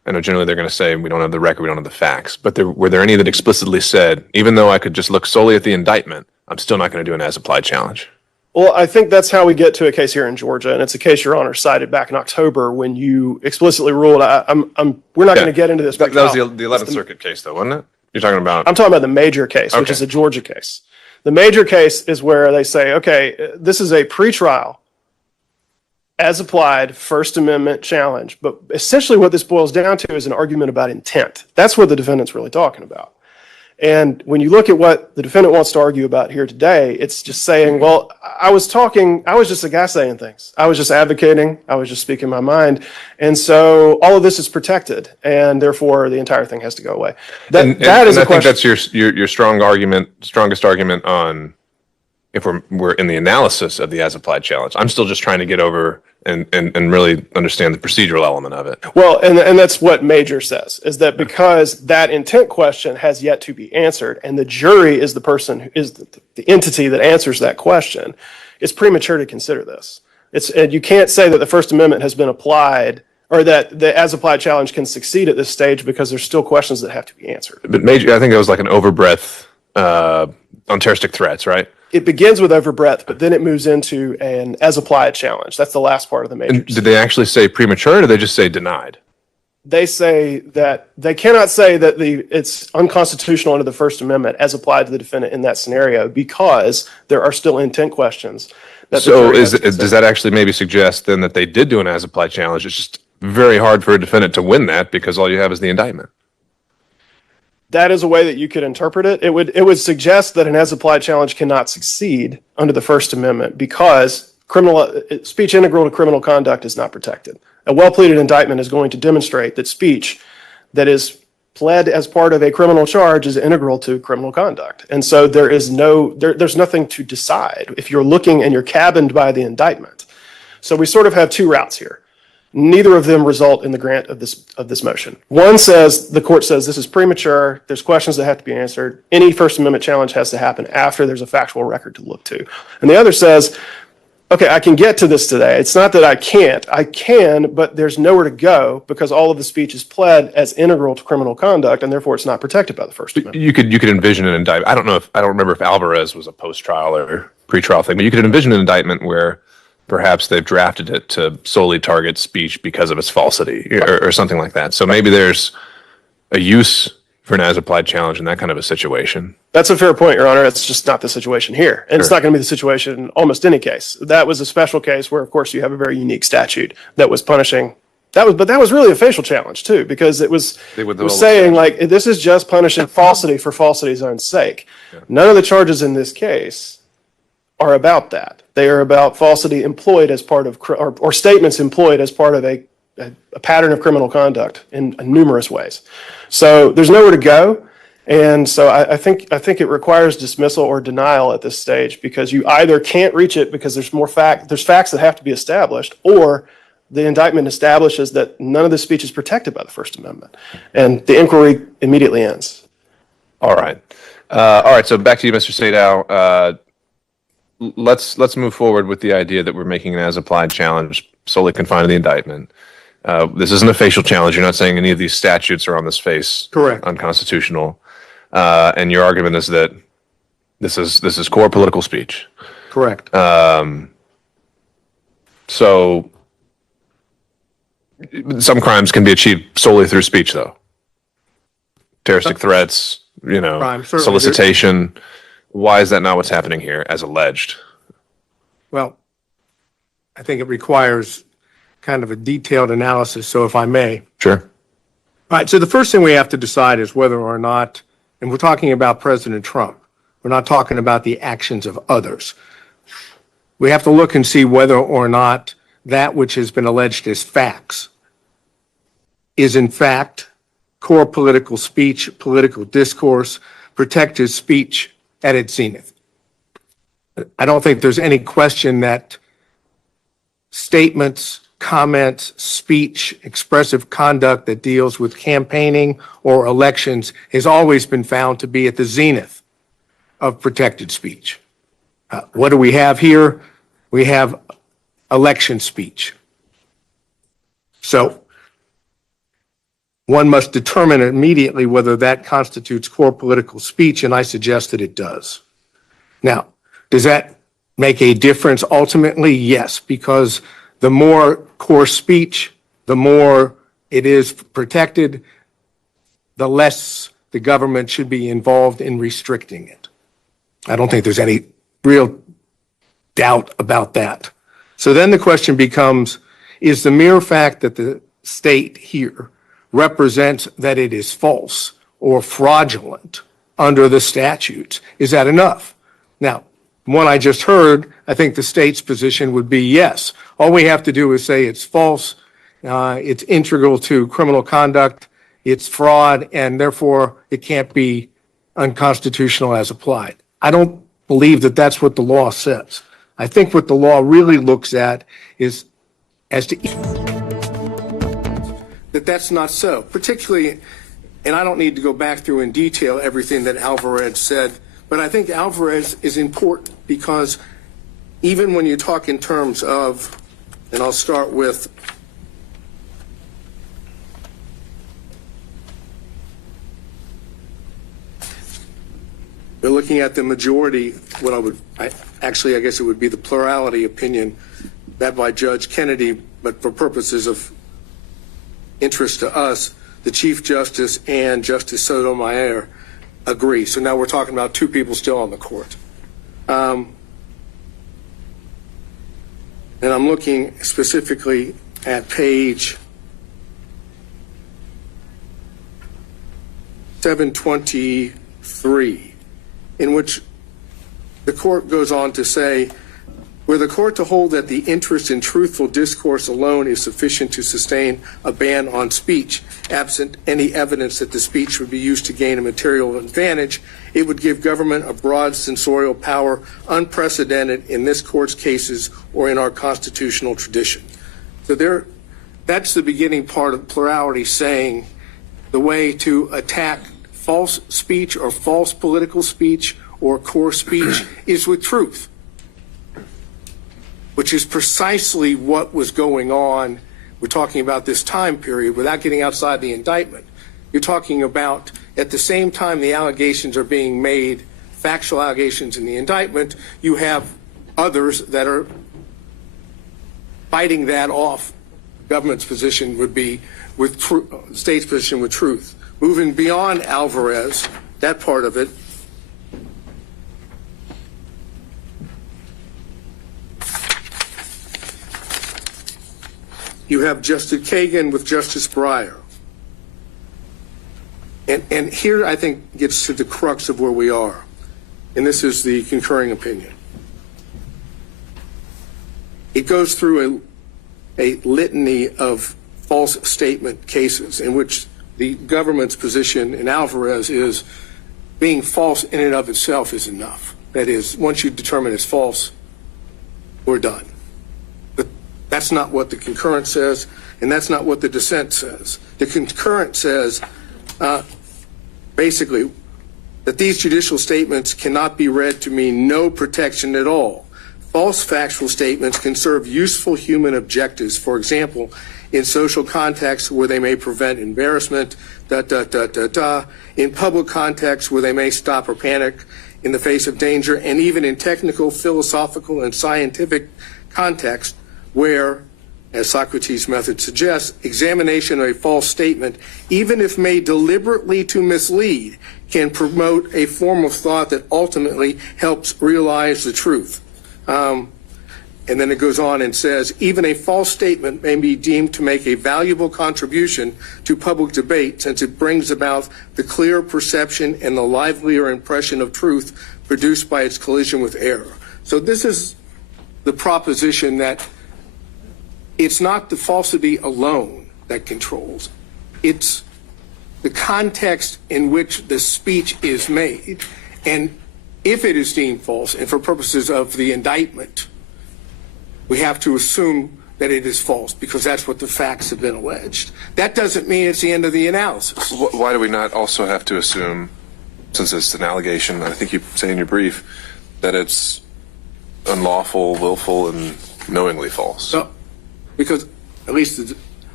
I know generally they're going to say we don't have the record, we don't have the facts, but were there any that explicitly said, even though I could just look solely at the indictment, I'm still not going to do an as-applied challenge? Well, I think that's how we get to a case here in Georgia, and it's a case Your Honor cited back in October when you explicitly ruled. We're not going to get into this. That was the 11th Circuit case, though, wasn't it? You're talking about? I'm talking about the major case, which is a Georgia case. The major case is where they say, okay, this is a pretrial, as applied First Amendment challenge, but essentially what this boils down to is an argument about intent. That's what the defendant's really talking about. And when you look at what the defendant wants to argue about here today, it's just saying, well, I was just a guy saying things. I was just advocating. I was just speaking my mind. And so all of this is protected, and therefore the entire thing has to go away. That is a question. I think that's your strongest argument on if we're in the analysis of the as-applied challenge. I'm still just trying to get over and really understand the procedural element of it. Well, and that's what Major says, is that because that intent question has yet to be answered, and the jury is the person who is the entity that answers that question, it's premature to consider this. And you can't say that the First Amendment has been applied or that the as-applied challenge can succeed at this stage because there's still questions that have to be answered. But Major, I think it was like an overbreadth on terroristic threats, right? It begins with overbreadth, but then it moves into an as-applied challenge. That's the last part of the major. And did they actually say premature, or did they just say denied? They say that they cannot say that it's unconstitutional under the First Amendment as applied to the defendant in that scenario because there are still intent questions. So does that actually maybe suggest then that they did do an as-applied challenge? It's just very hard for a defendant to win that because all you have is the indictment. That is a way that you could interpret it. It would suggest that an as-applied challenge cannot succeed under the First Amendment because speech integral to criminal conduct is not protected. A well-pleaded indictment is going to demonstrate that speech that is pled as part of a criminal charge is integral to criminal conduct. And so there's nothing to decide if you're looking and you're cabined by the indictment. So we sort of have two routes here. Neither of them result in the grant of this motion. One says, the court says this is premature, there's questions that have to be answered, any First Amendment challenge has to happen after there's a factual record to look to. And the other says, okay, I can get to this today. It's not that I can't. I can, but there's nowhere to go because all of the speech is pled as integral to criminal conduct, and therefore it's not protected by the First Amendment. You could envision an indictment. I don't remember if Alvarez was a post-trial or pre-trial thing, but you could envision an indictment where perhaps they've drafted it to solely target speech because of its falsity or something like that. So maybe there's a use for an as-applied challenge in that kind of a situation. That's a fair point, Your Honor. It's just not the situation here. And It's not going to be the situation in almost any case. That was a special case where, of course, you have a very unique statute that was punishing. But that was really a facial challenge, too, because it was saying, like, this is just punishing falsity for falsity's own sake. Yeah. None of the charges in this case are about that. They are about falsity employed as part of, or statements employed as part of a pattern of criminal conduct in numerous ways. So there's nowhere to go. And so I think it requires dismissal or denial at this stage because you either can't reach it because there's facts that have to be established, or the indictment establishes that none of the speech is protected by the First Amendment. And the inquiry immediately ends. All right. So back to you, Mr. Sadow. Let's move forward with the idea that we're making an as-applied challenge solely confined to the indictment. This isn't a facial challenge. You're not saying any of these statutes are on this face correct, unconstitutional. And your argument is that this is core political speech. Correct. So some crimes can be achieved solely through speech, though. Terroristic threats, solicitation. Why is that not what's happening here, as alleged? Well, I think it requires kind of a detailed analysis, so if I may. Sure. All right, so the first thing we have to decide is whether or not, and we're talking about President Trump, we're not talking about the actions of others. We have to look and see whether or not that which has been alleged as facts is in fact core political speech, political discourse, protected speech at its zenith. I don't think there's any question that statements, comments, speech, expressive conduct that deals with campaigning or elections has always been found to be at the zenith of protected speech. What do we have here? We have election speech. So one must determine immediately whether that constitutes core political speech, and I suggest that it does. Now, does that make a difference ultimately? Yes, because the more core speech, the more it is protected, the less the government should be involved in restricting it. I don't think there's any real doubt about that. So then the question becomes, is the mere fact that the state here represents that it is false or fraudulent under the statutes, is that enough? Now, from what I just heard, I think the state's position would be yes. All we have to do is say it's false, it's integral to criminal conduct, it's fraud, and therefore it can't be unconstitutional as applied. I don't believe that that's what the law says. I think what the law really looks at is as to that that's not so, particularly, and I don't need to go back through in detail everything that Alvarez said, but I think Alvarez is important because even when you talk in terms of, and I'll start with we're looking at the majority, I guess it would be the plurality opinion, that by Judge Kennedy, but for purposes of interest to us, the Chief Justice and Justice Sotomayor agree. So now we're talking about two people still on the court. And I'm looking specifically at page 723, in which the court goes on to say, were the court to hold that the interest in truthful discourse alone is sufficient to sustain a ban on speech, absent any evidence that the speech would be used to gain a material advantage, it would give government a broad censorial power unprecedented in this court's cases or in our constitutional tradition. So that's the beginning part of plurality, saying the way to attack false speech or false political speech or core speech is with truth, which is precisely what was going on. We're talking about this time period without getting outside the indictment. You're talking about at the same time the allegations are being made, factual allegations in the indictment, you have others that are fighting that off. Government's position would be with state's position with truth. Moving beyond Alvarez, that part of it, you have Justice Kagan with Justice Breyer. And here I think gets to the crux of where we are. And this is the concurring opinion. It goes through a litany of false statement cases in which the government's position in Alvarez is being false in and of itself is enough. That is, once you determine it's false, we're done. That's not what the concurrent says, and that's not what the dissent says. The concurrent says, basically, that these judicial statements cannot be read to mean no protection at all. False factual statements can serve useful human objectives, for example, in social contexts where they may prevent embarrassment, in public contexts where they may stop or panic in the face of danger, and even in technical, philosophical, and scientific contexts, where, as Socrates' method suggests, examination of a false statement, even if made deliberately to mislead, can promote a form of thought that ultimately helps realize the truth. And then it goes on and says, even a false statement may be deemed to make a valuable contribution to public debate since it brings about the clear perception and the livelier impression of truth produced by its collision with error. So this is the proposition that it's not the falsity alone that controls. It's the context in which the speech is made. And if it is deemed false, and for purposes of the indictment, we have to assume that it is false because that's what the facts have been alleged. That doesn't mean it's the end of the analysis. Why do we not also have to assume, since it's an allegation, I think you say in your brief, that it's unlawful, willful, and knowingly false? No, because at least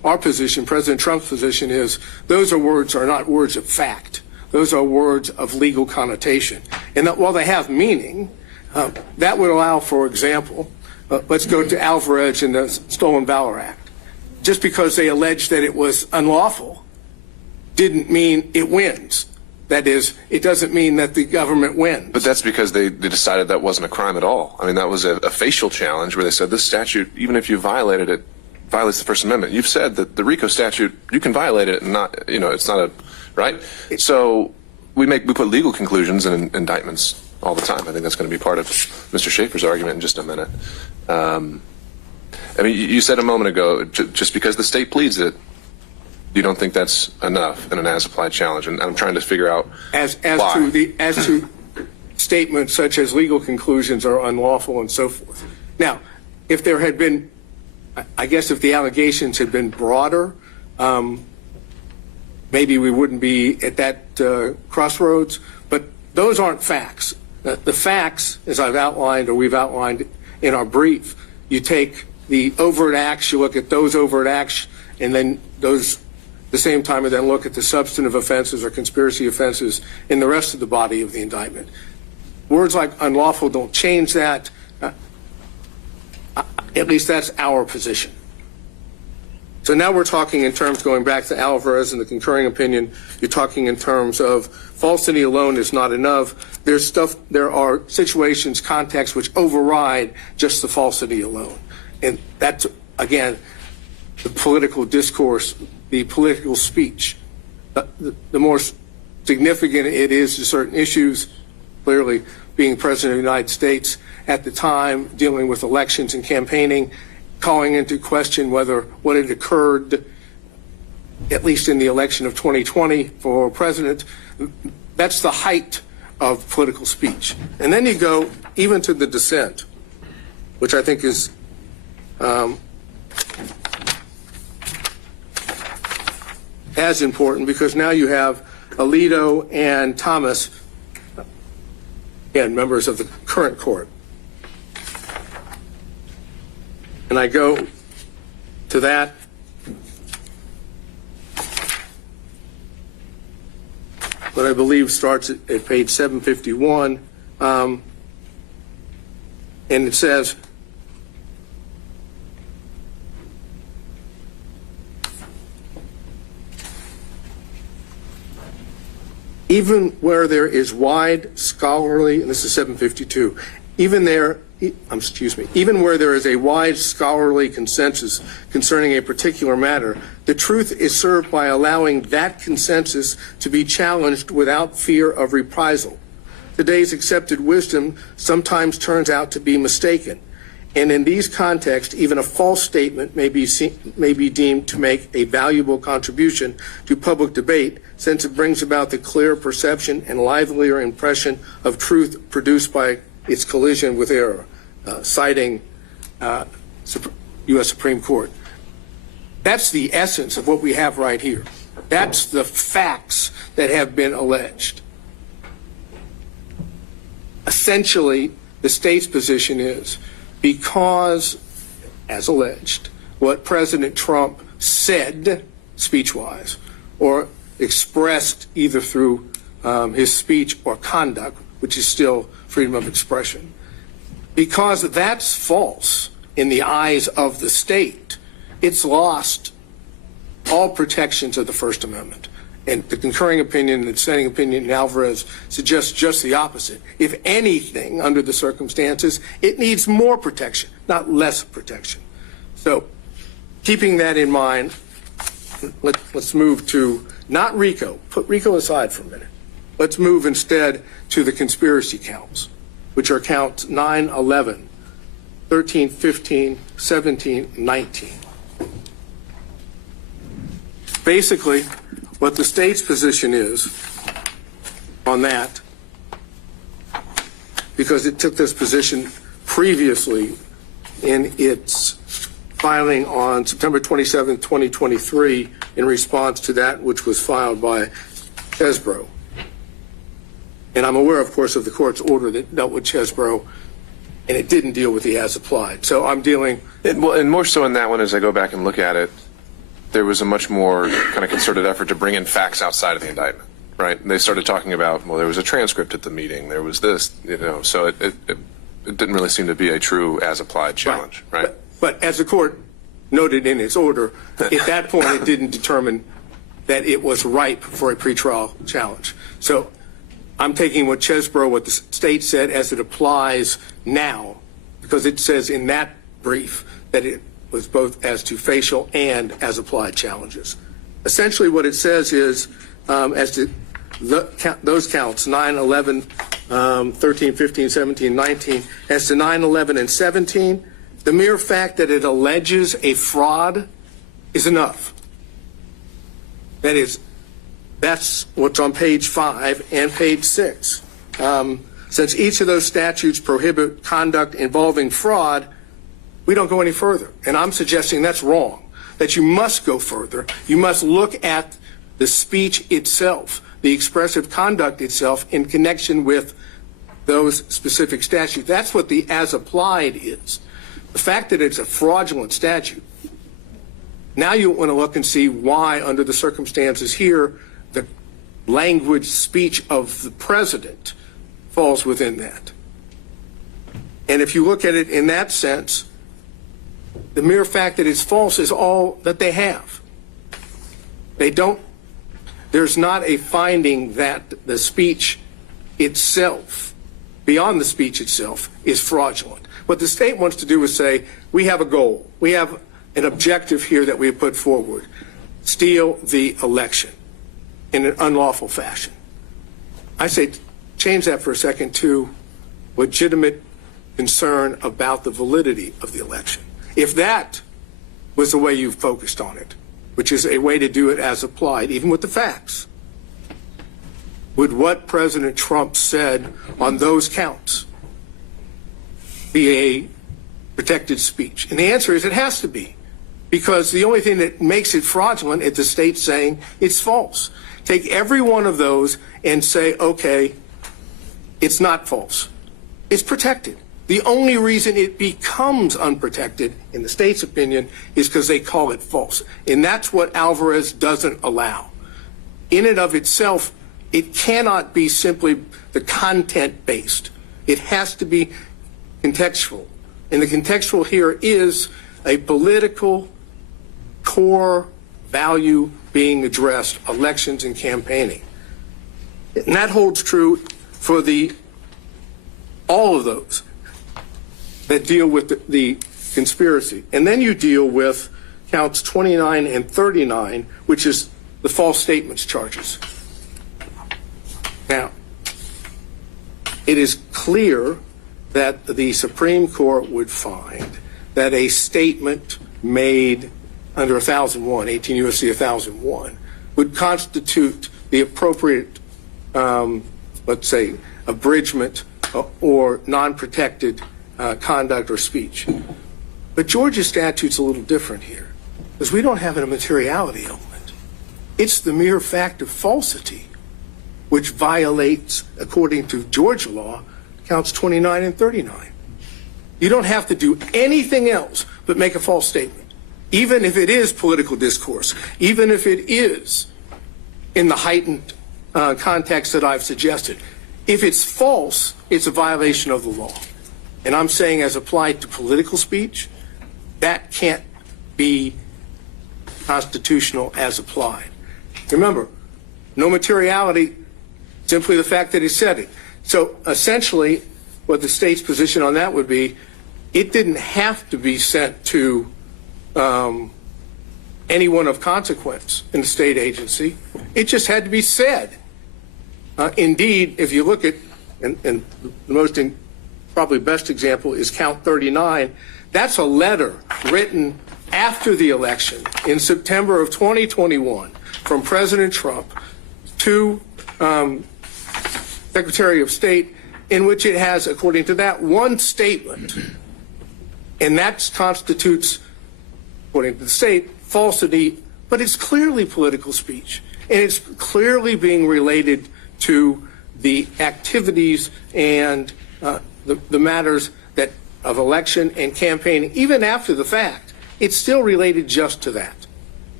our position, President Trump's position is those are not words of fact. Those are words of legal connotation. And that while they have meaning, that would allow, for example, let's go to Alvarez and the Stolen Valor Act. Just because they allege that it was unlawful didn't mean it wins. That is, it doesn't mean that the government wins. But that's because they decided that wasn't a crime at all. I mean, that was a facial challenge where they said this statute, even if you violated it, violates the First Amendment. You've said that the RICO statute, you can violate it and not, it's not a, right? So we put legal conclusions in indictments all the time. I think that's going to be part of Mr. Shafer's argument in just a minute. I mean, you said a moment ago, just because the state pleads it, you don't think that's enough in an as-applied challenge, and I'm trying to figure out as why. to statements such as legal conclusions are unlawful and so forth. Now, if there had been, I guess, if the allegations had been broader, maybe we wouldn't be at that crossroads. But those aren't facts. The facts, as I've outlined or we've outlined in our brief, you take the overt acts, you look at those overt acts, and then those. The same time, and then look at the substantive offenses or conspiracy offenses in the rest of the body of the indictment. Words like unlawful don't change that. At least that's our position. So now we're talking in terms, going back to Alvarez and the concurring opinion, you're talking in terms of falsity alone is not enough. There are situations, contexts which override just the falsity alone. And that's, again, the political discourse, the political speech. The more significant it is to certain issues, clearly being President of the United States at the time, dealing with elections and campaigning, calling into question whether what had occurred, at least in the election of 2020 for president, that's the height of political speech. And then you go even to the dissent, which I think is as important, because now you have Alito and Thomas, again, members of the current court. And I go to that. What I believe starts at page 751, and it says, even where there is wide scholarly, and this is 752, even where there is a wide scholarly consensus concerning a particular matter, the truth is served by allowing that consensus to be challenged without fear of reprisal. Today's accepted wisdom sometimes turns out to be mistaken, and in these contexts, even a false statement may be deemed to make a valuable contribution to public debate, since it brings about the clear perception and livelier impression of truth produced by its collision with error, citing U.S. Supreme Court. That's the essence of what we have right here. That's the facts that have been alleged. Essentially, the state's position is, because, as alleged, what President Trump said speech-wise or expressed either through his speech or conduct, which is still freedom of expression, because that's false in the eyes of the state, it's lost all protections of the First Amendment. And the concurring opinion and the dissenting opinion in Alvarez suggests just the opposite. If anything, under the circumstances, it needs more protection, not less protection. So, keeping that in mind, let's move to, not RICO. Put RICO aside for a minute. Let's move instead to the conspiracy counts, which are counts 9, 11, 13, 15, 17, 19. Basically, what the state's position is on that, because it took this position previously in its filing on September 27, 2023, in response to that which was filed by Chesbrough. And I'm aware, of course, of the court's order that dealt with Chesbrough, and it didn't deal with the as applied. So I'm dealing. And more so in that one, as I go back and look at it, there was a much more kind of concerted effort to bring in facts outside of the indictment, right? And they started talking about, well, there was a transcript at the meeting, there was this, so it didn't really seem to be a true as-applied challenge, right? But as the court noted in its order, at that point it didn't determine that it was ripe for a pretrial challenge. So I'm taking what what the state said as it applies now, because it says in that brief that it was both as to facial and as applied challenges. Essentially what it says is, as to those counts, 9, 11, 13, 15, 17, 19, as to 9, 11, and 17, the mere fact that it alleges a fraud is enough. That's what's on page 5 and page 6. Since each of those statutes prohibit conduct involving fraud, we don't go any further. And I'm suggesting that's wrong, that you must go further. You must look at the speech itself, the expressive conduct itself in connection with those specific statutes. That's what the as applied is. The fact that it's a fraudulent statute, now you want to look and see why, under the circumstances here, the language speech of the president falls within that. And if you look at it in that sense, the mere fact that it's false is all that they have. There's not a finding that the speech itself, beyond the speech itself, is fraudulent. What the state wants to do is say, we have a goal. We have an objective here that we have put forward. Steal the election in an unlawful fashion. I say change that for a second to legitimate concern about the validity of the election. If that was the way you focused on it, which is a way to do it as applied, even with the facts, would what President Trump said on those counts be a protected speech? And the answer is it has to be, because the only thing that makes it fraudulent is the state saying it's false. Take every one of those and say, okay, it's not false. It's protected. The only reason it becomes unprotected, in the state's opinion, is because they call it false. And that's what Alvarez doesn't allow. In and of itself, it cannot be simply the content-based. It has to be contextual. And the contextual here is a political core value being addressed, elections and campaigning. And that holds true for all of those that deal with the conspiracy. And then you deal with counts 29 and 39, which is the false statements charges. Now, it is clear that the Supreme Court would find that a statement made under 1001, 18 U.S.C. 1001, would constitute the appropriate, let's say, abridgment or non-protected conduct or speech. But Georgia's statute's a little different here, because we don't have a materiality element. It's the mere fact of falsity, which violates, according to Georgia law, counts 29 and 39. You don't have to do anything else but make a false statement, even if it is political discourse, even if it is in the heightened context that I've suggested. If it's false, it's a violation of the law. And I'm saying, as applied to political speech, that can't be constitutional as applied. Remember, no materiality, simply the fact that he said it. So essentially, what the state's position on that would be, it didn't have to be sent to anyone of consequence in the state agency. It just had to be said. Indeed, if you look at, and the most probably best example is count 39, that's a letter written after the election in September of 2021 from President Trump to Secretary of State, in which it has, according to that, one statement, and that constitutes, according to the state, falsity, but it's clearly political speech, and it's clearly being related to the activities and the matters that of election and campaigning. Even after the fact, it's still related just to that.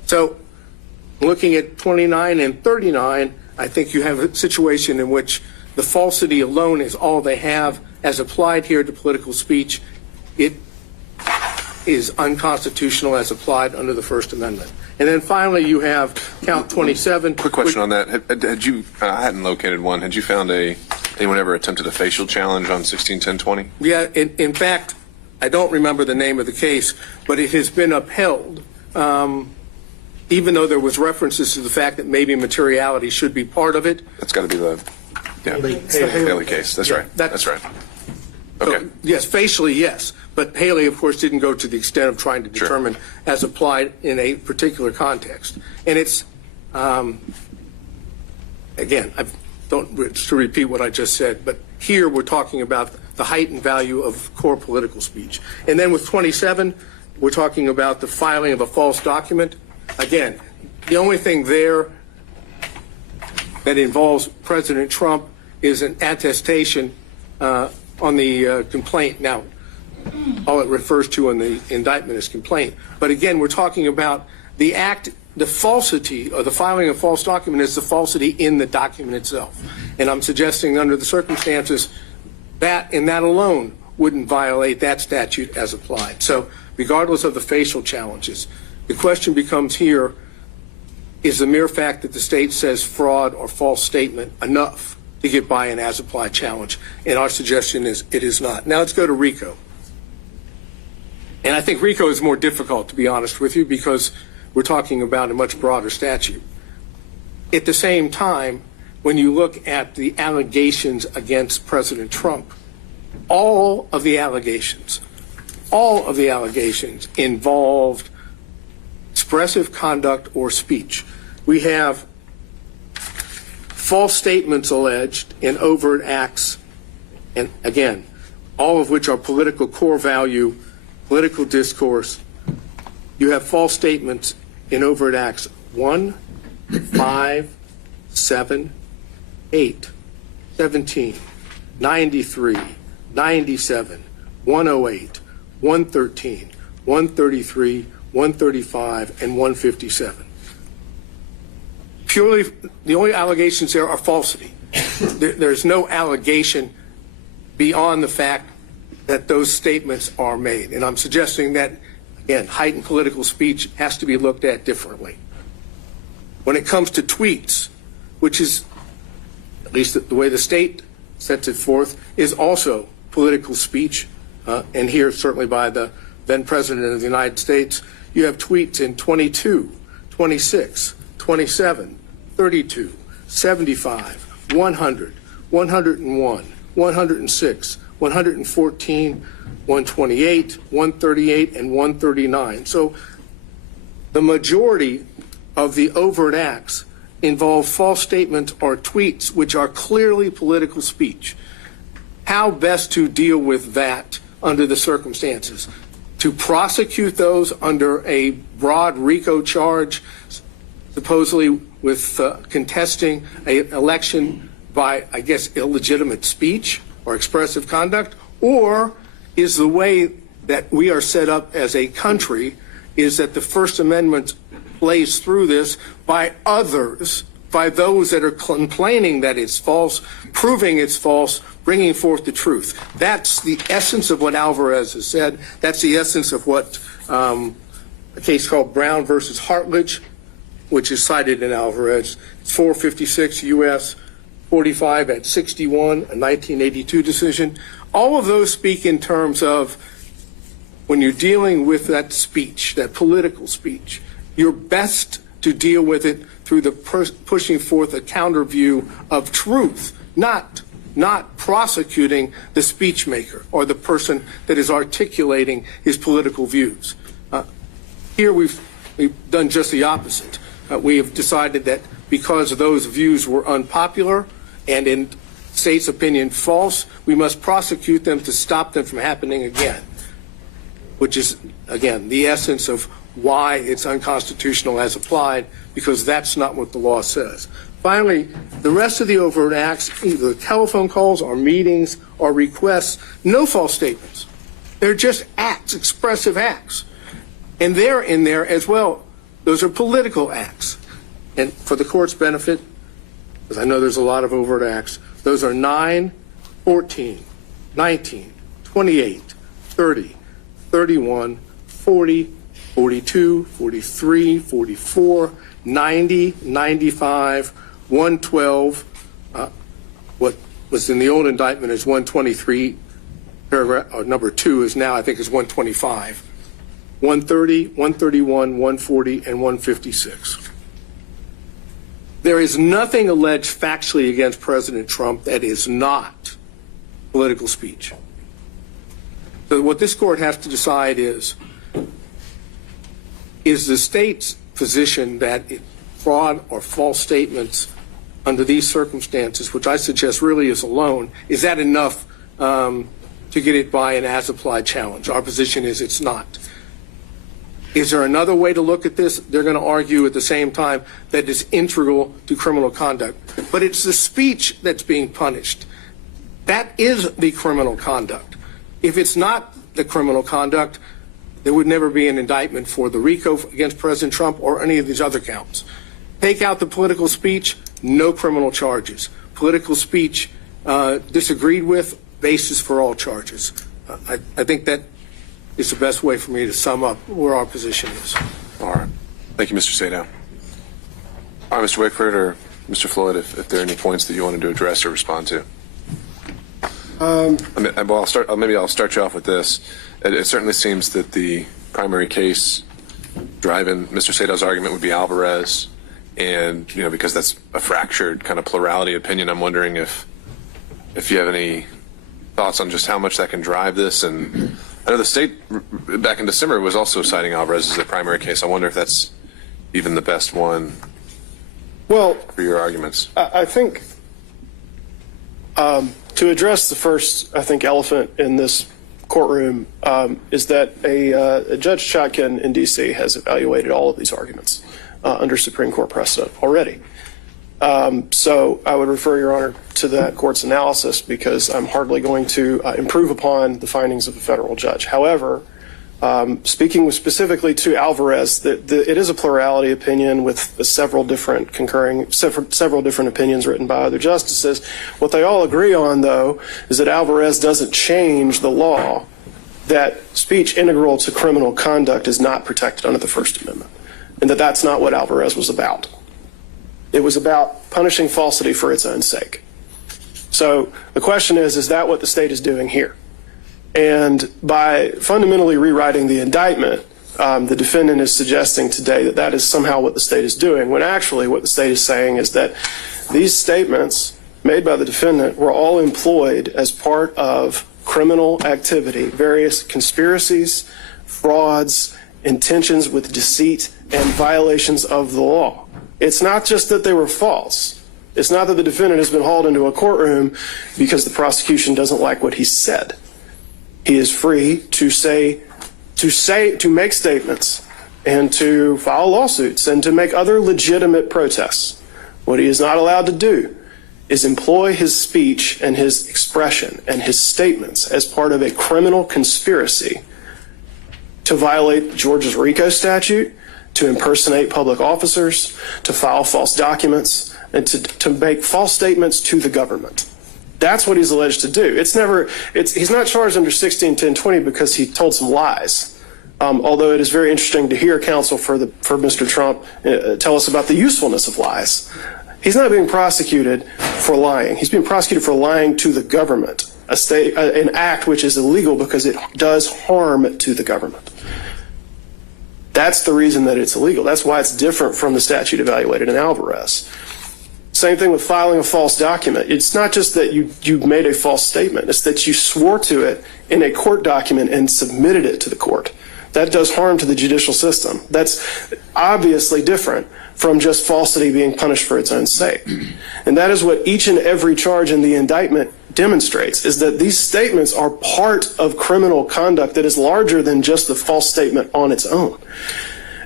So looking at 29 and 39, I think you have a situation in which the falsity alone is all they have as applied here to political speech. It is unconstitutional as applied under the First Amendment. And then finally, you have count 27. Quick question on that. Had you, I hadn't located one. Had you found anyone ever attempted a facial challenge on 161020? Yeah, in fact, I don't remember the name of the case, but it has been upheld, even though there was references to the fact that maybe materiality should be part of it. That's got to be the Haley case. That's right. That's right. Okay. So, yes, facially, yes. But Haley, of course, didn't go to the extent of trying to determine as applied in a particular context. And it's, again, I don't to repeat what I just said, but here we're talking about the heightened value of core political speech. And then with 27, we're talking about the filing of a false document. Again, the only thing there that involves President Trump is an attestation on the complaint. Now, all it refers to in the indictment is complaint. But again, we're talking about the act, the falsity, or the filing of false document is the falsity in the document itself. And I'm suggesting under the circumstances that in that alone wouldn't violate that statute as applied. So regardless of the facial challenges, the question becomes here, is the mere fact that the state says fraud or false statement enough to get by an as-applied challenge? And our suggestion is it is not. Now let's go to RICO. And I think RICO is more difficult, to be honest with you, because we're talking about a much broader statute. At the same time, when you look at the allegations against President Trump, all of the allegations involved expressive conduct or speech. We have false statements alleged in overt acts, and again, all of which are political core value, political discourse. You have false statements in overt acts 1, 5, 7, 8, 17, 93, 97, 108, 113, 133, 135, and 157. Purely, the only allegations there are falsity. There's no allegation beyond the fact that those statements are made. And I'm suggesting that, again, heightened political speech has to be looked at differently. When it comes to tweets, which is, at least the way the state sets it forth, is also political speech, and here certainly by the then President of the United States, you have tweets in 22, 26, 27, 32, 75, 100, 101, 106, 114, 128, 138, and 139. So the majority of the overt acts involve false statements or tweets which are clearly political speech. How best to deal with that under the circumstances? To prosecute those under a broad RICO charge, supposedly with contesting an election by, I guess, illegitimate speech or expressive conduct? Or is the way that we are set up as a country is that the First Amendment plays through this by others, by those that are complaining that it's false, proving it's false, bringing forth the truth? That's the essence of what Alvarez has said. That's the essence of what a case called Brown versus Hartledge, which is cited in Alvarez. It's 456 U.S. 45 at 61, a 1982 decision. All of those speak in terms of when you're dealing with that speech, that political speech, you're best to deal with it through the pushing forth a counter view of truth, not prosecuting the speech maker or the person that is articulating his political views. Here we've done just the opposite. We have decided that because those views were unpopular and in state's opinion false, we must prosecute them to stop them from happening again, which is, again, the essence of why it's unconstitutional as applied, because that's not what the law says. Finally, the rest of the overt acts, either telephone calls or meetings or requests, no false statements. They're just acts, expressive acts. And they're in there as well. Those are political acts. And for the court's benefit, because I know there's a lot of overt acts, those are 9, 14, 19, 28, 30, 31, 40, 42, 43, 44, 90, 95, 112. What was in the old indictment is 123, paragraph number 2 is now, I think, is 125. 130, 131, 140, and 156. There is nothing alleged factually against President Trump that is not political speech. So what this court has to decide is the state's position that fraud or false statements under these circumstances, which I suggest really is alone, is that enough to get it by an as-applied challenge? Our position is it's not. Is there another way to look at this? They're going to argue at the same time that it's integral to criminal conduct. But it's the speech that's being punished. That is the criminal conduct. If it's not the criminal conduct, there would never be an indictment for the RICO against President Trump or any of these other counts. Take out the political speech, no criminal charges. Political speech disagreed with, basis for all charges. I think that is the best way for me to sum up where our position is. All right. Thank you, Mr. Sadow. All right, Mr. Wickford or Mr. Floyd, if there are any points that you wanted to address or respond to. Maybe I'll start you off with this. It certainly seems that the primary case driving Mr. Sadow's argument would be Alvarez, and because that's a fractured kind of plurality opinion, I'm wondering if you have any thoughts on just how much that can drive this. And I know the state back in December was also citing Alvarez as their primary case. I wonder if that's even the best one for your arguments. I think to address the first, elephant in this courtroom is that a Judge Chotkin in D.C. has evaluated all of these arguments under Supreme Court precedent already. So I would refer Your Honor to that court's analysis because I'm hardly going to improve upon the findings of a federal judge. However, speaking specifically to Alvarez, it is a plurality opinion with several different opinions written by other justices. What they all agree on, though, is that Alvarez doesn't change the law that speech integral to criminal conduct is not protected under the First Amendment, and that that's not what Alvarez was about. It was about punishing falsity for its own sake. So the question is that what the state is doing here? And by fundamentally rewriting the indictment, the defendant is suggesting today that that is somehow what the state is doing, when actually what the state is saying is that these statements made by the defendant were all employed as part of criminal activity, various conspiracies, frauds, intentions with deceit, and violations of the law. It's not just that they were false. It's not that the defendant has been hauled into a courtroom because the prosecution doesn't like what he said. He is free to make statements and to file lawsuits and to make other legitimate protests. What he is not allowed to do is employ his speech and his expression and his statements as part of a criminal conspiracy to violate Georgia's RICO statute, to impersonate public officers, to file false documents, and to make false statements to the government. That's what he's alleged to do. He's not charged under 161020 because he told some lies. Although it is very interesting to hear counsel for Mr. Trump tell us about the usefulness of lies. He's not being prosecuted for lying. He's being prosecuted for lying to the government, an act which is illegal because it does harm to the government. That's the reason that it's illegal. That's why it's different from the statute evaluated in Alvarez. Same thing with filing a false document. It's not just that you made a false statement. It's that you swore to it in a court document and submitted it to the court. That does harm to the judicial system. That's obviously different from just falsity being punished for its own sake. And that is what each and every charge in the indictment demonstrates, is that these statements are part of criminal conduct that is larger than just the false statement on its own.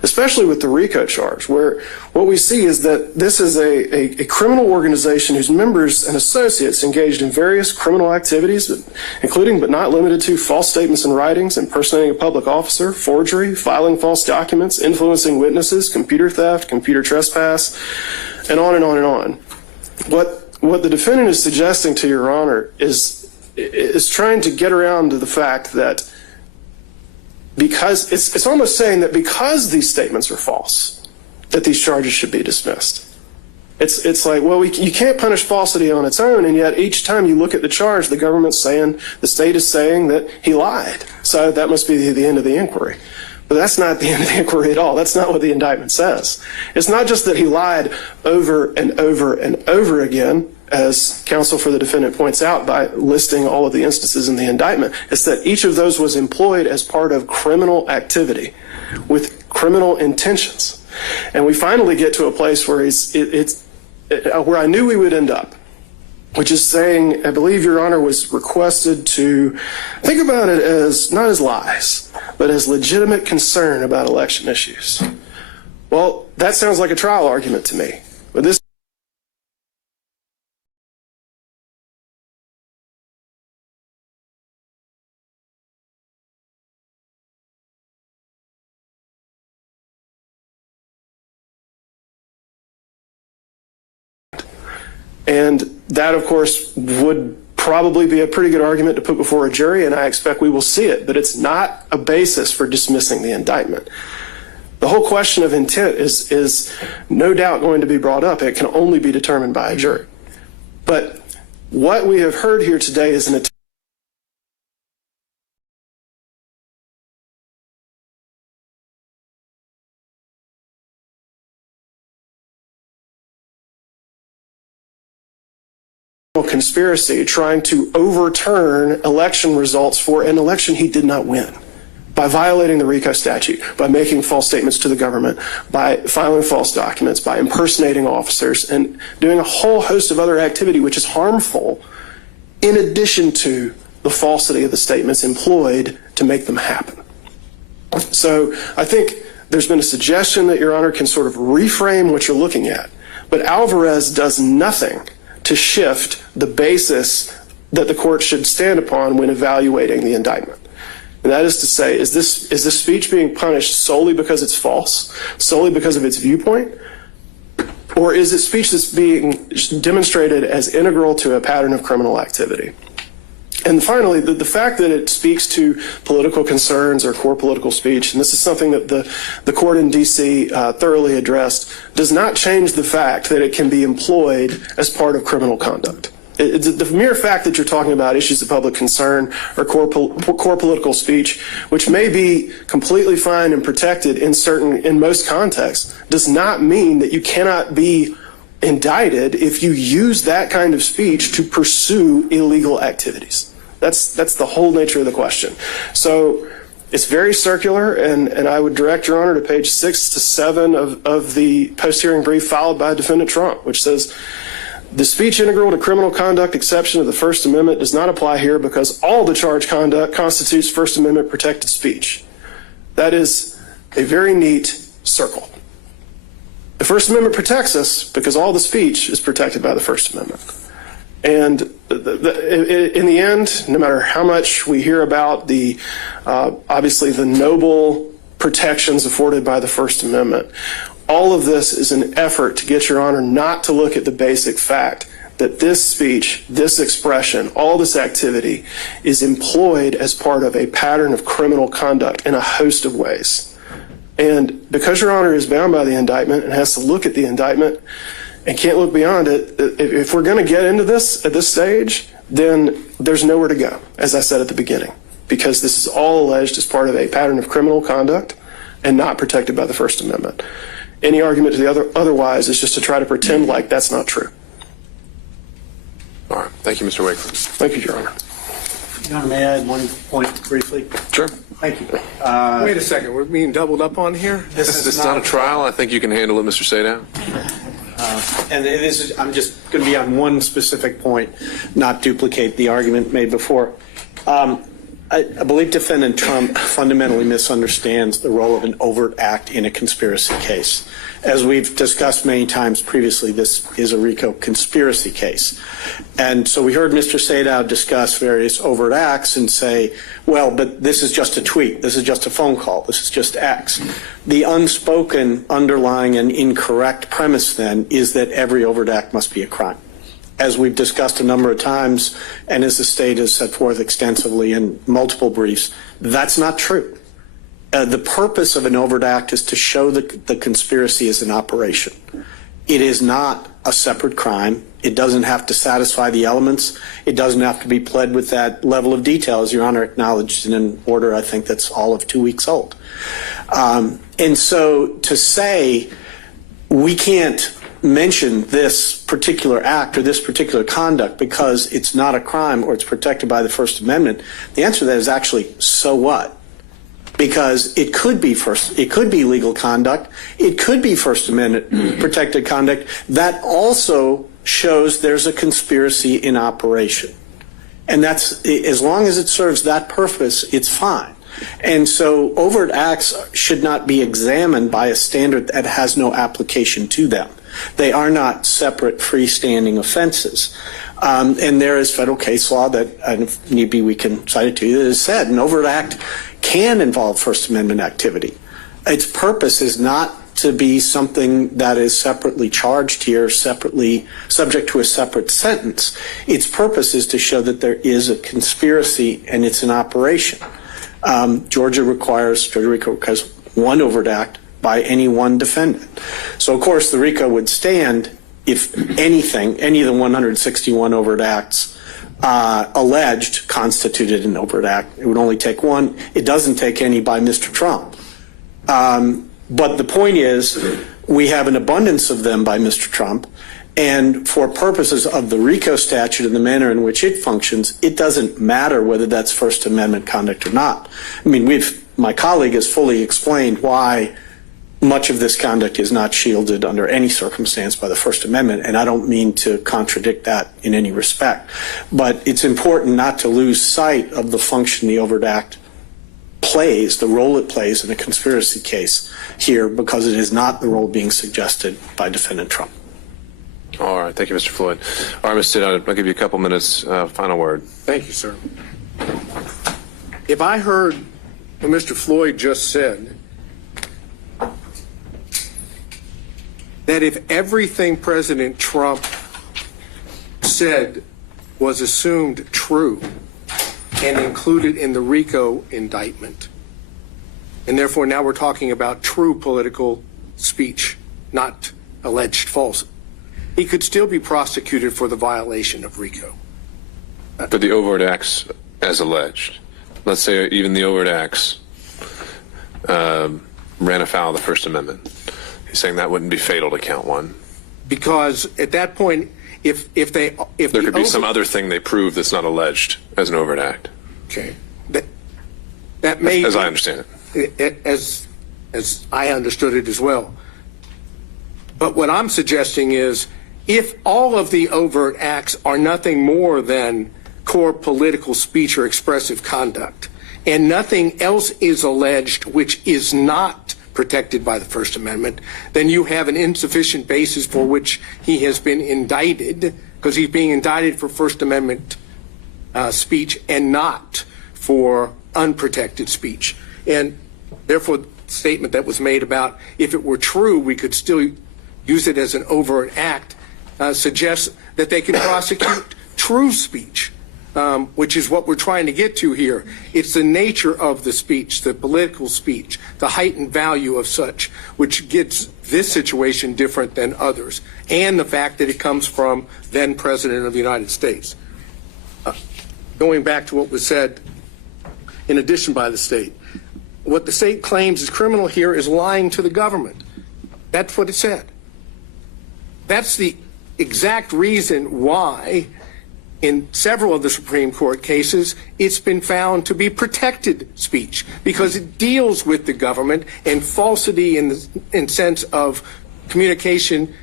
especially with the RICO charge, where what we see is that this is a criminal organization whose members and associates engaged in various criminal activities, including but not limited to false statements and writings, impersonating a public officer, forgery, filing false documents, influencing witnesses, computer theft, computer trespass, and on and on and on. What the defendant is suggesting to Your Honor is trying to get around to the fact that because it's almost saying that because these statements are false, that these charges should be dismissed. It's like, well, you can't punish falsity on its own, and yet each time you look at the charge, the government's saying, the state is saying that he lied. So that must be the end of the inquiry. But that's not the end of the inquiry at all. That's not what the indictment says. It's not just that he lied over and over and over again, as counsel for the defendant points out by listing all of the instances in the indictment. It's that each of those was employed as part of criminal activity with criminal intentions. And we finally get to a place where where I knew we would end up, which is saying, I believe Your Honor was requested to think about it as not as lies, but as legitimate concern about election issues. Well, that sounds like a trial argument to me. But this and that, of course, would probably be a pretty good argument to put before a jury, and I expect we will see it, but it's not a basis for dismissing the indictment. The whole question of intent is no doubt going to be brought up. It can only be determined by a jury. But what we have heard here today is an attempt conspiracy trying to overturn election results for an election he did not win by violating the RICO statute, by making false statements to the government, by filing false documents, by impersonating officers, and doing a whole host of other activity which is harmful in addition to the falsity of the statements employed to make them happen. So I think there's been a suggestion that Your Honor can sort of reframe what you're looking at, but Alvarez does nothing to shift the basis that the court should stand upon when evaluating the indictment. And that is to say, is this speech being punished solely because it's false, solely because of its viewpoint, or is it speech that's being demonstrated as integral to a pattern of criminal activity? And finally, the fact that it speaks to political concerns or core political speech, and this is something that the court in D.C. Thoroughly addressed, does not change the fact that it can be employed as part of criminal conduct. The mere fact that you're talking about issues of public concern or core political speech, which may be completely fine and protected in most contexts, does not mean that you cannot be indicted if you use that kind of speech to pursue illegal activities. That's the whole nature of the question. So it's very circular, and I would direct Your Honor to page 6 to 7 of the post-hearing brief filed by Defendant Trump, which says, the speech integral to criminal conduct exception of the First Amendment does not apply here because all the charged conduct constitutes First Amendment protected speech. That is a very neat circle. The First Amendment protects us because all the speech is protected by the First Amendment. And in the end, no matter how much we hear about obviously the noble protections afforded by the First Amendment, all of this is an effort to get Your Honor not to look at the basic fact that this speech, this expression, all this activity is employed as part of a pattern of criminal conduct in a host of ways. And because Your Honor is bound by the indictment and has to look at the indictment and can't look beyond it, if we're going to get into this at this stage, then there's nowhere to go, as I said at the beginning, because this is all alleged as part of a pattern of criminal conduct and not protected by the First Amendment. Any argument to the otherwise is just to try to pretend like that's not true. All right. Thank you, Mr. Wakeland. Thank you, Your Honor. Your Honor, may I add one point briefly? Sure. Thank you. Wait a second, we're being doubled up on here? This is not a trial. I think you can handle it, Mr. Sadow. And I'm just going to be on one specific point, not duplicate the argument made before. I believe Defendant Trump fundamentally misunderstands the role of an overt act in a conspiracy case. As we've discussed many times previously, this is a RICO conspiracy case. And so we heard Mr. Sadow discuss various overt acts and say, well, but this is just a tweet, this is just a phone call, this is just X. The unspoken, underlying, and incorrect premise then is that every overt act must be a crime. As we've discussed a number of times, and as the state has set forth extensively in multiple briefs, that's not true. The purpose of an overt act is to show that the conspiracy is an operation. It is not a separate crime. It doesn't have to satisfy the elements. It doesn't have to be pled with that level of detail, as Your Honor acknowledged in an order I think that's all of 2 weeks old. And so to say we can't mention this particular act or this particular conduct because it's not a crime or it's protected by the First Amendment, the answer to that is actually, so what? Because it could be legal conduct, it could be First Amendment protected conduct that also shows there's a conspiracy in operation. And that's, as long as it serves that purpose, it's fine. And so overt acts should not be examined by a standard that has no application to them. They are not separate freestanding offenses. And there is federal case law that, if need be, we can cite it to you, that has said an overt act can involve First Amendment activity. Its purpose is not to be something that is separately charged here, separately subject to a separate sentence. Its purpose is to show that there is a conspiracy and it's an operation. Georgia RICO requires one overt act by any one defendant. So, of course, the RICO would stand if anything, any of the 161 overt acts alleged constituted an overt act. It would only take one. It doesn't take any by Mr. Trump. But the point is, we have an abundance of them by Mr. Trump, and for purposes of the RICO statute and the manner in which it functions, it doesn't matter whether that's First Amendment conduct or not. I mean, my colleague has fully explained why much of this conduct is not shielded under any circumstance by the First Amendment, and I don't mean to contradict that in any respect. But it's important not to lose sight of the function the overt act plays, the role it plays in a conspiracy case here, because it is not the role being suggested by Defendant Trump. All right. Thank you, Mr. Floyd. All right, Mr. Sadow, I'll give you a couple minutes. Final word. Thank you, sir. If I heard what Mr. Floyd just said, that if everything President Trump said was assumed true and included in the RICO indictment, and therefore now we're talking about true political speech, not alleged false, he could still be prosecuted for the violation of RICO. For the overt acts as alleged. Let's say even the overt acts ran afoul of the First Amendment. He's saying that wouldn't be fatal to count one. Because at that point, if there could be some other thing they prove that's not alleged as an overt act. Okay, that may, as I understand it, as I understood it as well. But what I'm suggesting is, if all of the overt acts are nothing more than core political speech or expressive conduct, and nothing else is alleged which is not protected by the First Amendment, then you have an insufficient basis for which he has been indicted, because he's being indicted for First Amendment speech and not for unprotected speech. And therefore, the statement that was made about if it were true, we could still use it as an overt act, suggests that they can prosecute true speech, which is what we're trying to get to here. It's the nature of the speech, the political speech, the heightened value of such, which gets this situation different than others, and the fact that it comes from then President of the United States. Going back to what was said in addition by the state, what the state claims is criminal here is lying to the government. That's what it said. That's the exact reason why in several of the Supreme Court cases, it's been found to be protected speech, because it deals with the government and falsity in sense of communication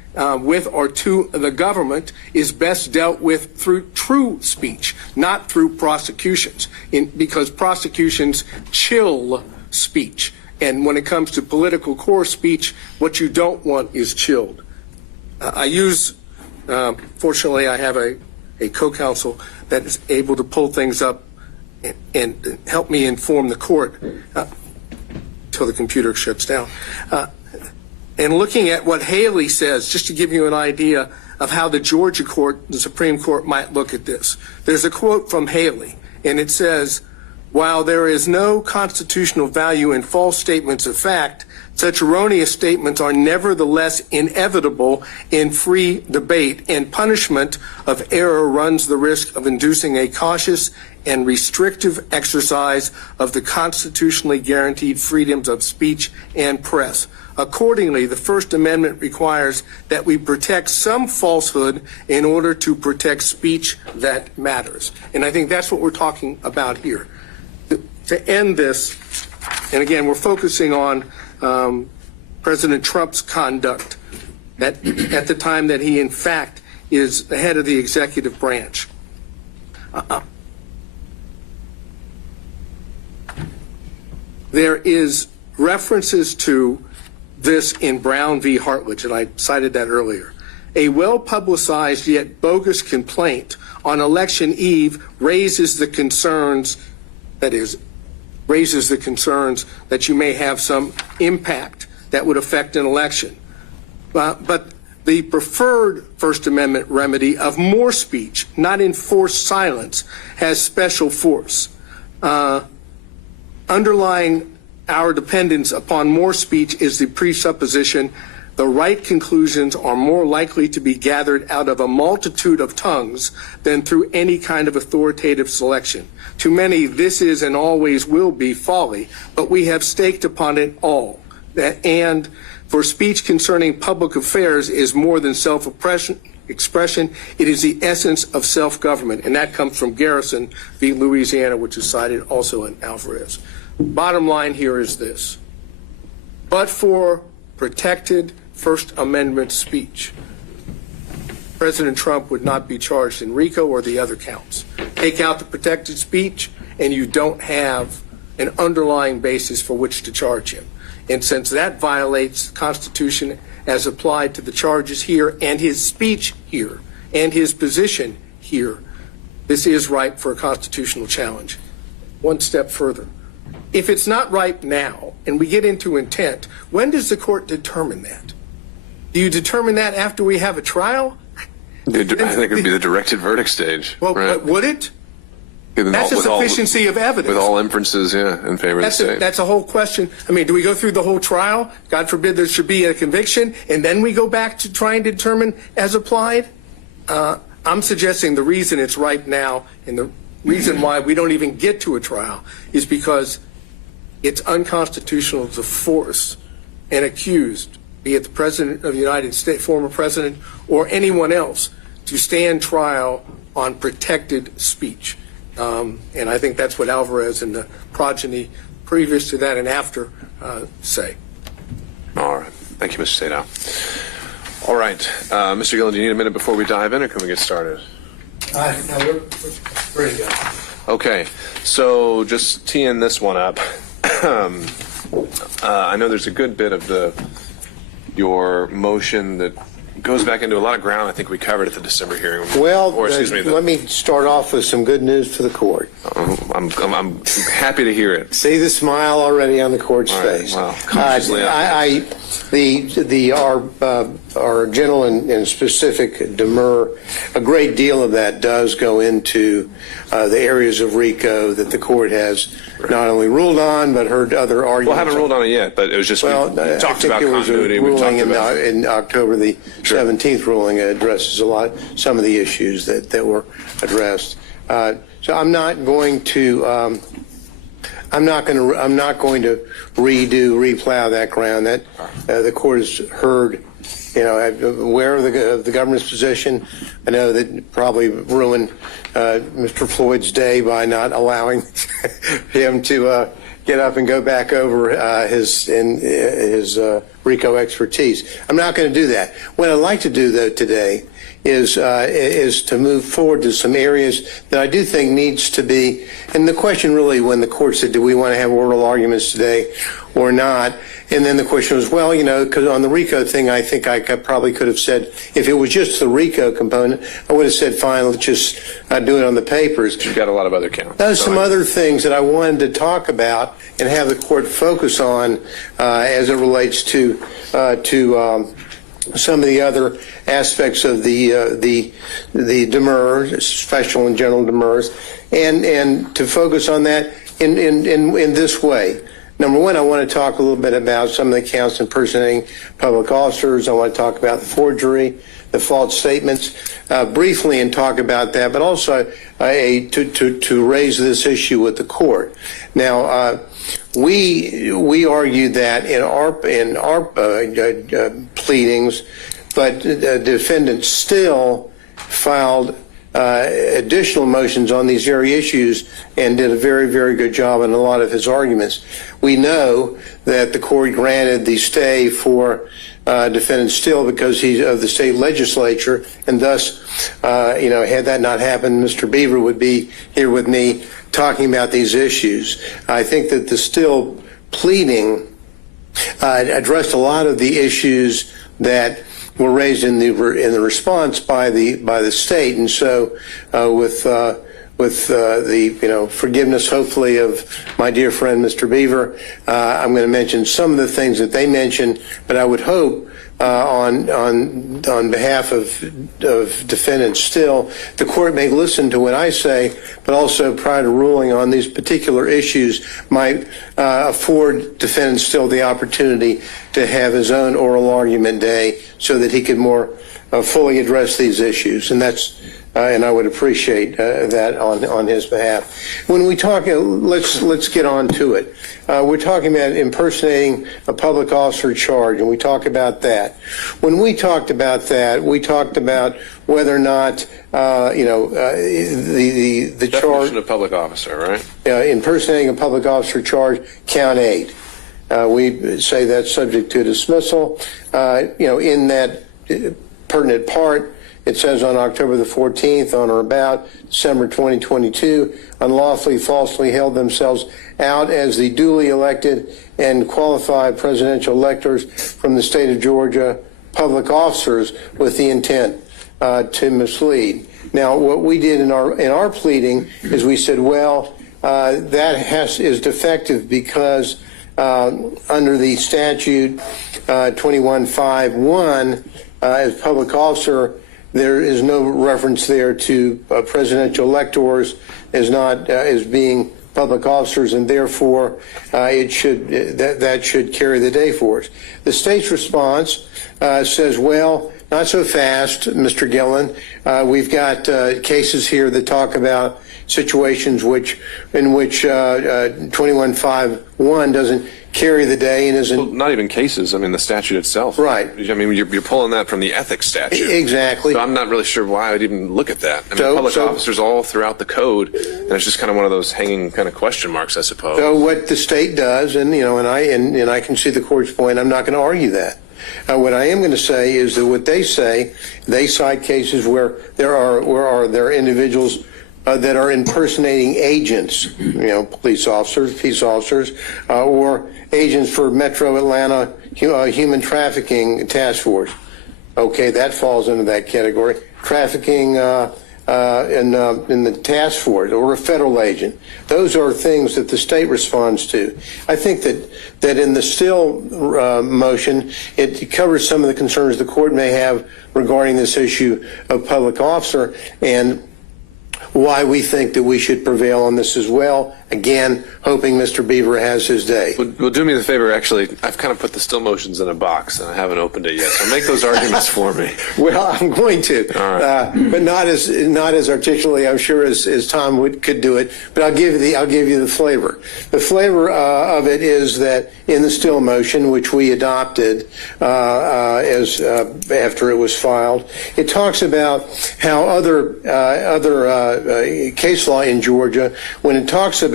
with or to the government is best dealt with through true speech, not through prosecutions, because prosecutions chill speech. And when it comes to political core speech, what you don't want is chilled. Fortunately, I have a co-counsel that is able to pull things up and help me inform the court till the computer shuts down. And looking at what Haley says, just to give you an idea of how the Georgia court, the Supreme Court, might look at this. There's a quote from Haley, and it says, "While there is no constitutional value in false statements of fact, such erroneous statements are nevertheless inevitable in free debate, and punishment of error runs the risk of inducing a cautious and restrictive exercise of the constitutionally guaranteed freedoms of speech and press. Accordingly, the First Amendment requires that we protect some falsehood in order to protect speech that matters." And I think that's what we're talking about here. To end this, and again, we're focusing on President Trump's conduct at the time that he, in fact, is the head of the executive branch. There is references to this in Brown v. Hartledge, and I cited that earlier. A well-publicized yet bogus complaint on election eve raises the concerns that you may have some impact that would affect an election. But the preferred First Amendment remedy of more speech, not enforced silence, has special force. Underlying our dependence upon more speech is the presupposition the right conclusions are more likely to be gathered out of a multitude of tongues than through any kind of authoritative selection. To many, this is and always will be folly, but we have staked upon it all. And for speech concerning public affairs is more than self-expression. It is the essence of self-government, and that comes from Garrison v. Louisiana, which is cited also in Alvarez. Bottom line here is this. But for protected First Amendment speech, President Trump would not be charged in RICO or the other counts. Take out the protected speech, and you don't have an underlying basis for which to charge him. And since that violates the Constitution as applied to the charges here and his speech here and his position here, this is ripe for a constitutional challenge. One step further. If it's not ripe now and we get into intent, when does the court determine that? Do you determine that after we have a trial? I think it would be the directed verdict stage. Well, right? Would it? That's a sufficiency of evidence. With all inferences, in favor of the state. That's a whole question. I mean, do we go through the whole trial? God forbid there should be a conviction, and then we go back to try and determine as applied? I'm suggesting the reason it's ripe now and the reason why we don't even get to a trial is because it's unconstitutional to force an accused, be it the President of the United States, former President, or anyone else, to stand trial on protected speech. And I think that's what Alvarez and the progeny previous to that and after say. All right. Thank you, Mr. Sadow. All right. Mr. Gillen, do you need a minute before we dive in, or can we get started? No, we're ready to go. Okay. So just teeing this one up. I know there's a good bit of your motion that goes back into a lot of ground I think we covered at the December hearing. Well, let me start off with some good news for the court. I'm happy to hear it. See the smile already on the court's face. Wow. Our general and specific demur, a great deal of that does go into the areas of RICO that the court has not only ruled on but heard other arguments. Well, I haven't ruled on it yet, but it was just we talked about continuity. We talked about in October the 17th ruling addresses some of the issues that were addressed. So I'm not going to replow that ground. That the court has heard. Aware of the government's position. I know that probably ruined Mr. Floyd's day by not allowing him to get up and go back over his RICO expertise. I'm not going to do that. What I'd like to do, though, today is to move forward to some areas that I do think needs to be, and the question really when the court said, do we want to have oral arguments today or not? And then the question was, well, because on the RICO thing, I think I probably could have said, if it was just the RICO component, I would have said, fine, let's just do it on the papers. You've got a lot of other counts. There's some other things that I wanted to talk about and have the court focus on as it relates to some of the other aspects of the demurs, special and general demurs, and to focus on that in this way. Number one, I want to talk a little bit about some of the counts impersonating public officers. I want to talk about the forgery, the false statements, briefly, and talk about that, but also to raise this issue with the court. Now, we argued that in our pleadings, but the defendant still filed additional motions on these very issues and did a very, very good job in a lot of his arguments. We know that the court granted the stay for defendant Still because he's of the state legislature, and thus, had that not happened, Mr. Beaver would be here with me talking about these issues. I think that the Still pleading addressed a lot of the issues that were raised in the response by the state, and so with the forgiveness, hopefully, of my dear friend Mr. Beaver, I'm going to mention some of the things that they mentioned, but I would hope on behalf of defendants Still, the court may listen to what I say, but also prior to ruling on these particular issues might afford defendant Still the opportunity to have his own oral argument day so that he could more fully address these issues, and that's. And I would appreciate that on his behalf. When we talk, let's get on to it. We're talking about impersonating a public officer charge, and we talk about that. When we talked about that, we talked about whether or not the charge Definition of public officer, right? Impersonating a public officer charge, count 8. We say that's subject to dismissal. In that pertinent part. It says on October the 14th, on or about December 2022, unlawfully, falsely held themselves out as the duly elected and qualified presidential electors from the state of Georgia, public officers with the intent to mislead. Now, what we did in our pleading is we said, well, that is defective because under the statute 2151, as public officer, there is no reference there to presidential electors as being public officers, and therefore that should carry the day for us. The state's response says, well, not so fast, Mr. Gillen. We've got cases here that talk about situations in which 2151 doesn't carry the day and isn't. Well, not even cases. I mean, the statute itself. Right. I mean, you're pulling that from the ethics statute. Exactly. So I'm not really sure why I'd even look at that. I mean, public officers all throughout the code, and it's just kind of one of those hanging kind of question marks, I suppose. So what the state does, and I can see the court's point. I'm not going to argue that. What I am going to say is that what they say, they cite cases where there are individuals that are impersonating agents, police officers, peace officers, or agents for Metro Atlanta Human Trafficking Task Force. Okay, that falls into that category. Trafficking in the task force or a federal agent. Those are things that the state responds to. I think that in the Still motion, it covers some of the concerns the court may have regarding this issue of public officer and why we think that we should prevail on this as well. Again, hoping Mr. Beaver has his day. Well, do me the favor, actually, I've kind of put the Still motions in a box, and I haven't opened it yet, so make those arguments for me. Well, I'm going to, all right. But not as articulately, I'm sure, as Tom could do it. But I'll give you the flavor. The flavor of it is that in the Still motion, which we adopted after it was filed, it talks about how other case law in Georgia, when it talks about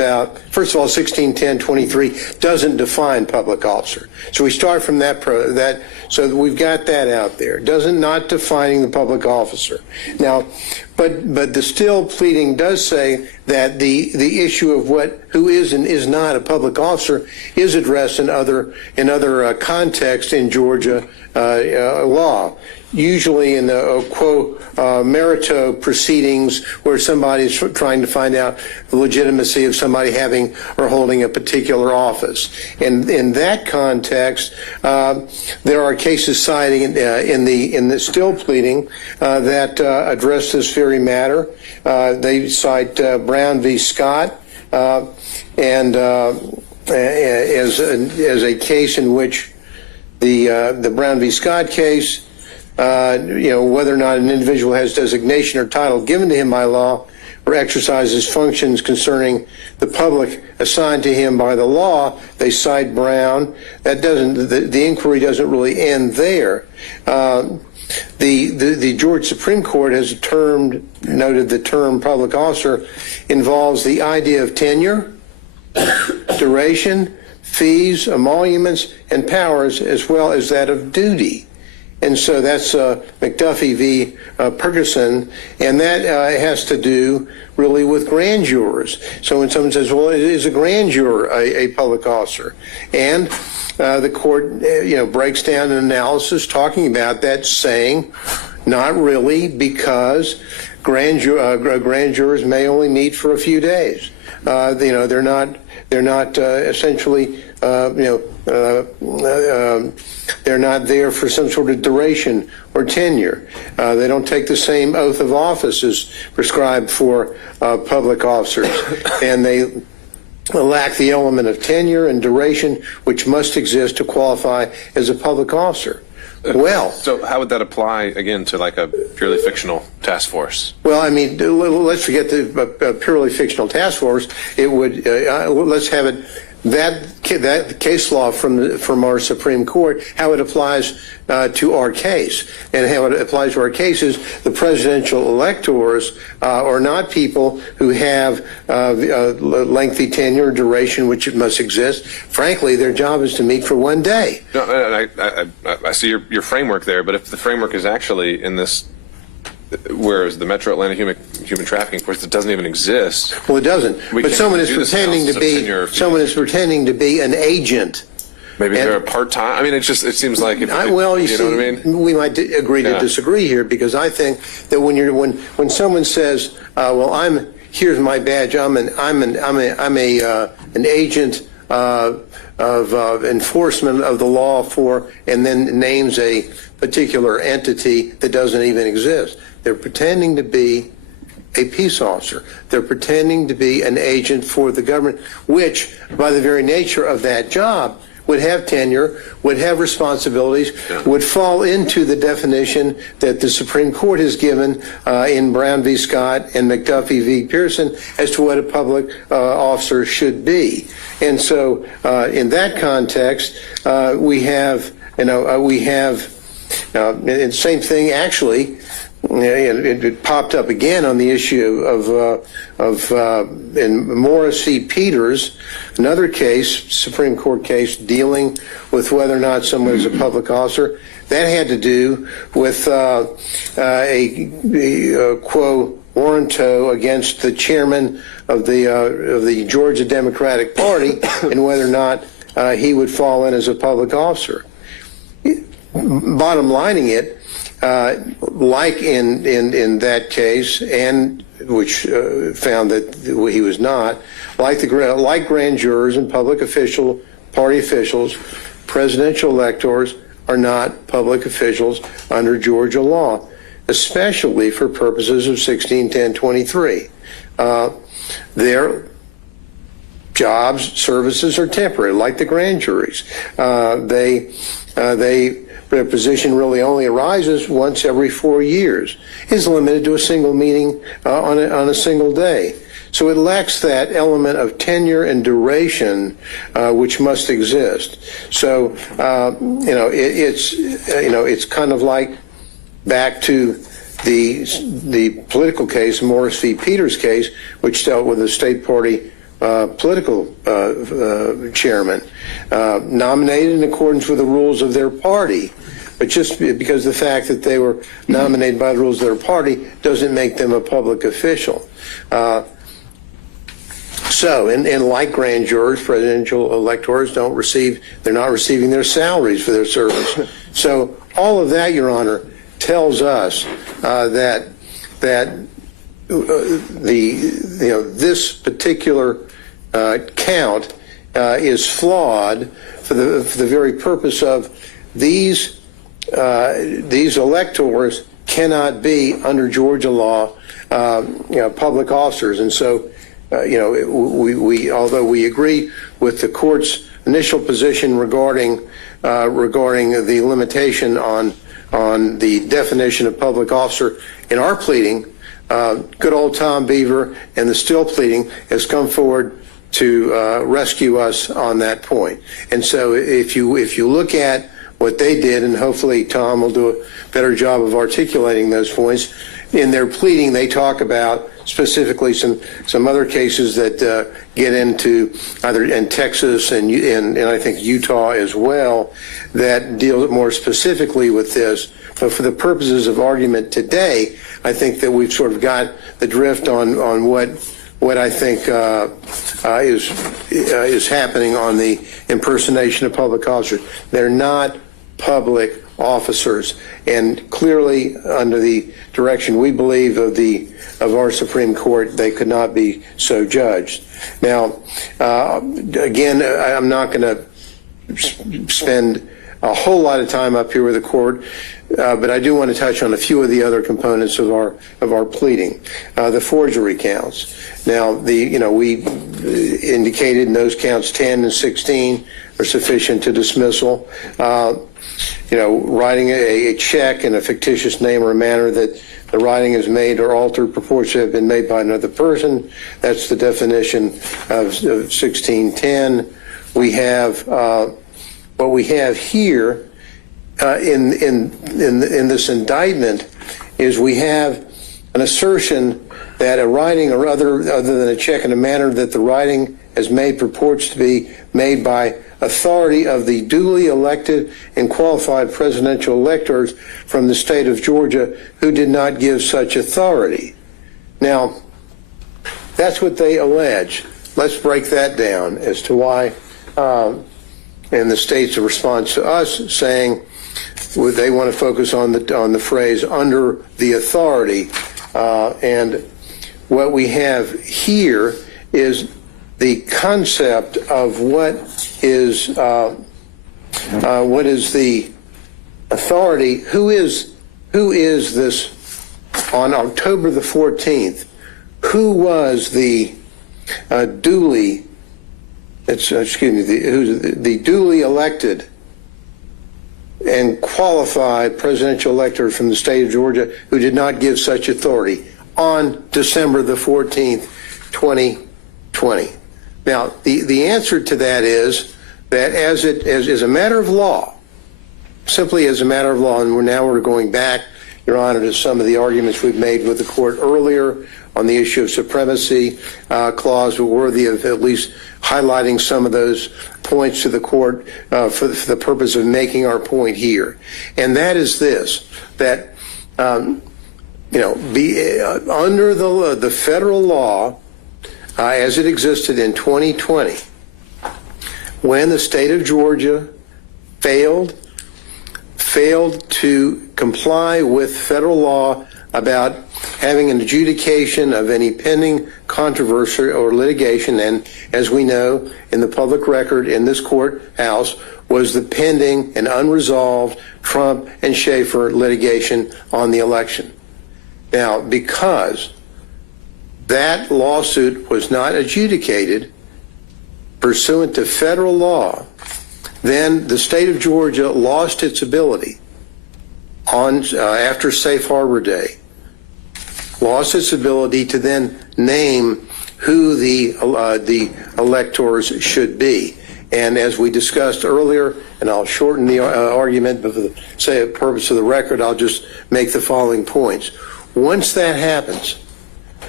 about, first of all, 1610-23 doesn't define public officer. So we start from so we've got that out there. Doesn't not defining the public officer. Now, but the still pleading does say that the issue of who is and is not a public officer is addressed in other contexts in Georgia law. Usually in the quo merito proceedings where somebody's trying to find out the legitimacy of somebody having or holding a particular office. And in that context, there are cases citing in the still pleading that address this very matter. They cite Brown v. Scott and as a case in which the Brown v. Scott case, whether or not an individual has designation or title given to him by law or exercises functions concerning the public assigned to him by the law, they cite Brown. That doesn't, the inquiry doesn't really end there. The Georgia Supreme Court has noted the term public officer involves the idea of tenure, duration, fees, emoluments, and powers, as well as that of duty. And so that's McDuffie v. Ferguson, and that has to do really with grand jurors. So when someone says, well, is a grand juror a public officer? And the court, breaks down an analysis talking about that, saying, not really, because grand jurors may only meet for a few days. They're not essentially, they're not there for some sort of duration or tenure. They don't take the same oath of office as prescribed for public officers, and they lack the element of tenure and duration which must exist to qualify as a public officer. Well, so how would that apply again to like a purely fictional task force? Well, I mean, let's forget the purely fictional task force. It would let's have it that case law from our Supreme Court, how it applies to our case, and how it applies to our case is the presidential electors are not people who have lengthy tenure or duration, which it must exist. Frankly, their job is to meet for one day. No, I see your framework there, but if the framework is actually in this, whereas the Metro Atlanta human trafficking force, it doesn't even exist. Well, it doesn't. But someone is pretending to be an agent. Maybe they're a part-time. I mean, it seems like you know what I mean? We might agree to disagree here, because I think that when someone says, "Well, here's my badge. I'm an agent of enforcement of the law for," and then names a particular entity that doesn't even exist. They're pretending to be a peace officer. They're pretending to be an agent for the government, which, by the very nature of that job, would have tenure, would have responsibilities, would fall into the definition that the Supreme Court has given in Brown v. Scott and McDuffie v. Pearson as to what a public officer should be. And so in that context, we have, and the same thing actually, it popped up again on the issue in Morris v. Peters, another case, Supreme Court case dealing with whether or not someone is a public officer. That had to do with a quo warranto against the chairman of the Georgia Democratic Party and whether or not he would fall in as a public officer. Bottom lining it, like in that case, and which found that he was not, like grand jurors and public party officials, presidential electors are not public officials under Georgia law, especially for purposes of 1610-23. Their jobs, services are temporary, like the grand juries. Their position really only arises once every 4 years. It's limited to a single meeting on a single day. So it lacks that element of tenure and duration which must exist. So it's kind of like back to the political case, Morris v. Peters case, which dealt with a state party political chairman, nominated in accordance with the rules of their party. But just because the fact that they were nominated by the rules of their party doesn't make them a public official. So, and like grand jurors, presidential electors they're not receiving their salaries for their service. So all of that, Your Honor, tells us that this particular count is flawed for the very purpose of these electors cannot be under Georgia law public officers. And so we although we agree with the court's initial position regarding the limitation on the definition of public officer in our pleading, good old Tom Beaver and the Still pleading has come forward to rescue us on that point. And so if you look at what they did, and hopefully Tom will do a better job of articulating those points, in their pleading they talk about specifically some other cases that get into either in Texas and I think Utah as well that deal more specifically with this. But for the purposes of argument today, I think that we've sort of got the drift on what I think is happening on the impersonation of public officers. They're not public officers, and clearly under the direction we believe of our Supreme Court, they could not be so judged. Now, again, I'm not going to spend a whole lot of time up here with the court, but I do want to touch on a few of the other components of our pleading. The forgery counts. Now, we indicated in those counts 10 and 16 are sufficient to dismissal. Writing a check in a fictitious name or manner that the writing is made or altered purports to have been made by another person. That's the definition of 1610. We have what we have here in this indictment is we have an assertion that a writing or other than a check in a manner that the writing is made purports to be made by authority of the duly elected and qualified presidential electors from the state of Georgia who did not give such authority. Now, that's what they allege. Let's break that down as to why, and the state's response to us saying they want to focus on the phrase under the authority, and what we have here is the concept of what is the authority. Who is this on October the 14th? Who was the duly duly elected and qualified presidential elector from the state of Georgia who did not give such authority on December the 14th, 2020? Now, the answer to that is that as a matter of law, simply as a matter of law, and we're going back, Your Honor, to some of the arguments we've made with the court earlier on the issue of supremacy clause, were worthy of at least highlighting some of those points to the court for the purpose of making our point here. And that is this, that, under the federal law, as it existed in 2020, when the state of Georgia failed to comply with federal law about having an adjudication of any pending controversy or litigation, and as we know in the public record in this courthouse was the pending and unresolved Trump and Shafer litigation on the election. Now, because that lawsuit was not adjudicated pursuant to federal law, then the state of Georgia lost its ability after Safe Harbor Day, lost its ability to then name who the electors should be. And as we discussed earlier, and I'll shorten the argument, but for the purpose of the record, I'll just make the following points. Once that happens,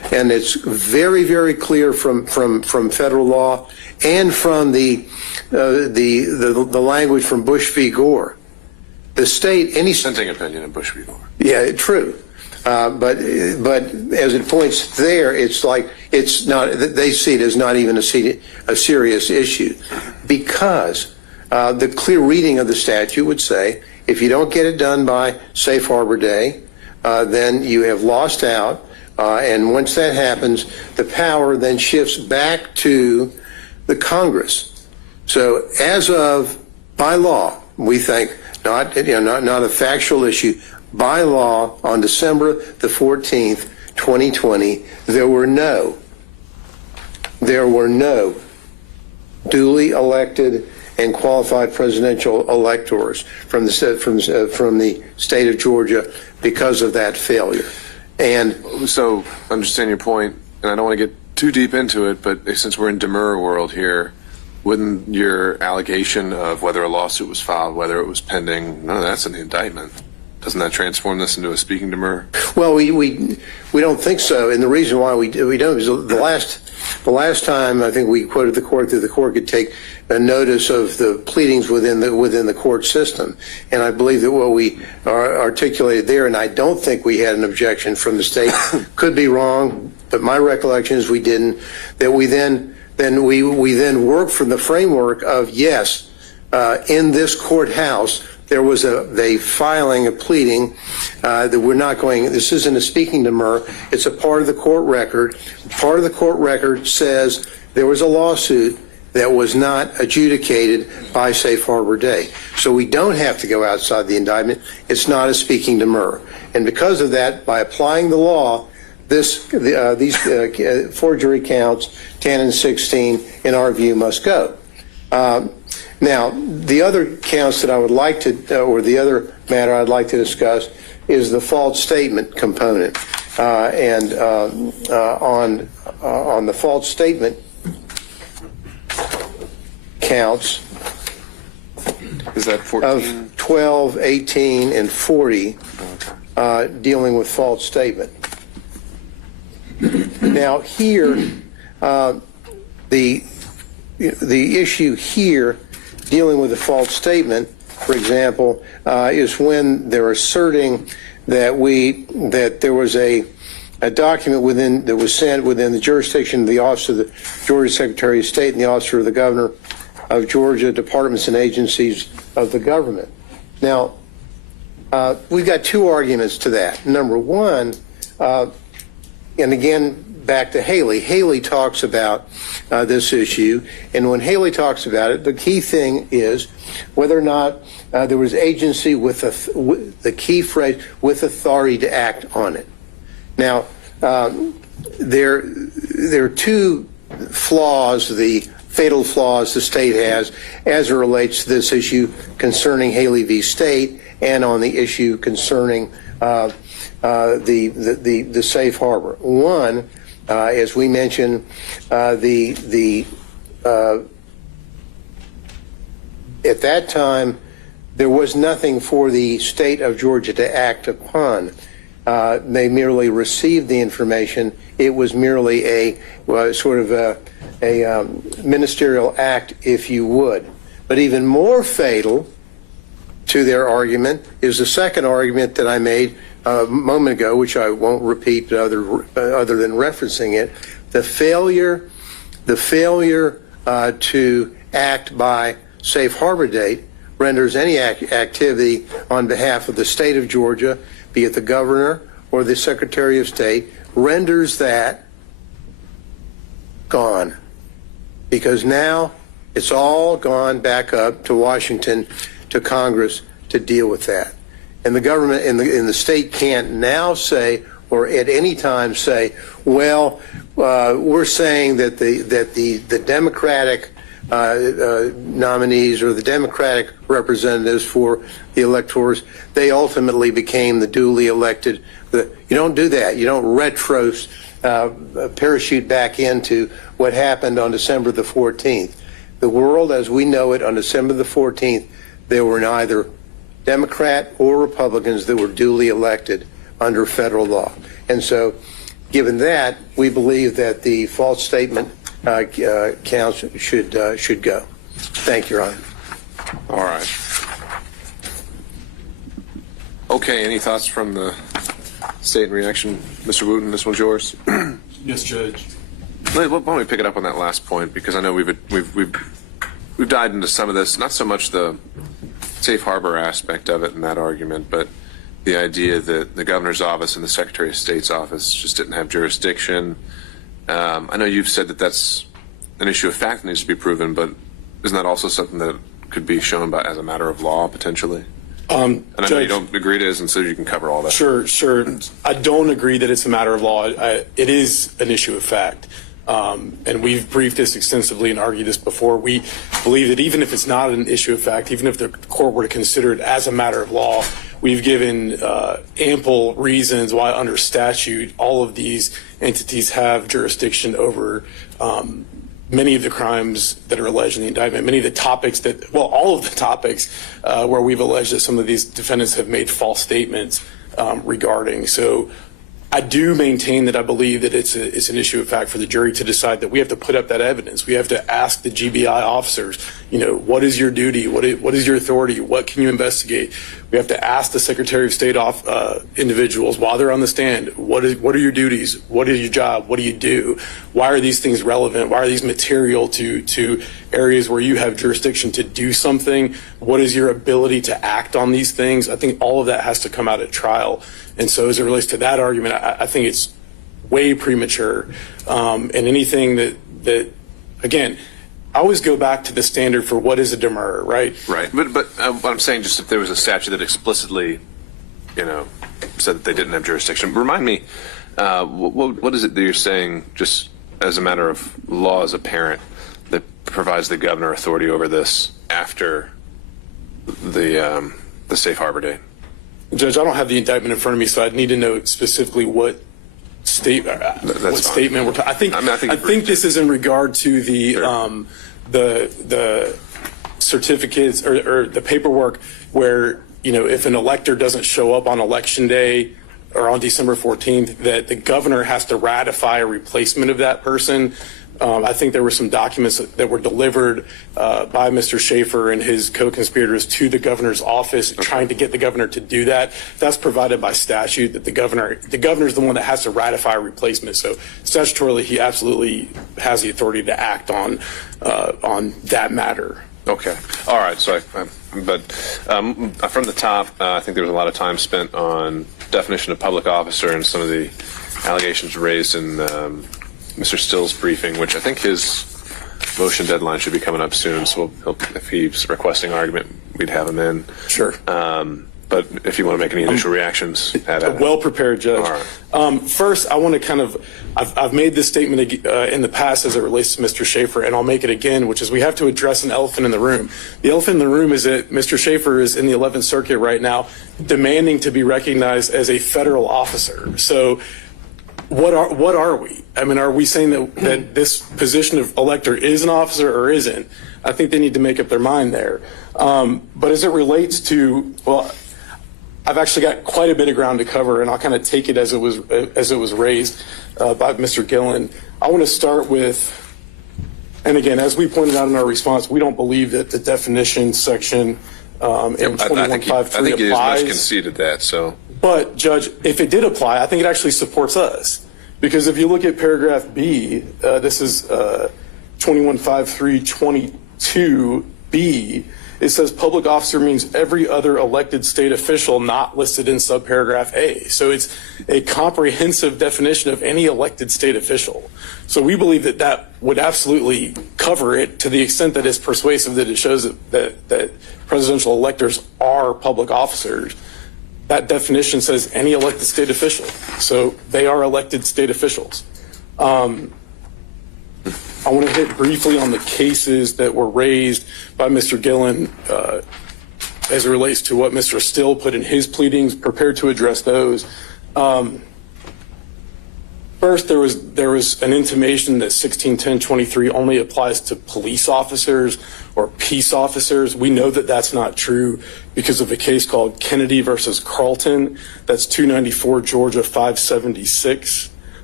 and it's very, very clear from federal law and from the language from Bush v. Gore. The state, any Dissenting opinion of Bush v. Gore. yeah, true. But as it points there, it's like it's not. They see it as not even a serious issue, because the clear reading of the statute would say if you don't get it done by Safe Harbor Day, then you have lost out. And once that happens, the power then shifts back to the Congress. So as of by law, we think not a factual issue. By law, on December the 14th, 2020, there were no duly elected and qualified presidential electors from the state of Georgia because of that failure. And So, understand your point, and I don't want to get too deep into it, but since we're in demurrer world here, wouldn't your allegation of whether a lawsuit was filed, whether it was pending, none of that's in the indictment? Doesn't that transform this into a speaking demurrer? well, we don't think so, and the reason why we don't is the last time I think we quoted the court that the court could take a notice of the pleadings within the court system, and I believe that what we articulated there, and I don't think we had an objection from the state, could be wrong, but my recollection is we didn't. That we then worked from the framework of yes, in this courthouse. There was a filing, a pleading that we're not going, this isn't a speaking demurrer, it's a part of the court record. Part of the court record says there was a lawsuit that was not adjudicated by Safe Harbor Day. So we don't have to go outside the indictment. It's not a speaking demurrer. And because of that, by applying the law, these forgery counts, 10 and 16, in our view, must go. Now, the other counts that I would like to, or the other matter I'd like to discuss is the false statement component. On the false statement counts Is that 14? of 12, 18, and 40 dealing with false statement. Now, here, the issue here dealing with a false statement, for example, is when they're asserting that there was a document that was sent within the jurisdiction of the Office of the Georgia Secretary of State and the Office of the Governor of Georgia, departments and agencies of the government. Now, we've got two arguments to that. Number one, and again, back to Haley. Haley talks about this issue, and when Haley talks about it, the key thing is whether or not there was agency with the key phrase, with authority to act on it. Now, there are two flaws, the fatal flaws the state has as it relates to this issue concerning Haley v. State and on the issue concerning the safe harbor. One, as we mentioned, at that time, there was nothing for the state of Georgia to act upon. They merely received the information. It was merely a ministerial act, if you would. But even more fatal to their argument is the second argument that I made a moment ago, which I won't repeat other than referencing it. The failure to act by safe harbor date renders any activity on behalf of the state of Georgia, be it the governor or the Secretary of State, renders that gone. Because now it's all gone back up to Washington, to Congress to deal with that. And the government and the state can't now say, or at any time say, well, we're saying that the Democratic nominees or the Democratic representatives for the electors, they ultimately became the duly elected. You don't do that. You don't parachute back into what happened on December the 14th. The world as we know it on December the 14th, there were neither Democrat or Republicans that were duly elected under federal law. And so Given that, we believe that the false statement counts should go. Thank you, Your Honor. All right. Okay, any thoughts from the state in reaction? Mr. Wooten, this one's yours. Yes, Judge. Why don't we pick it up on that last point, because I know we've dived into some of this, not so much the safe harbor aspect of it in that argument, but the idea that the governor's office and the Secretary of State's office just didn't have jurisdiction. I know you've said that that's an issue of fact that needs to be proven, but isn't that also something that could be shown by as a matter of law potentially? And I know you don't agree to it, and so you can cover all that. Sure. I don't agree that it's a matter of law. It is an issue of fact. And we've briefed this extensively and argued this before. We believe that even if it's not an issue of fact, even if the court were to consider it as a matter of law, we've given ample reasons why under statute all of these entities have jurisdiction over many of the crimes that are alleged in the indictment, many of the topics that, well, all of the topics where we've alleged that some of these defendants have made false statements regarding. So I do maintain that I believe that it's an issue of fact for the jury to decide that we have to put up that evidence. We have to ask the GBI officers, what is your duty? What is your authority? What can you investigate? We have to ask the Secretary of State individuals while they're on the stand, what are your duties? What is your job? What do you do? Why are these things relevant? Why are these material to areas where you have jurisdiction to do something? What is your ability to act on these things? I think all of that has to come out at trial. And so as it relates to that argument, I think it's way premature. And anything that again, I always go back to the standard for what is a demur, right? Right. But what I'm saying, just if there was a statute that explicitly, said that they didn't have jurisdiction, remind me, what is it that you're saying, just as a matter of law as a parent, that provides the governor authority over this after the safe harbor date? Judge, I don't have the indictment in front of me, so I'd need to know specifically what statement we're talking. I think this is in regard to the certificates or the paperwork where if an elector doesn't show up on election day or on December 14th, that the governor has to ratify a replacement of that person. I think there were some documents that were delivered by Mr. Shafer and his co-conspirators to the governor's office, trying to get the governor to do that. That's provided by statute, that the governor is the one that has to ratify a replacement. So statutorily, he absolutely has the authority to act on that matter. Okay. All right. So, but from the top, I think there was a lot of time spent on definition of public officer and some of the allegations raised in Mr. Still's briefing, which I think his motion deadline should be coming up soon. So if he's requesting argument, we'd have him in. Sure. But if you want to make any initial reactions, well prepared, Judge. All right. First, I want to I've made this statement in the past as it relates to Mr. Shafer, and I'll make it again, which is we have to address an elephant in the room. The elephant in the room is that Mr. Shafer is in the 11th Circuit right now, demanding to be recognized as a federal officer. So what are we? I mean, are we saying that this position of elector is an officer or isn't? I think they need to make up their mind there. But as it relates to, well, I've actually got quite a bit of ground to cover, and I'll kind of take it as it was raised by Mr. Gillen. I want to start with, and again, as we pointed out in our response, we don't believe that the definition section in 21.53 I think it is applies. much conceded that. So, but Judge, if it did apply, I think it actually supports us, because if you look at paragraph B, this is 21.53.22B. It says public officer means every other elected state official not listed in subparagraph A. So it's a comprehensive definition of any elected state official. So we believe that that would absolutely cover it to the extent that it's persuasive, that it shows that presidential electors are public officers. That definition says any elected state official. So they are elected state officials. I want to hit briefly on the cases that were raised by Mr. Gillen as it relates to what Mr. Still put in his pleadings, prepared to address those. First, there was an intimation that 1610.23 only applies to police officers or peace officers. We know that that's not true because of a case called Kennedy versus Carlton. That's 294 Georgia 576.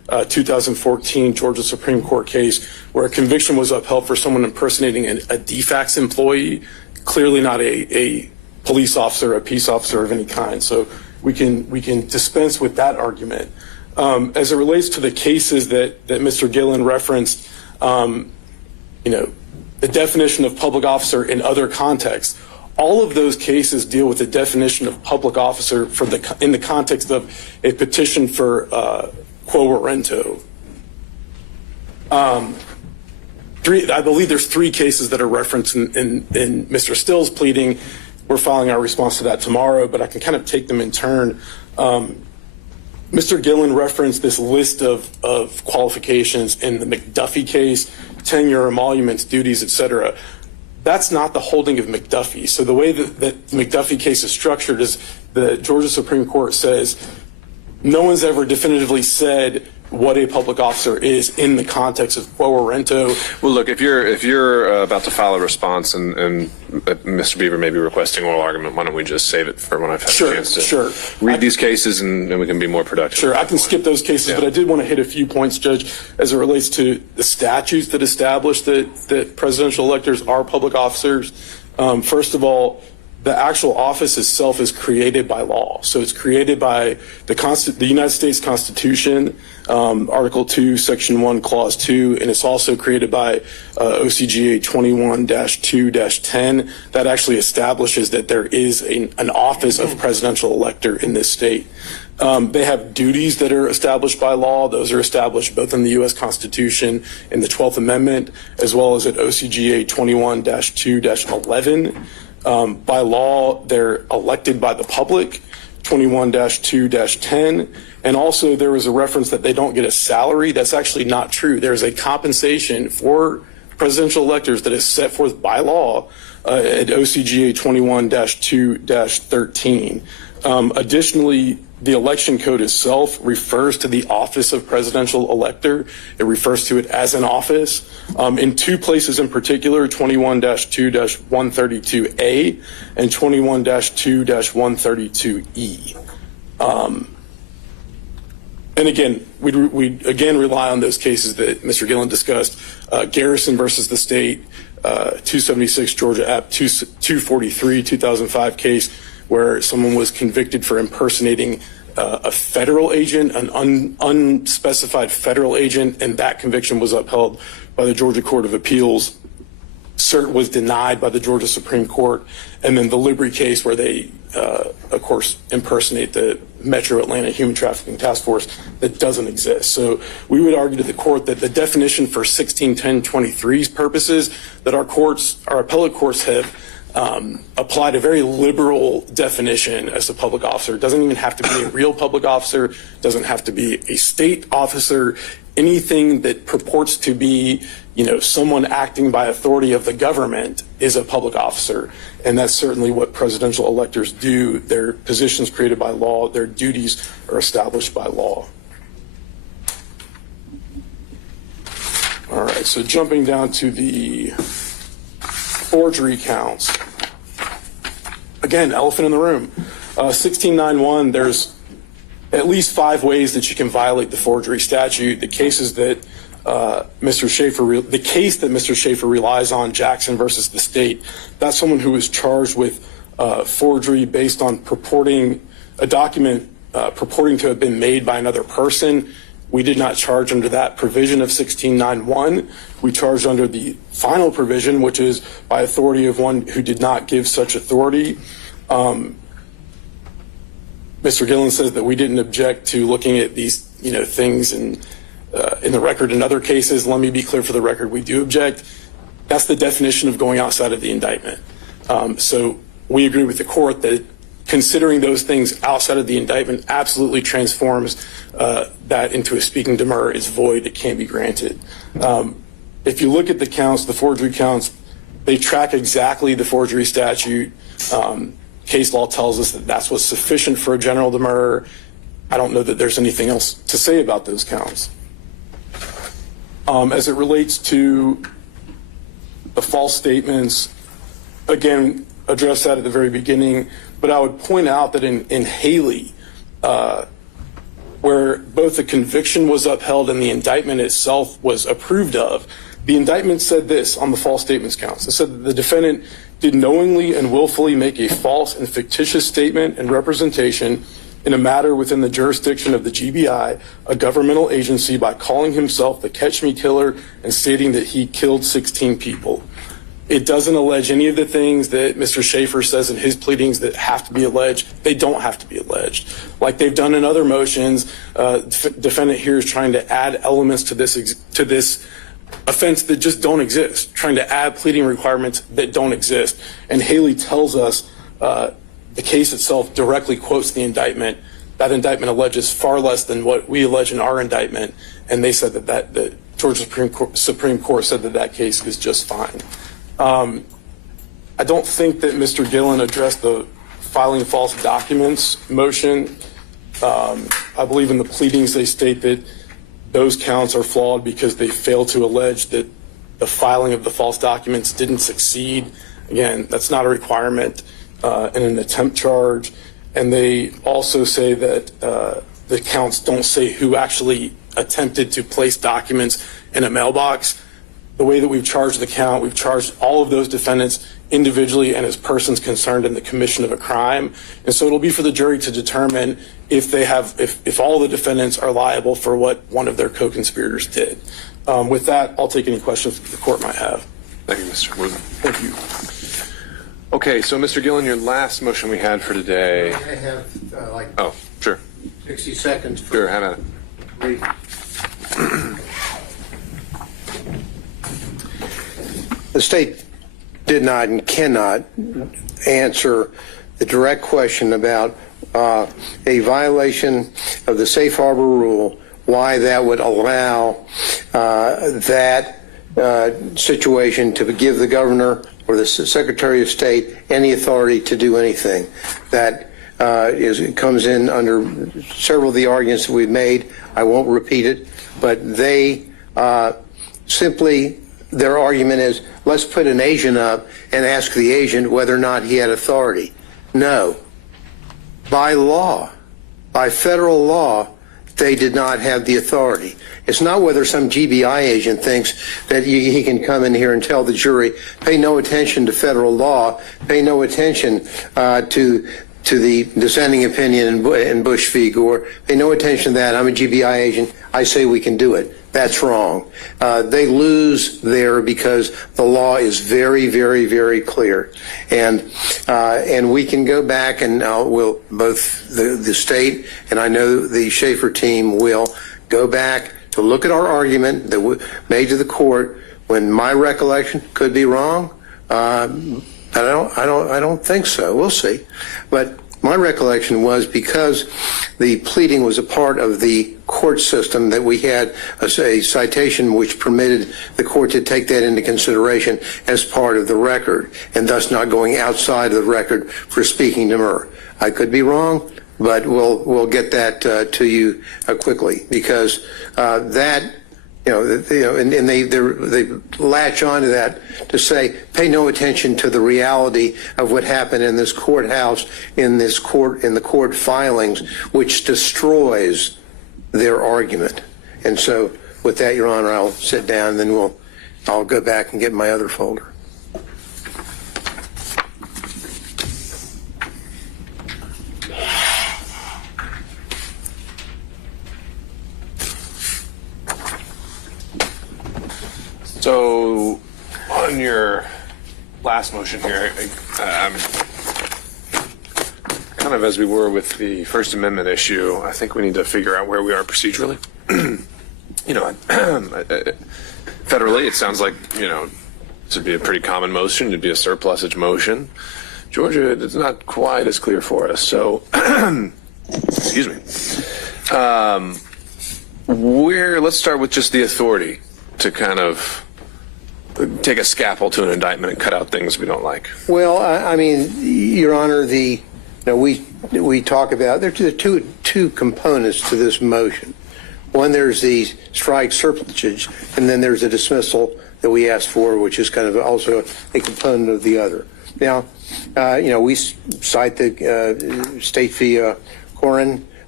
2014 Georgia Supreme Court case where a conviction was upheld for someone impersonating a DFAX employee, clearly not a police officer, a peace officer of any kind. So we can dispense with that argument. As it relates to the cases that Mr. Gillen referenced, the definition of public officer in other contexts, all of those cases deal with the definition of public officer in the context of a petition for quo warranto. I believe there's 3 cases that are referenced in Mr. Still's pleading. We're filing our response to that tomorrow, but I can kind of take them in turn. Mr. Gillen referenced this list of qualifications in the McDuffie case, tenure, emoluments, duties, etc. That's not the holding of McDuffie. So the way that the McDuffie case is structured is the Georgia Supreme Court says no one's ever definitively said what a public officer is in the context of quo warranto. Well, look, if you're about to file a response and Mr. Beaver may be requesting oral argument, why don't we just save it for when I've had a chance to read these cases and we can be more productive. Sure, I can skip those cases, but I did want to hit a few points, Judge, as it relates to the statutes that establish that presidential electors are public officers. First of all, the actual office itself is created by law. So it's created by the United States Constitution, Article 2, Section 1, Clause 2, and it's also created by OCGA 21-2-10 that actually establishes that there is an office of presidential elector in this state. They have duties that are established by law. Those are established both in the U.S. Constitution in the 12th Amendment, as well as at OCGA 21-2-11. By law, they're elected by the public, 21-2-10. And also there was a reference that they don't get a salary. That's actually not true. There's a compensation for presidential electors that is set forth by law at OCGA 21-2-13. Additionally, the election code itself refers to the office of presidential elector. It refers to it as an office. In 2 places in particular, 21-2-132A and 21-2-132E. And again, we again rely on those cases that Mr. Gillen discussed. Garrison versus the state, 276 Georgia App 243, 2005 case where someone was convicted for impersonating a federal agent, an unspecified federal agent, and that conviction was upheld by the Georgia Court of Appeals. Cert was denied by the Georgia Supreme Court. And then the Libri case where they, of course, impersonate the Metro Atlanta Human Trafficking Task Force that doesn't exist. So we would argue to the court that the definition for 161023's purposes that our appellate courts have applied a very liberal definition as a public officer. It doesn't even have to be a real public officer, doesn't have to be a state officer, anything that purports to be, someone acting by authority of the government is a public officer. And that's certainly what presidential electors do. Their positions created by law, their duties are established by law. All right, so jumping down to the forgery counts. Again, elephant in the room. 1691, there's at least 5 ways that you can violate the forgery statute. The cases that Mr. Shafer relies on, Jackson versus the state, that's someone who was charged with forgery based on purporting a document purporting to have been made by another person. We did not charge under that provision of 1691. We charged under the final provision, which is by authority of one who did not give such authority. Mr. Gillen says that we didn't object to looking at these, things in the record in other cases. Let me be clear for the record, we do object. That's the definition of going outside of the indictment. So we agree with the court that considering those things outside of the indictment absolutely transforms that into a speaking demur. Is void, it can't be granted. If you look at the counts, the forgery counts, they track exactly the forgery statute. Case law tells us that that's what's sufficient for a general demur. I don't know that there's anything else to say about those counts. As it relates to the false statements, again, addressed that at the very beginning, but I would point out that in Haley, where both the conviction was upheld and the indictment itself was approved of. The indictment said this on the false statements counts. It said that the defendant did knowingly and willfully make a false and fictitious statement and representation in a matter within the jurisdiction of the GBI, a governmental agency, by calling himself the Catch Me Killer and stating that he killed 16 people. It doesn't allege any of the things that Mr. Shafer says in his pleadings that have to be alleged. They don't have to be alleged. Like they've done in other motions, defendant here is trying to add elements to this offense that just don't exist, trying to add pleading requirements that don't exist. And Haley tells us the case itself directly quotes the indictment. That indictment alleges far less than what we allege in our indictment, and they said that the Georgia Supreme Court said that case is just fine. I don't think that Mr. Gillen addressed the filing false documents motion. I believe in the pleadings they state that those counts are flawed because they fail to allege that the filing of the false documents didn't succeed. Again, that's not a requirement in an attempt charge. And they also say that the counts don't say who actually attempted to place documents in a mailbox. The way that we've charged the count, we've charged all of those defendants individually and as persons concerned in the commission of a crime. And so it'll be for the jury to determine if they have, if all the defendants are liable for what one of their co-conspirators did. With that, I'll take any questions that the court might have. Thank you, Mr. Worthing. Thank you. Okay, so Mr. Gillen, your last motion we had for today. I have like Oh, sure. 60 seconds. Sure, have at it. Brief. The state did not and cannot answer the direct question about a violation of the safe harbor rule, why that would allow that situation to give the governor or the Secretary of State any authority to do anything. That comes in under several of the arguments that we've made. I won't repeat it, but they simply, their argument is, let's put an agent up and ask the agent whether or not he had authority. No. By law, by federal law, they did not have the authority. It's not whether some GBI agent thinks that he can come in here and tell the jury, pay no attention to federal law, pay no attention to the dissenting opinion in Bush v. Gore, pay no attention to that. I'm a GBI agent. I say we can do it. That's wrong. They lose there because the law is very, very, very clear. And we can go back and we'll, both the state and I know the Shafer team will go back to look at our argument that we made to the court when my recollection could be wrong. I don't think so. We'll see. But my recollection was because the pleading was a part of the court system that we had a citation which permitted the court to take that into consideration as part of the record and thus not going outside of the record for speaking demur. I could be wrong, but we'll get that to you quickly because that. And they latch onto that to say, pay no attention to the reality of what happened in this courthouse, in the court filings, which destroys their argument. And so, with that, Your Honor, I'll sit down, and then I'll go back and get my other folder. So, on your last motion here, kind of as we were with the First Amendment issue, I think we need to figure out where we are procedurally. Federally, it sounds like, this would be a pretty common motion. It'd be a surplusage motion. Georgia, it's not quite as clear for us. So, excuse me. Let's start with just the authority to kind of take a scalpel to an indictment and cut out things we don't like. Well, I mean, Your Honor, we talk about there are two components to this motion. One, there's the strike surplusage, and then there's a dismissal that we asked for, which is kind of also a component of the other. Now, we cite the State v. Corin,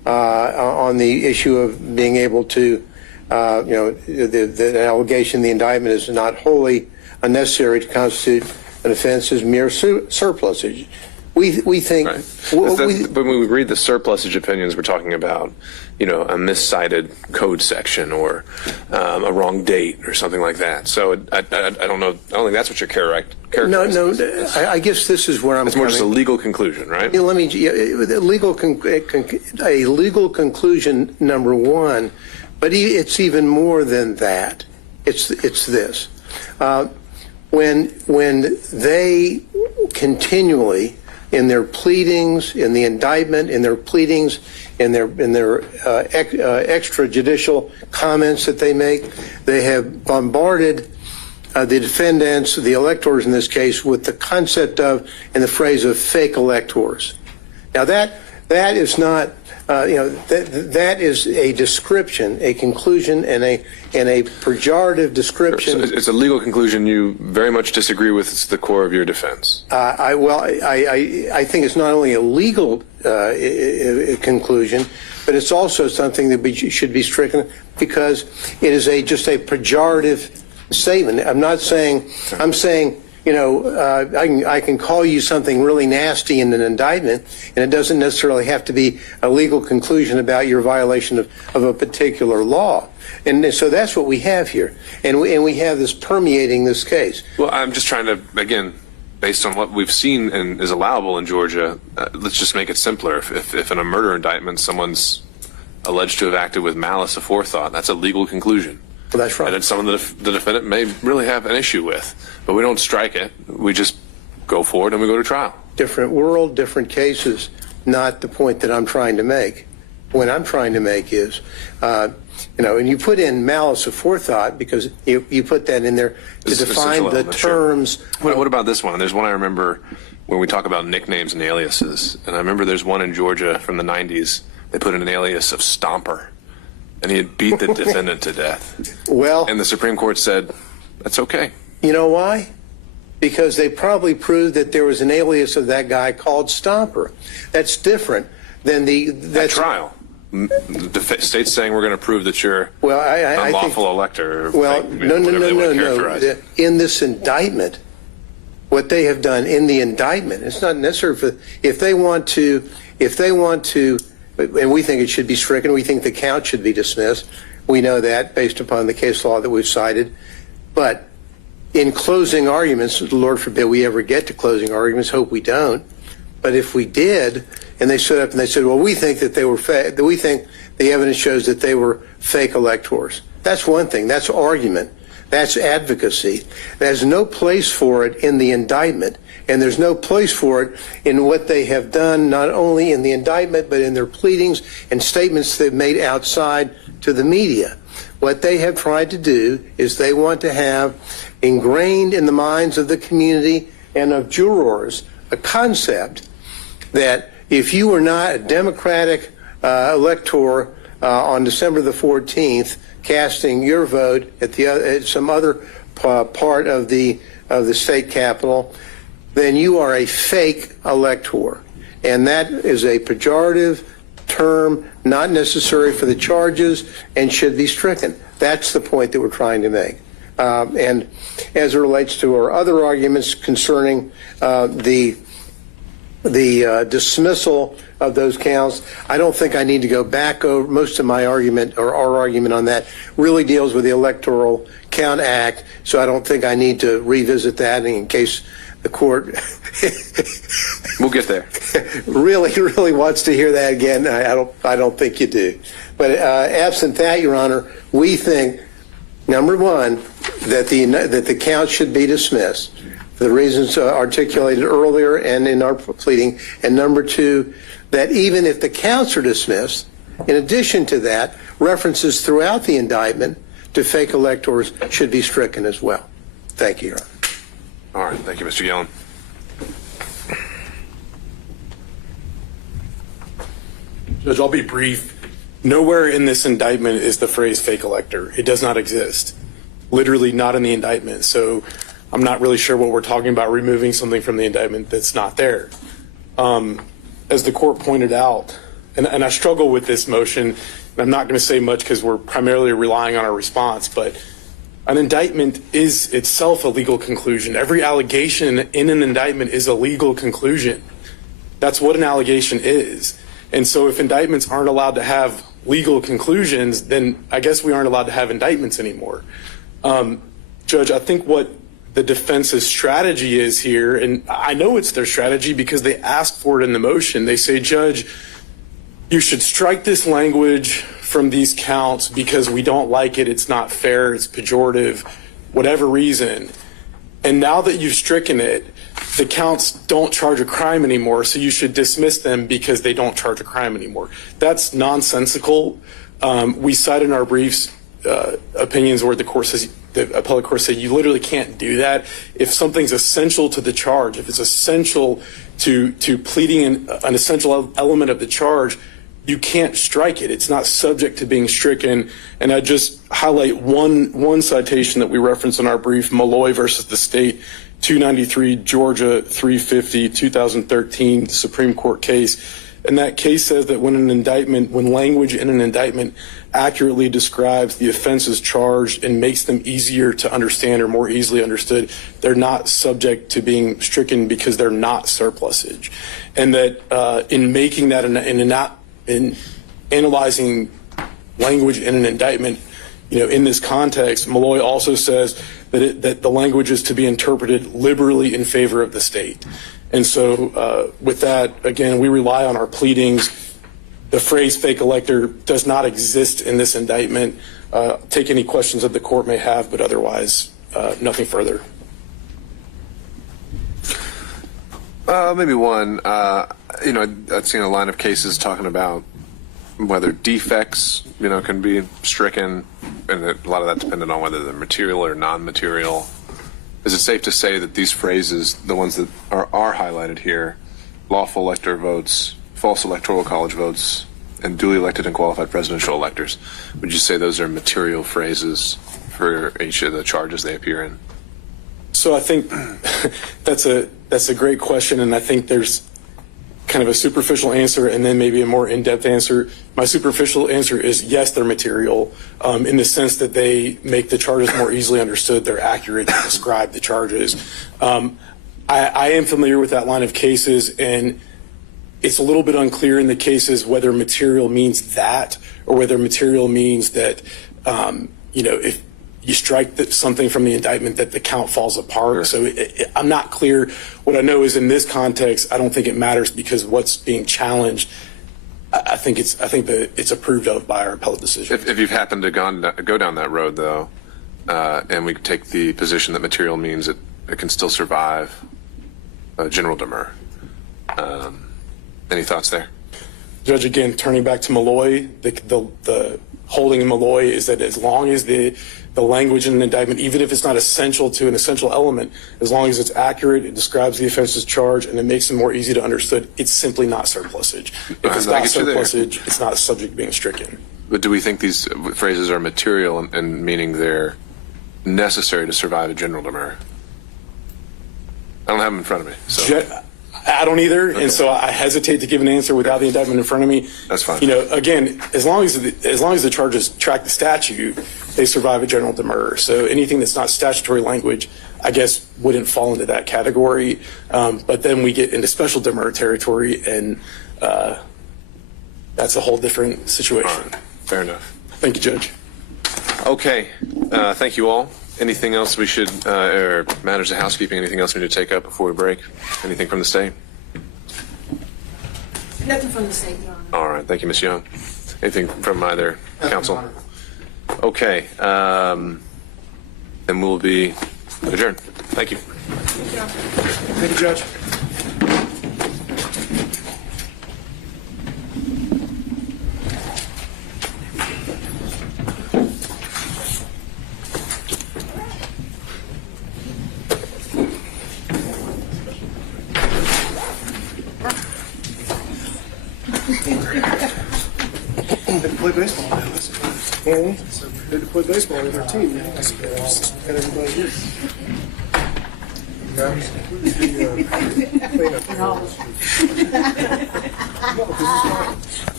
on the issue of being able to, the allegation in the indictment is not wholly unnecessary to constitute an offense is mere surplusage. We think. Right. But when we read the surplusage opinions, we're talking about, a miscited code section or a wrong date or something like that. So I don't know. I don't think that's what you're characterizing. No. I guess this is where I'm. It's more just a legal conclusion, right? Let me. A legal conclusion, number one, but it's even more than that. It's this. When they continually, in their pleadings, in the indictment, in their pleadings, in their extrajudicial comments that they make, they have bombarded the defendants, the electors in this case, with the concept of and the phrase of fake electors. Now that is not. That is a description, a conclusion, and a pejorative description. So it's a legal conclusion you very much disagree with. It's the core of your defense. I think it's not only a legal conclusion, but it's also something that should be stricken because it is just a pejorative statement. I'm saying. I can call you something really nasty in an indictment, and it doesn't necessarily have to be a legal conclusion about your violation of a particular law. And so that's what we have here. And we have this permeating this case. Well, I'm just trying to, again, based on what we've seen and is allowable in Georgia, let's just make it simpler. If in a murder indictment someone's alleged to have acted with malice aforethought, that's a legal conclusion. Well, that's right. And it's something that the defendant may really have an issue with. But we don't strike it. We just go forward and we go to trial. Different world, different cases, not the point that I'm trying to make. What I'm trying to make is, and you put in malice aforethought because you put that in there to define the terms. Sure. What about this one? There's one I remember when we talk about nicknames and aliases. And I remember there's one in Georgia from the 90s. They put in an alias of Stomper. And he had beat the defendant to death. Well, and the Supreme Court said, that's okay. You know why? Because they probably proved that there was an alias of that guy called Stomper. That's different than that trial. The state's saying we're going to prove that you're an unlawful elector. Well, no. In this indictment, what they have done in the indictment, it's not necessary if they want to. And we think it should be stricken. We think the count should be dismissed. We know that based upon the case law that we've cited. But in closing arguments, Lord forbid we ever get to closing arguments, hope we don't. But if we did, and they stood up and they said, well, we think that they were we think the evidence shows that they were fake electors. That's one thing. That's argument. That's advocacy. There's no place for it in the indictment. And there's no place for it in what they have done, not only in the indictment, but in their pleadings and statements they've made outside to the media. What they have tried to do is they want to have ingrained in the minds of the community and of jurors a concept that if you were not a Democratic elector on December the 14th, casting your vote at some other part of the state capitol, then you are a fake elector. And that is a pejorative term, not necessary for the charges, and should be stricken. That's the point that we're trying to make. And as it relates to our other arguments concerning the dismissal of those counts, I don't think I need to go back over most of my argument, or our argument on that really deals with the Electoral Count Act, so I don't think I need to revisit that in case the court we'll get there. really wants to hear that again. I don't think you do. But absent that, Your Honor, we think, number one, that the count should be dismissed for the reasons articulated earlier and in our pleading, and number two, that even if the counts are dismissed, in addition to that, references throughout the indictment to fake electors should be stricken as well. Thank you, Your Honor. All right. Thank you, Mr. Yellen. Judge, I'll be brief. Nowhere in this indictment is the phrase fake elector. It does not exist. Literally not in the indictment. So I'm not really sure what we're talking about, removing something from the indictment that's not there. As the court pointed out, and I struggle with this motion, and I'm not going to say much because we're primarily relying on our response, but an indictment is itself a legal conclusion. Every allegation in an indictment is a legal conclusion. That's what an allegation is. And so if indictments aren't allowed to have legal conclusions, then I guess we aren't allowed to have indictments anymore. Judge, I think what the defense's strategy is here, and I know it's their strategy because they asked for it in the motion. They say, Judge, you should strike this language from these counts because we don't like it, it's not fair, it's pejorative, whatever reason. And now that you've stricken it, the counts don't charge a crime anymore, so you should dismiss them because they don't charge a crime anymore. That's nonsensical. We cite in our briefs opinions where the appellate court said you literally can't do that. If something's essential to the charge, if it's essential to pleading an essential element of the charge, you can't strike it. It's not subject to being stricken. And I just highlight one citation that we reference in our brief, Malloy versus the state, 293 Georgia 350 2013 Supreme Court case. And that case says that when language in an indictment accurately describes the offenses charged and makes them easier to understand or more easily understood, they're not subject to being stricken because they're not surplusage. And that in making that in analyzing language in an indictment, in this context, Malloy also says that the language is to be interpreted liberally in favor of the state. And so with that, again, we rely on our pleadings. The phrase fake elector does not exist in this indictment. Take any questions that the court may have, but otherwise, nothing further. Maybe one. I've seen a line of cases talking about whether defects, can be stricken, and a lot of that dependent on whether they're material or non-material. Is it safe to say that these phrases, the ones that are highlighted here, lawful elector votes, false electoral college votes, and duly elected and qualified presidential electors, would you say those are material phrases for each of the charges they appear in? So I think that's a great question, and I think there's kind of a superficial answer and then maybe a more in-depth answer. My superficial answer is yes, they're material in the sense that they make the charges more easily understood. They're accurate to describe the charges. I am familiar with that line of cases, and it's a little bit unclear in the cases whether material means that or whether material means that, if you strike something from the indictment that the count falls apart. Sure. So I'm not clear. What I know is in this context, I don't think it matters because what's being challenged, I think that it's approved of by our appellate decision. If you've happened to go down that road, though, and we take the position that material means it can still survive general demur. Any thoughts there? Judge, again, turning back to Malloy, the holding in Malloy is that as long as the language in an indictment, even if it's not essential to an essential element, as long as it's accurate, it describes the offense's charge, and it makes it more easy to understood, it's simply not surplusage. If it's not surplusage, it's not subject to being stricken. But do we think these phrases are material and meaning they're necessary to survive a general demur? I don't have them in front of me. So. I don't either, Okay. and so I hesitate to give an answer without the indictment in front of me. That's fine. Again, as long as the charges track the statute, they survive a general demur. So anything that's not statutory language, I guess, wouldn't fall into that category. But then we get into special demur territory, and that's a whole different situation. All right. Fair enough. Thank you, Judge. Okay. Thank you all. Anything else we should, or matters of housekeeping, anything else we need to take up before we break? Anything from the state? Nothing from the state, Your Honor. All right. Thank you, Ms. Young. Anything from either counsel? Okay. Then we'll be adjourned. Thank you. Thank you, Judge. They can play baseball now. So they can play baseball with their team. Got everybody here. Clean up.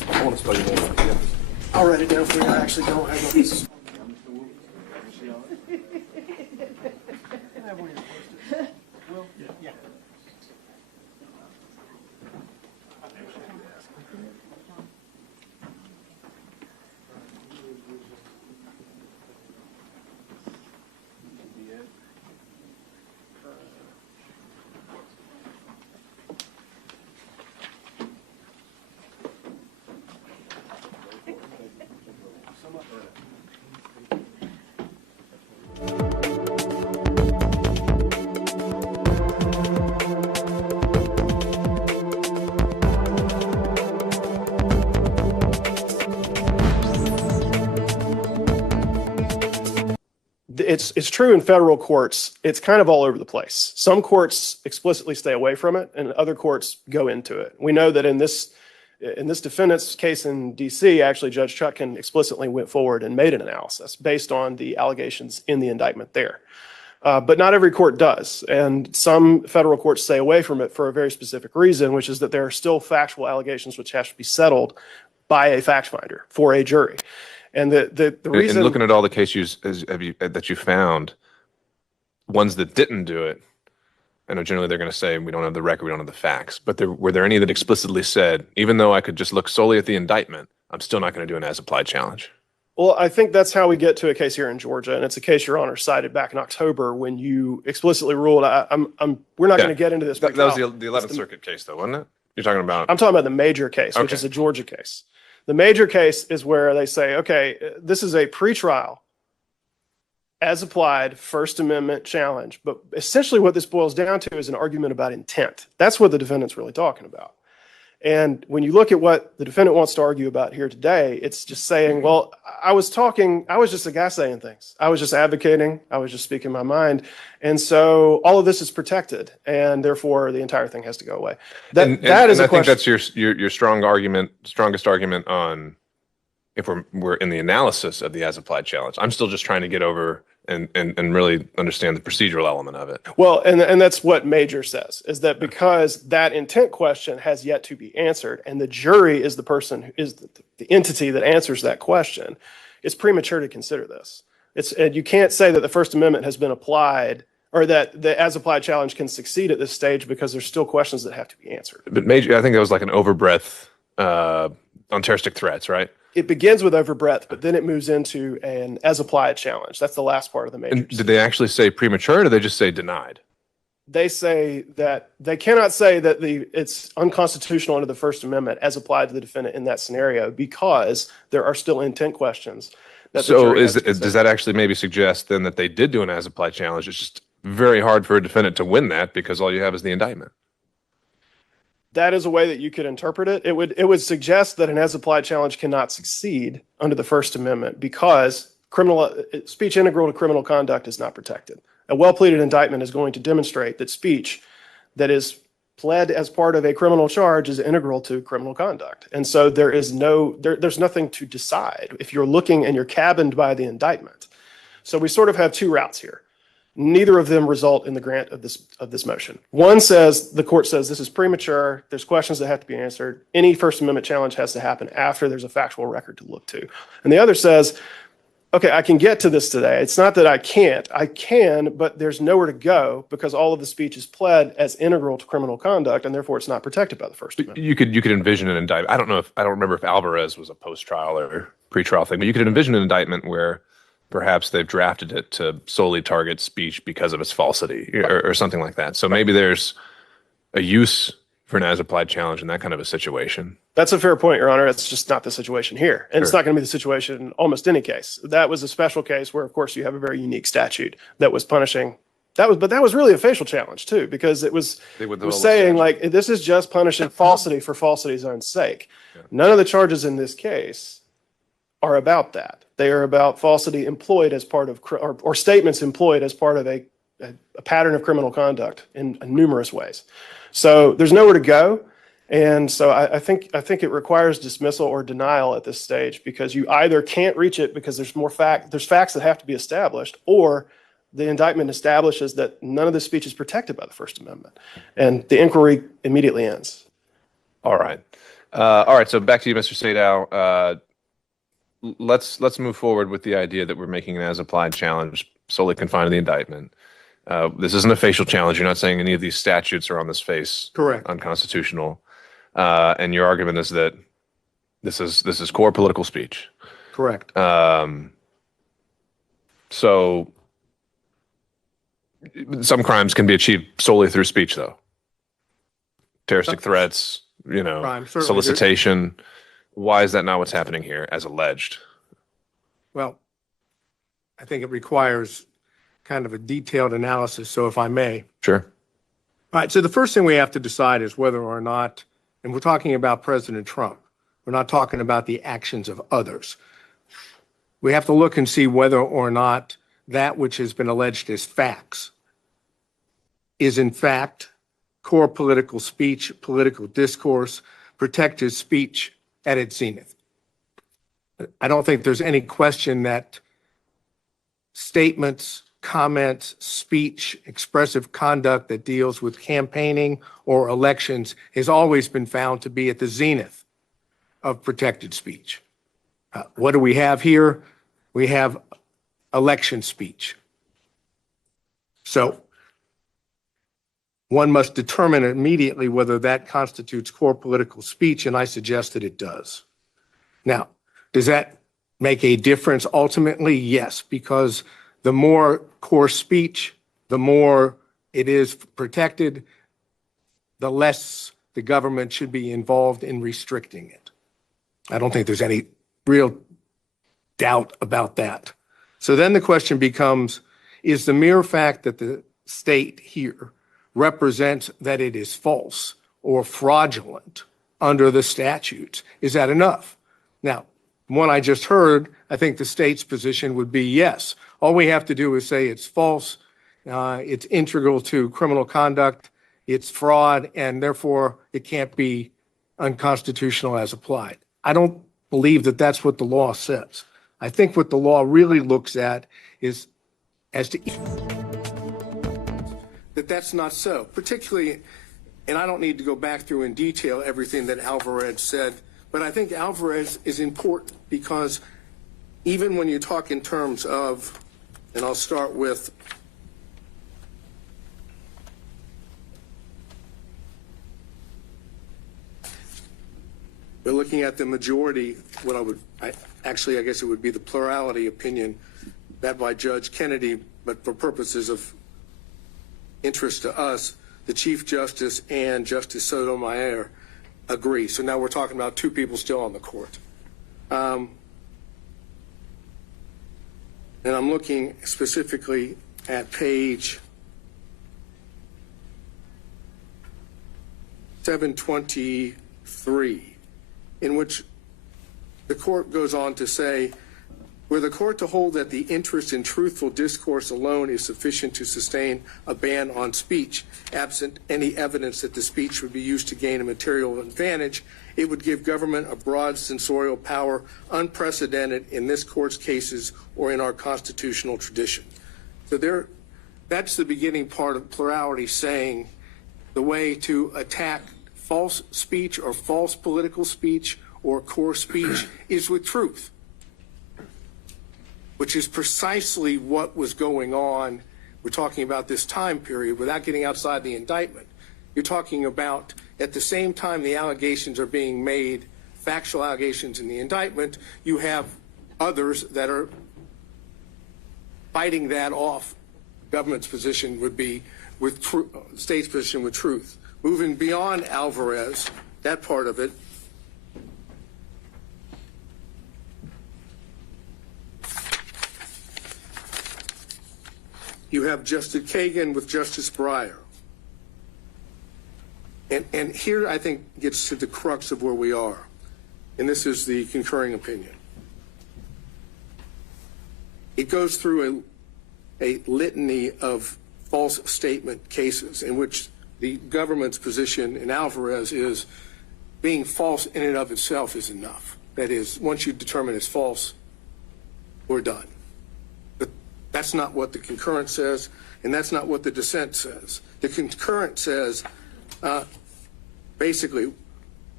I want to spell your name. I'll write it down for you. I actually don't have those. It's true in federal courts. It's kind of all over the place. Some courts explicitly stay away from it, and other courts go into it. We know that in this defendant's case in D.C., actually Judge Chutkan explicitly went forward and made an analysis based on the allegations in the indictment there. But not every court does, and some federal courts stay away from it for a very specific reason, which is that there are still factual allegations which have to be settled by a fact finder for a jury. And the reason, and looking at all the cases that you found, ones that didn't do it, I know generally they're going to say we don't have the record, we don't have the facts. But were there any that explicitly said, even though I could just look solely at the indictment, I'm still not going to do an as-applied challenge? well, I think that's how we get to a case here in Georgia, and it's a case Your Honor cited back in October when you explicitly ruled. We're not going to get into this. That was the 11th Circuit case, though, wasn't it? You're talking about? I'm talking about the major case, which is a Georgia case. The major case is where they say, okay, this is a pretrial as applied First Amendment challenge. But essentially what this boils down to is an argument about intent. That's what the defendant's really talking about. And when you look at what the defendant wants to argue about here today, it's just saying, well, I was just a guy saying things. I was just advocating. I was just speaking my mind. And so all of this is protected, and therefore the entire thing has to go away. That is a question. I think that's your strongest argument on if we're in the analysis of the as-applied challenge. I'm still just trying to get over and really understand the procedural element of it. Well, and that's what Major says, is that because that intent question has yet to be answered, and the jury is the person who is the entity that answers that question, it's premature to consider this. And you can't say that the First Amendment has been applied or that the as-applied challenge can succeed at this stage because there's still questions that have to be answered. But Major, I think that was like an overbreadth on terroristic threats, right? It begins with overbreadth, but then it moves into an as-applied challenge. That's the last part of the Major. And did they actually say premature, or did they just say denied? They say that they cannot say that it's unconstitutional under the First Amendment as applied to the defendant in that scenario because there are still intent questions. So does that actually maybe suggest then that they did do an as-applied challenge? It's just very hard for a defendant to win that because all you have is the indictment. That is a way that you could interpret it. It would suggest that an as-applied challenge cannot succeed under the First Amendment because speech integral to criminal conduct is not protected. A well-pleaded indictment is going to demonstrate that speech that is pled as part of a criminal charge is integral to criminal conduct. And so there's nothing to decide if you're looking and you're cabined by the indictment. So we sort of have two routes here. Neither of them result in the grant of this motion. One says, the court says this is premature, there's questions that have to be answered. Any First Amendment challenge has to happen after there's a factual record to look to. And the other says, okay, I can get to this today. It's not that I can't. I can, but there's nowhere to go because all of the speech is pled as integral to criminal conduct, and therefore it's not protected by the First Amendment. You could envision an indictment. I don't remember if Alvarez was a post-trial or pre-trial thing, but you could envision an indictment where perhaps they've drafted it to solely target speech because of its falsity or something like that. So maybe there's a use for an as-applied challenge in that kind of a situation. That's a fair point, Your Honor. It's just not the situation here. And It's not going to be the situation in almost any case. That was a special case where, of course, you have a very unique statute that was punishing. But that was really a facial challenge, too, because it was saying, like, this is just punishing falsity for falsity's own sake. Yeah. None of the charges in this case are about that. They are about falsity employed as part of, or statements employed as part of a pattern of criminal conduct in numerous ways. So there's nowhere to go. And so I think it requires dismissal or denial at this stage because you either can't reach it because there's facts that have to be established, or the indictment establishes that none of the speech is protected by the First Amendment. And the inquiry immediately ends. All right. All right, so back to you, Mr. Sadow. Let's move forward with the idea that we're making an as-applied challenge solely confined to the indictment. This isn't a facial challenge. You're not saying any of these statutes are on this face Correct. unconstitutional. And your argument is that this is core political speech. Correct. So some crimes can be achieved solely through speech, though. Terroristic threats, Crime, certainly. solicitation. Why is that not what's happening here, as alleged? Well, I think it requires kind of a detailed analysis, so if I may. Sure. All right, so the first thing we have to decide is whether or not, and we're talking about President Trump, we're not talking about the actions of others. We have to look and see whether or not that which has been alleged as facts is in fact core political speech, political discourse, protected speech at its zenith. I don't think there's any question that statements, comments, speech, expressive conduct that deals with campaigning or elections has always been found to be at the zenith of protected speech. What do we have here? We have election speech. So one must determine immediately whether that constitutes core political speech, and I suggest that it does. Now, does that make a difference ultimately? Yes, because the more core speech, the more it is protected, the less the government should be involved in restricting it. I don't think there's any real doubt about that. So then the question becomes, is the mere fact that the state here represents that it is false or fraudulent under the statutes, is that enough? Now, from what I just heard, I think the state's position would be yes. All we have to do is say it's false, it's integral to criminal conduct, it's fraud, and therefore it can't be unconstitutional as applied. I don't believe that that's what the law says. I think what the law really looks at is as to that that's not so, particularly, and I don't need to go back through in detail everything that Alvarez said, but I think Alvarez is important because even when you talk in terms of, and I'll start with we're looking at the majority, I guess it would be the plurality opinion, that by Judge Kennedy, but for purposes of interest to us, the Chief Justice and Justice Sotomayor agree. So now we're talking about two people still on the court. And I'm looking specifically at page 723, in which the court goes on to say, were the court to hold that the interest in truthful discourse alone is sufficient to sustain a ban on speech, absent any evidence that the speech would be used to gain a material advantage, it would give government a broad censorial power unprecedented in this court's cases or in our constitutional tradition. So that's the beginning part of plurality, saying the way to attack false speech or false political speech or core speech is with truth, which is precisely what was going on. We're talking about this time period without getting outside the indictment. You're talking about at the same time the allegations are being made, factual allegations in the indictment, you have others that are fighting that off. Government's position would be with state's position with truth. Moving beyond Alvarez, that part of it, you have Justice Kagan with Justice Breyer. And here I think gets to the crux of where we are. And this is the concurring opinion. It goes through a litany of false statement cases in which the government's position in Alvarez is being false in and of itself is enough. That is, once you determine it's false, we're done. But that's not what the concurrent says, and that's not what the dissent says. The concurrent says, basically,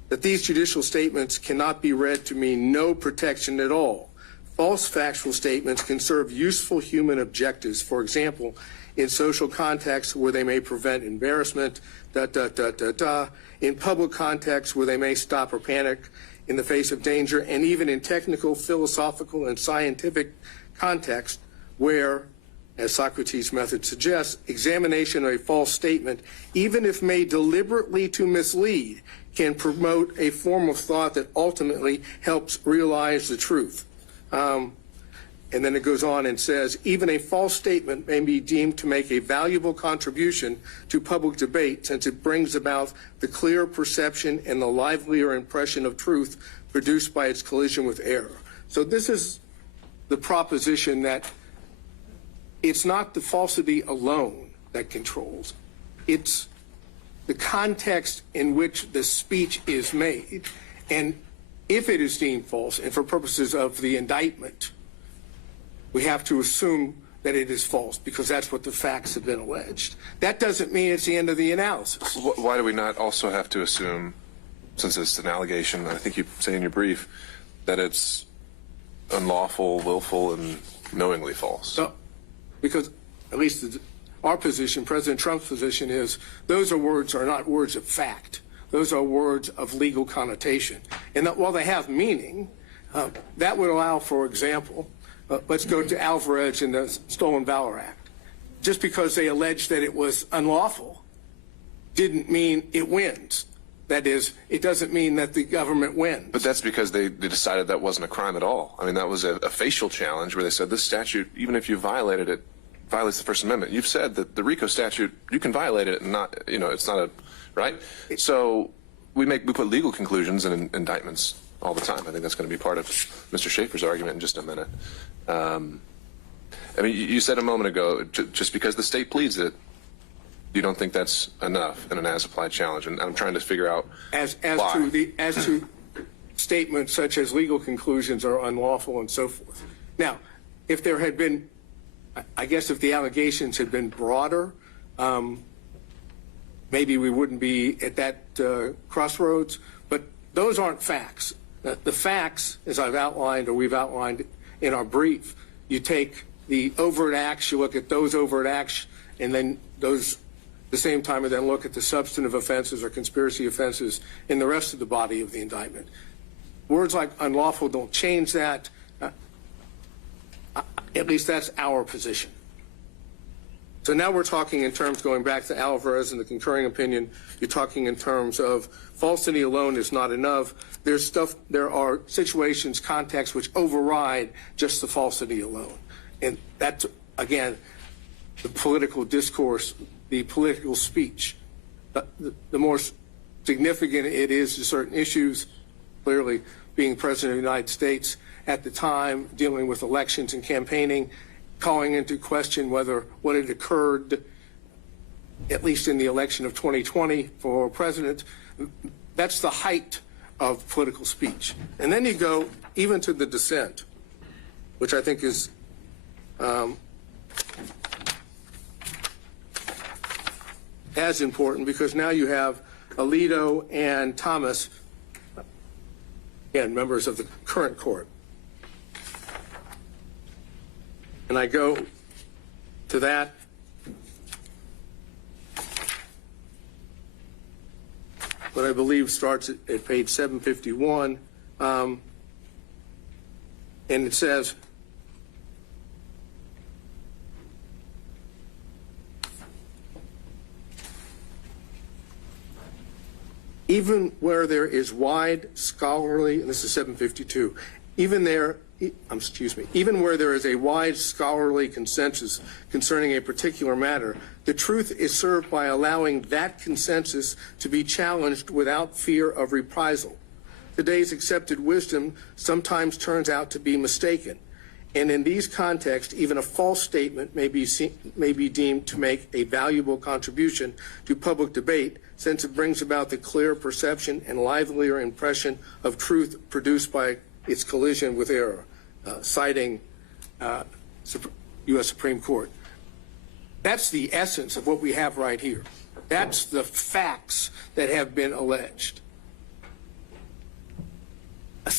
that these judicial statements cannot be read to mean no protection at all. False factual statements can serve useful human objectives, for example, in social contexts where they may prevent embarrassment, in public contexts where they may stop or panic in the face of danger, and even in technical, philosophical, and scientific contexts where, as Socrates' method suggests, examination of a false statement, even if made deliberately to mislead, can promote a form of thought that ultimately helps realize the truth. And then it goes on and says, even a false statement may be deemed to make a valuable contribution to public debate since it brings about the clear perception and the livelier impression of truth produced by its collision with error. So this is the proposition that it's not the falsity alone that controls. It's the context in which the speech is made. And if it is deemed false, and for purposes of the indictment, we have to assume that it is false because that's what the facts have been alleged. That doesn't mean it's the end of the analysis. Why do we not also have to assume, since it's an allegation, I think you say in your brief, that it's unlawful, willful, and knowingly false? No, because at least our position, President Trump's position, is those are not words of fact. Those are words of legal connotation. And that while they have meaning, that would allow, for example, let's go to Alvarez and the Stolen Valor Act. Just because they alleged that it was unlawful didn't mean it wins. That is, it doesn't mean that the government wins. But that's because they decided that wasn't a crime at all. I mean, that was a facial challenge where they said this statute, even if you violated it, violates the First Amendment. You've said that the RICO statute, you can violate it and not, it's not a, right? So we put legal conclusions in indictments all the time. I think that's going to be part of Mr. Shafer's argument in just a minute. I mean, you said a moment ago, just because the state pleads it, you don't think that's enough in an as-applied challenge, and I'm trying to figure out as why. to statements such as legal conclusions are unlawful and so forth. Now, if there had been, I guess, if the allegations had been broader, maybe we wouldn't be at that crossroads. But those aren't facts. The facts, as I've outlined or we've outlined in our brief, you take the overt acts, you look at those overt acts, and then those. At the same time, and then look at the substantive offenses or conspiracy offenses in the rest of the body of the indictment. Words like unlawful don't change that. At least that's our position. So now we're talking in terms, going back to Alvarez and the concurring opinion, you're talking in terms of falsity alone is not enough. There are situations, contexts which override just the falsity alone. And that's, again, the political discourse, the political speech. The more significant it is to certain issues, clearly being President of the United States at the time, dealing with elections and campaigning, calling into question whether what had occurred, at least in the election of 2020 for president, that's the height of political speech. And then you go even to the dissent, which I think is as important, because now you have Alito and Thomas, again, members of the current court. And I go to that. What I believe starts at page 751, and it says, even where there is wide scholarly, and this is 752, even where there is a wide scholarly consensus concerning a particular matter, the truth is served by allowing that consensus to be challenged without fear of reprisal. Today's accepted wisdom sometimes turns out to be mistaken, and in these contexts, even a false statement may be deemed to make a valuable contribution to public debate, since it brings about the clear perception and livelier impression of truth produced by its collision with error, citing U.S. Supreme Court. That's the essence of what we have right here. That's the facts that have been alleged.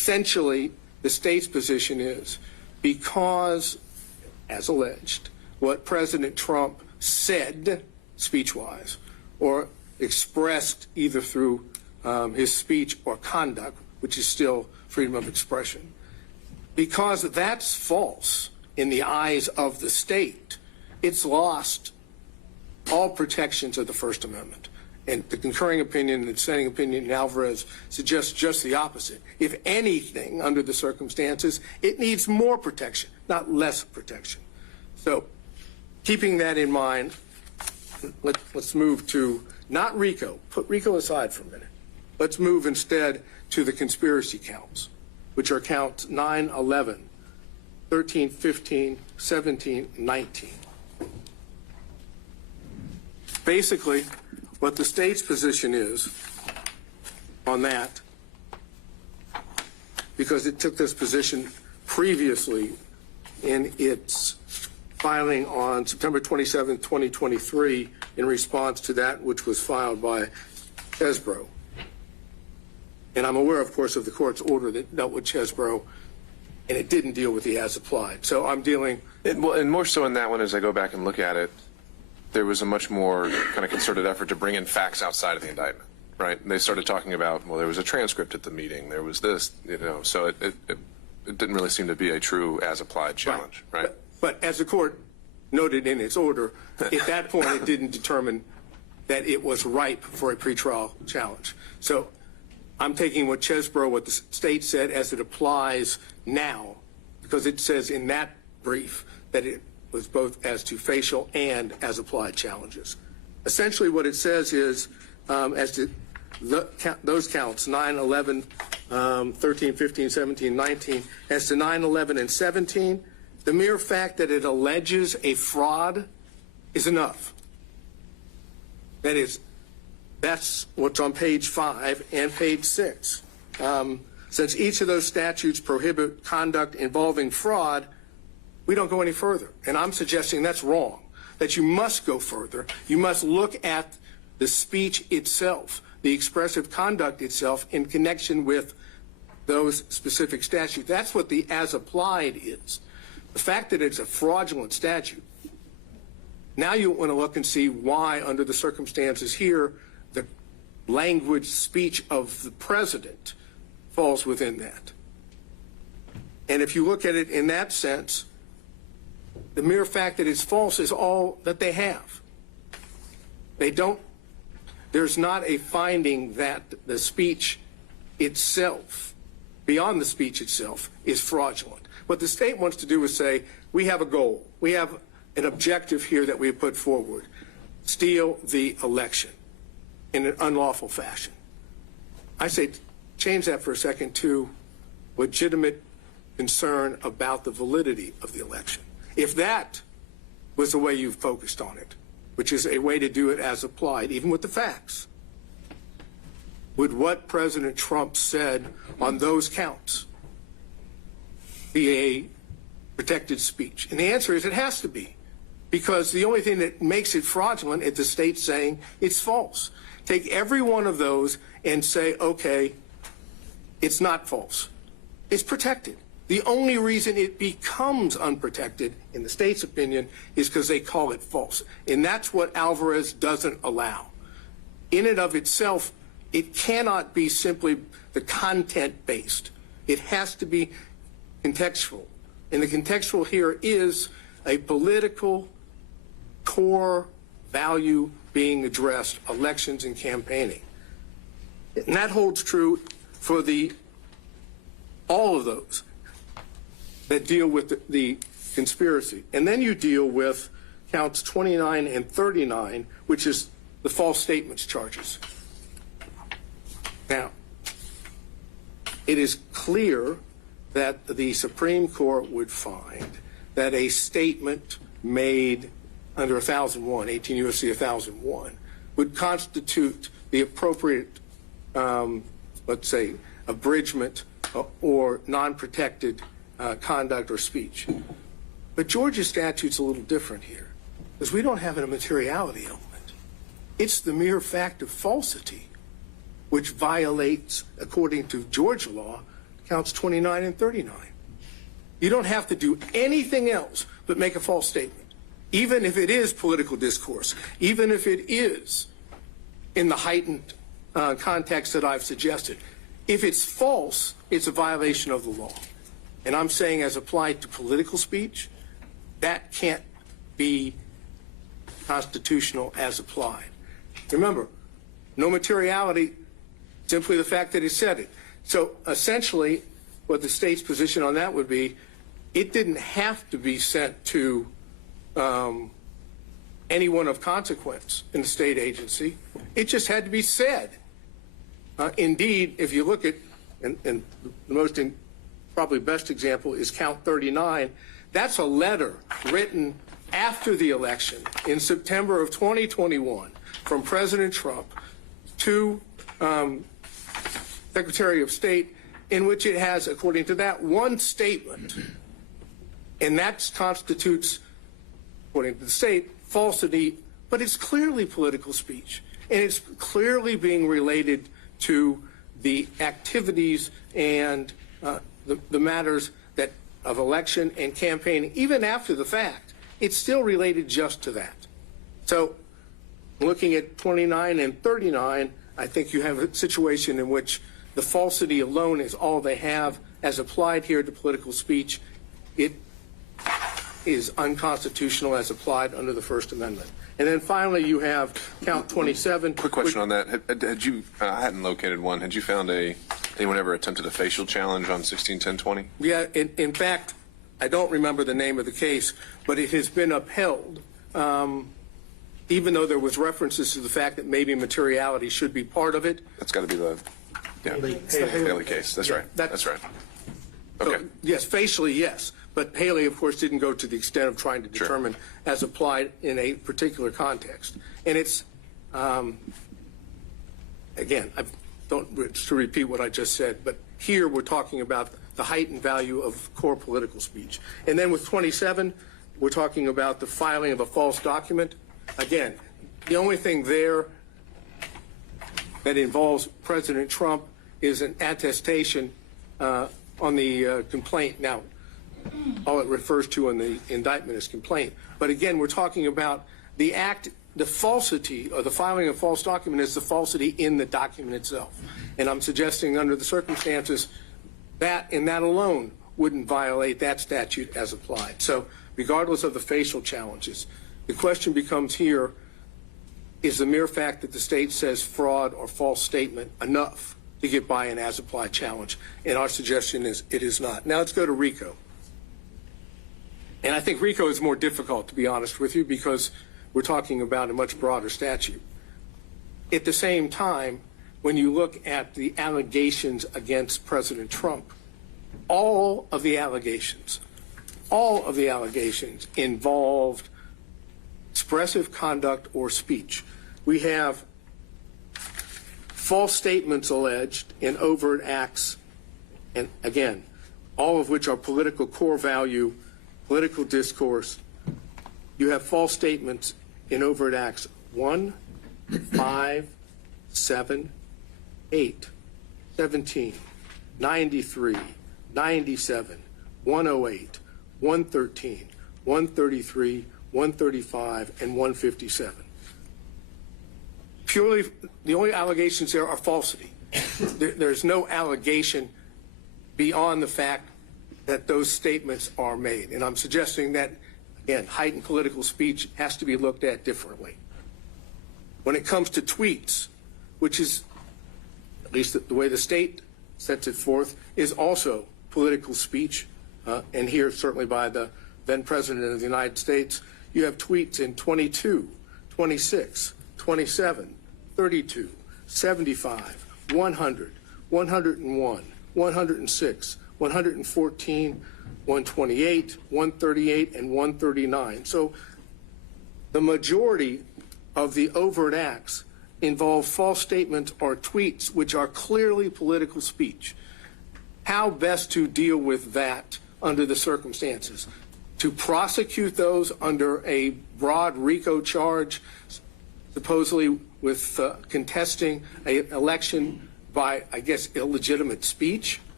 essentially, the state's position is because, as alleged, what President Trump said speech-wise or expressed either through his speech or conduct, which is still freedom of expression, because that's false in the eyes of the state, it's lost all protections of the First Amendment. And the concurring opinion and the dissenting opinion in Alvarez suggests just the opposite. If anything, under the circumstances, it needs more protection, not less protection. So, keeping that in mind, let's move to, not RICO, put RICO aside for a minute. Let's move instead to the conspiracy counts, which are counts 9, 11, 13, 15, 17, 19. Basically, what the state's position is on that, because it took this position previously in its filing on September 27, 2023, in response to that which was filed by Chesbrough. And I'm aware, of course, of the court's order that dealt with Chesbrough, and it didn't deal with the as applied. So I'm dealing... And more so in that one, as I go back and look at it, there was a much more kind of concerted effort to bring in facts outside of the indictment, right? And they started talking about, well, there was a transcript at the meeting, there was this, so it didn't really seem to be a true as-applied challenge, right? But as the court noted in its order, at that point it didn't determine that it was ripe for a pretrial challenge. So I'm taking what Chesbrough, what the state said, as it applies now, because it says in that brief that it was both as to facial and as applied challenges. Essentially what it says is, as to those counts, 9, 11, 13, 15, 17, 19, as to 9, 11, and 17, the mere fact that it alleges a fraud is enough. That is, that's what's on page 5 and page 6. Since each of those statutes prohibit conduct involving fraud, we don't go any further. And I'm suggesting that's wrong, that you must go further. You must look at the speech itself, the expressive conduct itself in connection with those specific statutes. That's what the as applied is. The fact that it's a fraudulent statute, now you want to look and see why, under the circumstances here, the language speech of the president falls within that. And if you look at it in that sense, the mere fact that it's false is all that they have. There's not a finding that the speech itself, beyond the speech itself, is fraudulent. What the state wants to do is say, we have a goal. We have an objective here that we have put forward. Steal the election in an unlawful fashion. I say change that for a second to legitimate concern about the validity of the election. If that was the way you've focused on it, which is a way to do it as applied, even with the facts, would what President Trump said on those counts be a protected speech? And the answer is it has to be, because the only thing that makes it fraudulent is the state saying it's false. Take every one of those and say, okay, it's not false. It's protected. The only reason it becomes unprotected, in the state's opinion, is because they call it false. And that's what Alvarez doesn't allow. In and of itself, it cannot be simply the content-based. It has to be contextual. And the contextual here is a political core value being addressed, elections and campaigning. And that holds true for all of those that deal with the conspiracy. And then you deal with counts 29 and 39, which is the false statements charges. Now, it is clear that the Supreme Court would find that a statement made under 1001, 18 U.S.C. 1001, would constitute the appropriate, let's say, abridgment or non-protected conduct or speech. But Georgia's statute's a little different here, because we don't have a materiality element. It's the mere fact of falsity which violates, according to Georgia law, counts 29 and 39. You don't have to do anything else but make a false statement, even if it is political discourse, even if it is in the heightened context that I've suggested. If it's false, it's a violation of the law. And I'm saying as applied to political speech, that can't be constitutional as applied. Remember, no materiality, simply the fact that he said it. So essentially, what the state's position on that would be, it didn't have to be sent to anyone of consequence in the state agency. It just had to be said. Indeed, if you look at, and the most probably best example is count 39, that's a letter written after the election in September of 2021 from President Trump to Secretary of State, in which it has, according to that, one statement, and that constitutes, according to the state, falsity, but it's clearly political speech, and it's clearly being related to the activities and the matters that of election and campaigning. Even after the fact, it's still related just to that. So looking at 29 and 39, I think you have a situation in which the falsity alone is all they have as applied here to political speech. It is unconstitutional as applied under the First Amendment. And then finally, you have count 27. Quick question on that. Had you, I hadn't located one. Had you found anyone ever attempted a facial challenge on 161020? Yeah, in fact, I don't remember the name of the case, but it has been upheld, even though there was references to the fact that maybe materiality should be part of it. That's got to be the Haley case. That's right. That's right. Okay. So, yes, facially, yes. But Haley, of course, didn't go to the extent of trying to determine as applied in a particular context. And it's, again, I don't to repeat what I just said, but here we're talking about the heightened value of core political speech. And then with 27, we're talking about the filing of a false document. Again, the only thing there that involves President Trump is an attestation on the complaint. Now, all it refers to in the indictment is complaint. But again, we're talking about the act, the falsity, or the filing of false document is the falsity in the document itself. And I'm suggesting under the circumstances that, and that alone, wouldn't violate that statute as applied. So regardless of the facial challenges, the question becomes here, is the mere fact that the state says fraud or false statement enough to get by an as-applied challenge? And our suggestion is it is not. Now let's go to RICO. And I think RICO is more difficult, to be honest with you, because we're talking about a much broader statute. At the same time, when you look at the allegations against President Trump, all of the allegations involved expressive conduct or speech. We have false statements alleged in overt acts, and again, all of which are political core value, political discourse. You have false statements in overt acts 1, 5, 7, 8, 17, 93, 97, 108, 113, 133, 135, and 157. Purely, the only allegations there are falsity. There's no allegation beyond the fact that those statements are made. And I'm suggesting that, again, heightened political speech has to be looked at differently. When it comes to tweets, which is, at least the way the state sets it forth, is also political speech, and here certainly by the then President of the United States, you have tweets in 22, 26, 27, 32, 75, 100, 101, 106, 114, 128, 138, and 139. So the majority of the overt acts involve false statements or tweets which are clearly political speech. How best to deal with that under the circumstances? To prosecute those under a broad RICO charge, supposedly with contesting an election by, I guess, illegitimate speech,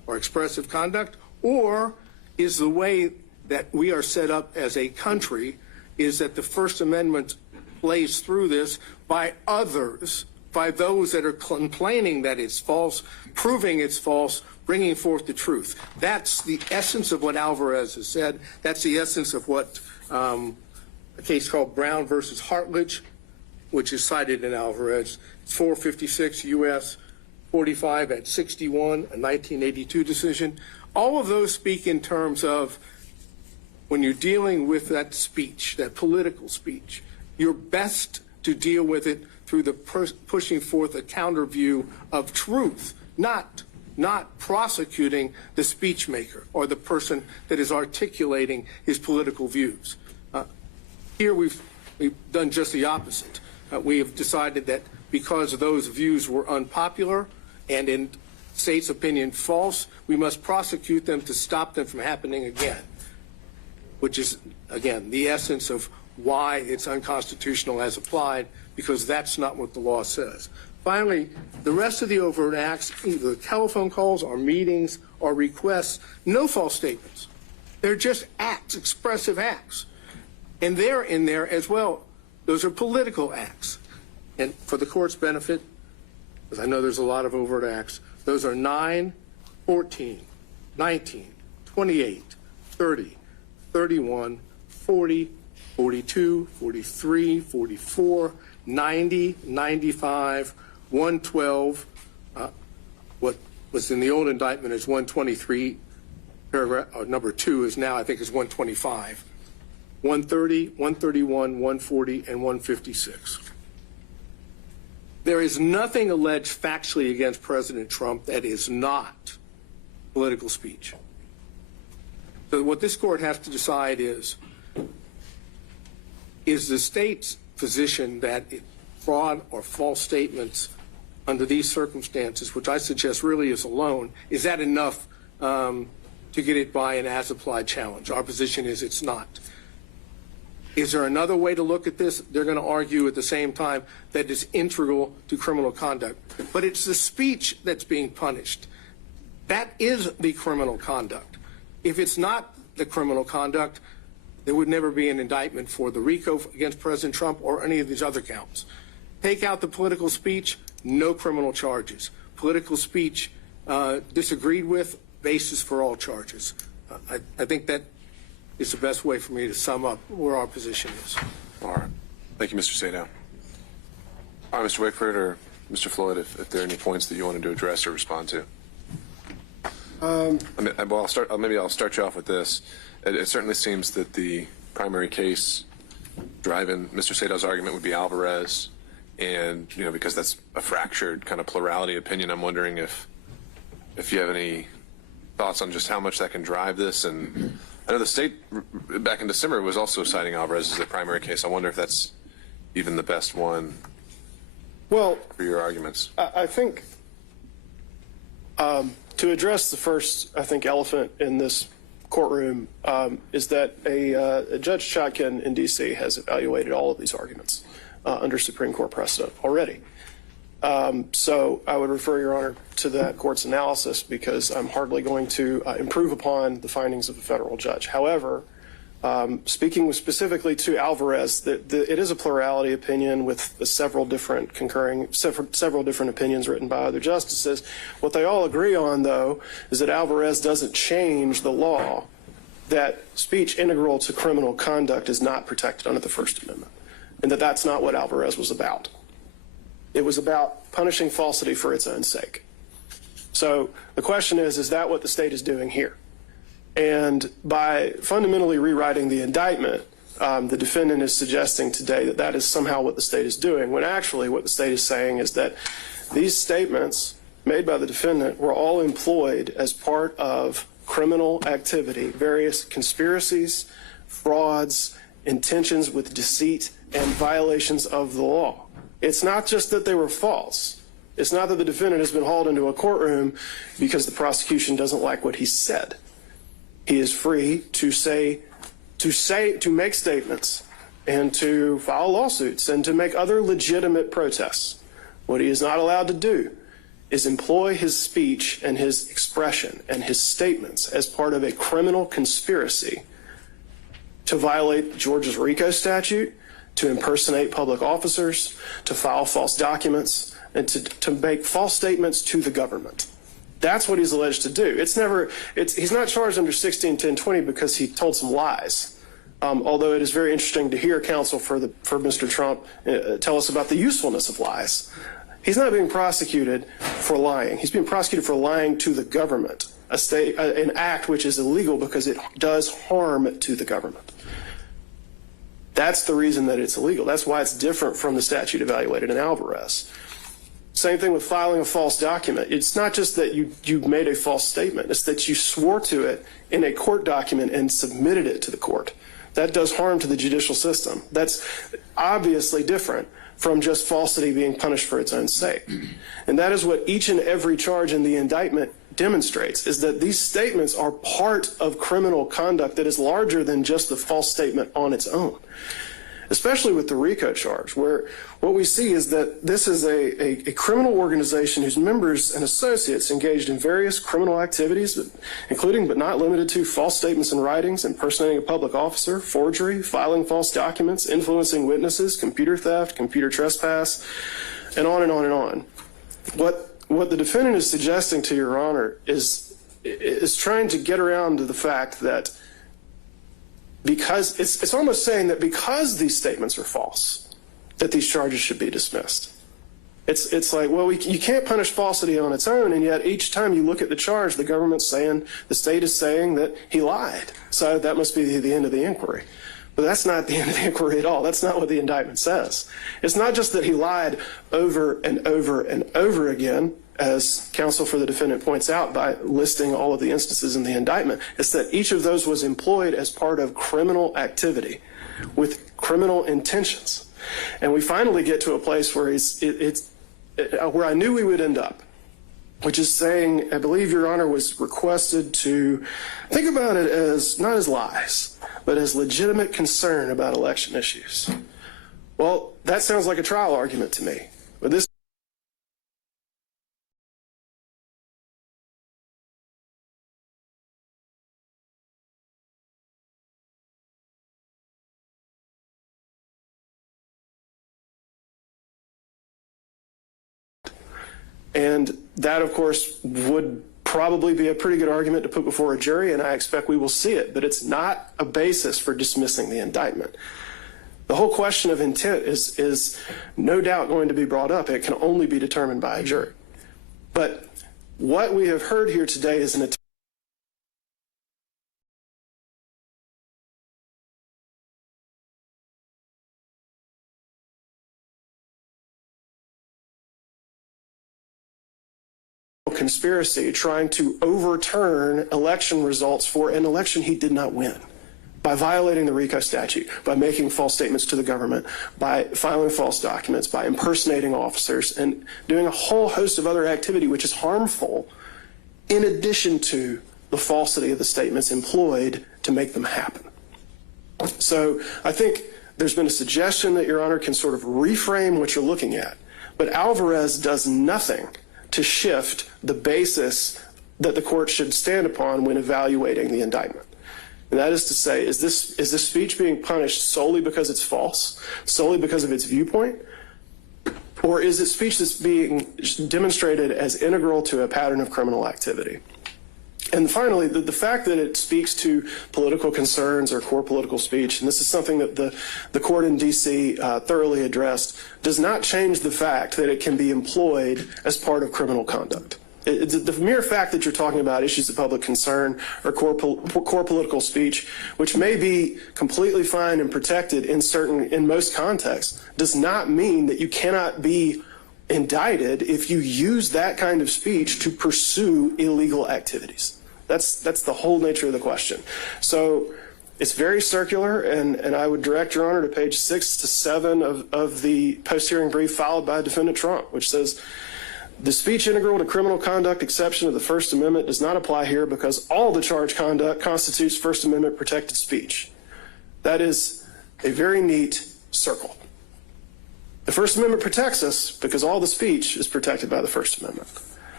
or expressive conduct, or is the way that we are set up as a country is that the First Amendment plays through this by others, by those that are complaining that it's false, proving it's false, bringing forth the truth. That's the essence of what Alvarez has said. That's the essence of what a case called Brown versus Hartledge, which is cited in Alvarez. It's 456 U.S. 45 at 61, a 1982 decision. All of those speak in terms of when you're dealing with that speech, that political speech, you're best to deal with it through the pushing forth a counter view of truth, not prosecuting the speech maker or the person that is articulating his political views. Here we've done just the opposite. We have decided that because those views were unpopular and in state's opinion false, we must prosecute them to stop them from happening again, which is, again, the essence of why it's unconstitutional as applied, because that's not what the law says. Finally, the rest of the overt acts, either telephone calls or meetings or requests, no false statements. They're just acts, expressive acts. And they're in there as well. Those are political acts. And for the court's benefit, because I know there's a lot of overt acts, those are 9, 14, 19, 28, 30, 31, 40, 42, 43, 44, 90, 95, 112. What was in the old indictment is 123, paragraph number 2 is now, I think, is 125. 130, 131, 140, and 156. There is nothing alleged factually against President Trump that is not political speech. So what this court has to decide is the state's position that fraud or false statements under these circumstances, which I suggest really is alone, is that enough to get it by an as-applied challenge? Our position is it's not. Is there another way to look at this? They're going to argue at the same time that it's integral to criminal conduct. But it's the speech that's being punished. That is the criminal conduct. If it's not the criminal conduct, there would never be an indictment for the RICO against President Trump or any of these other counts. Take out the political speech, no criminal charges. Political speech disagreed with, basis for all charges. I think that is the best way for me to sum up where our position is. All right. Thank you, Mr. Sadow. All right, Mr. Wakeford or Mr. Floyd, if there are any points that you wanted to address or respond to. Maybe I'll start you off with this. It certainly seems that the primary case driving Mr. Sadow's argument would be Alvarez, and because that's a fractured kind of plurality opinion, I'm wondering if you have any thoughts on just how much that can drive this. And I know the state back in December was also citing Alvarez as the primary case. I wonder if that's even the best one for your arguments. I think to address the first, elephant in this courtroom is that a Judge Chotkin in D.C. has evaluated all of these arguments under Supreme Court precedent already. So I would refer, Your Honor, to that court's analysis, because I'm hardly going to improve upon the findings of a federal judge. However, speaking specifically to Alvarez, it is a plurality opinion with several different opinions written by other justices. What they all agree on, though, is that Alvarez doesn't change the law that speech integral to criminal conduct is not protected under the First Amendment, and that that's not what Alvarez was about. It was about punishing falsity for its own sake. So the question is that what the state is doing here? And by fundamentally rewriting the indictment, the defendant is suggesting today that that is somehow what the state is doing, when actually what the state is saying is that these statements made by the defendant were all employed as part of criminal activity, various conspiracies, frauds, intentions with deceit, and violations of the law. It's not just that they were false. It's not that the defendant has been hauled into a courtroom because the prosecution doesn't like what he said. He is free to make statements and to file lawsuits and to make other legitimate protests. What he is not allowed to do is employ his speech and his expression and his statements as part of a criminal conspiracy to violate Georgia's RICO statute, to impersonate public officers, to file false documents, and to make false statements to the government. That's what he's alleged to do. He's not charged under 161020 because he told some lies. Although it is very interesting to hear counsel for Mr. Trump tell us about the usefulness of lies. He's not being prosecuted for lying. He's being prosecuted for lying to the government, an act which is illegal because it does harm to the government. That's the reason that it's illegal. That's why it's different from the statute evaluated in Alvarez. Same thing with filing a false document. It's not just that you made a false statement. It's that you swore to it in a court document and submitted it to the court. That does harm to the judicial system. That's obviously different from just falsity being punished for its own sake. And that is what each and every charge in the indictment demonstrates, is that these statements are part of criminal conduct that is larger than just the false statement on its own. Especially with the RICO charge, where what we see is that this is a criminal organization whose members and associates engaged in various criminal activities, including but not limited to false statements and writings, impersonating a public officer, forgery, filing false documents, influencing witnesses, computer theft, computer trespass, and on and on and on. What the defendant is suggesting to Your Honor is trying to get around to the fact that because it's almost saying that because these statements are false, that these charges should be dismissed. It's like, well, you can't punish falsity on its own, and yet each time you look at the charge, the state is saying that he lied. So that must be the end of the inquiry. But that's not the end of the inquiry at all. That's not what the indictment says. It's not just that he lied over and over and over again, as counsel for the defendant points out by listing all of the instances in the indictment. It's that each of those was employed as part of criminal activity with criminal intentions. And we finally get to a place where where I knew we would end up, which is saying, I believe Your Honor was requested to think about it as not as lies, but as legitimate concern about election issues. Well, that sounds like a trial argument to me. But this And that, of course, would probably be a pretty good argument to put before a jury, and I expect we will see it. But it's not a basis for dismissing the indictment. The whole question of intent is no doubt going to be brought up. It can only be determined by a jury. But what we have heard here today is an attempt conspiracy trying to overturn election results for an election he did not win by violating the RICO statute, by making false statements to the government, by filing false documents, by impersonating officers, and doing a whole host of other activity which is harmful in addition to the falsity of the statements employed to make them happen. So I think there's been a suggestion that Your Honor can sort of reframe what you're looking at, but Alvarez does nothing to shift the basis that the court should stand upon when evaluating the indictment. And that is to say, is this speech being punished solely because it's false, solely because of its viewpoint, or is it speech that's being demonstrated as integral to a pattern of criminal activity? And finally, the fact that it speaks to political concerns or core political speech, and this is something that the court in D.C. Thoroughly addressed, does not change the fact that it can be employed as part of criminal conduct. The mere fact that you're talking about issues of public concern or core political speech, which may be completely fine and protected in most contexts, does not mean that you cannot be indicted if you use that kind of speech to pursue illegal activities. That's the whole nature of the question. So it's very circular, and I would direct Your Honor to page 6 to 7 of the post-hearing brief filed by Defendant Trump, which says, the speech integral to criminal conduct exception of the First Amendment does not apply here because all the charged conduct constitutes First Amendment protected speech. That is a very neat circle. The First Amendment protects us because all the speech is protected by the First Amendment.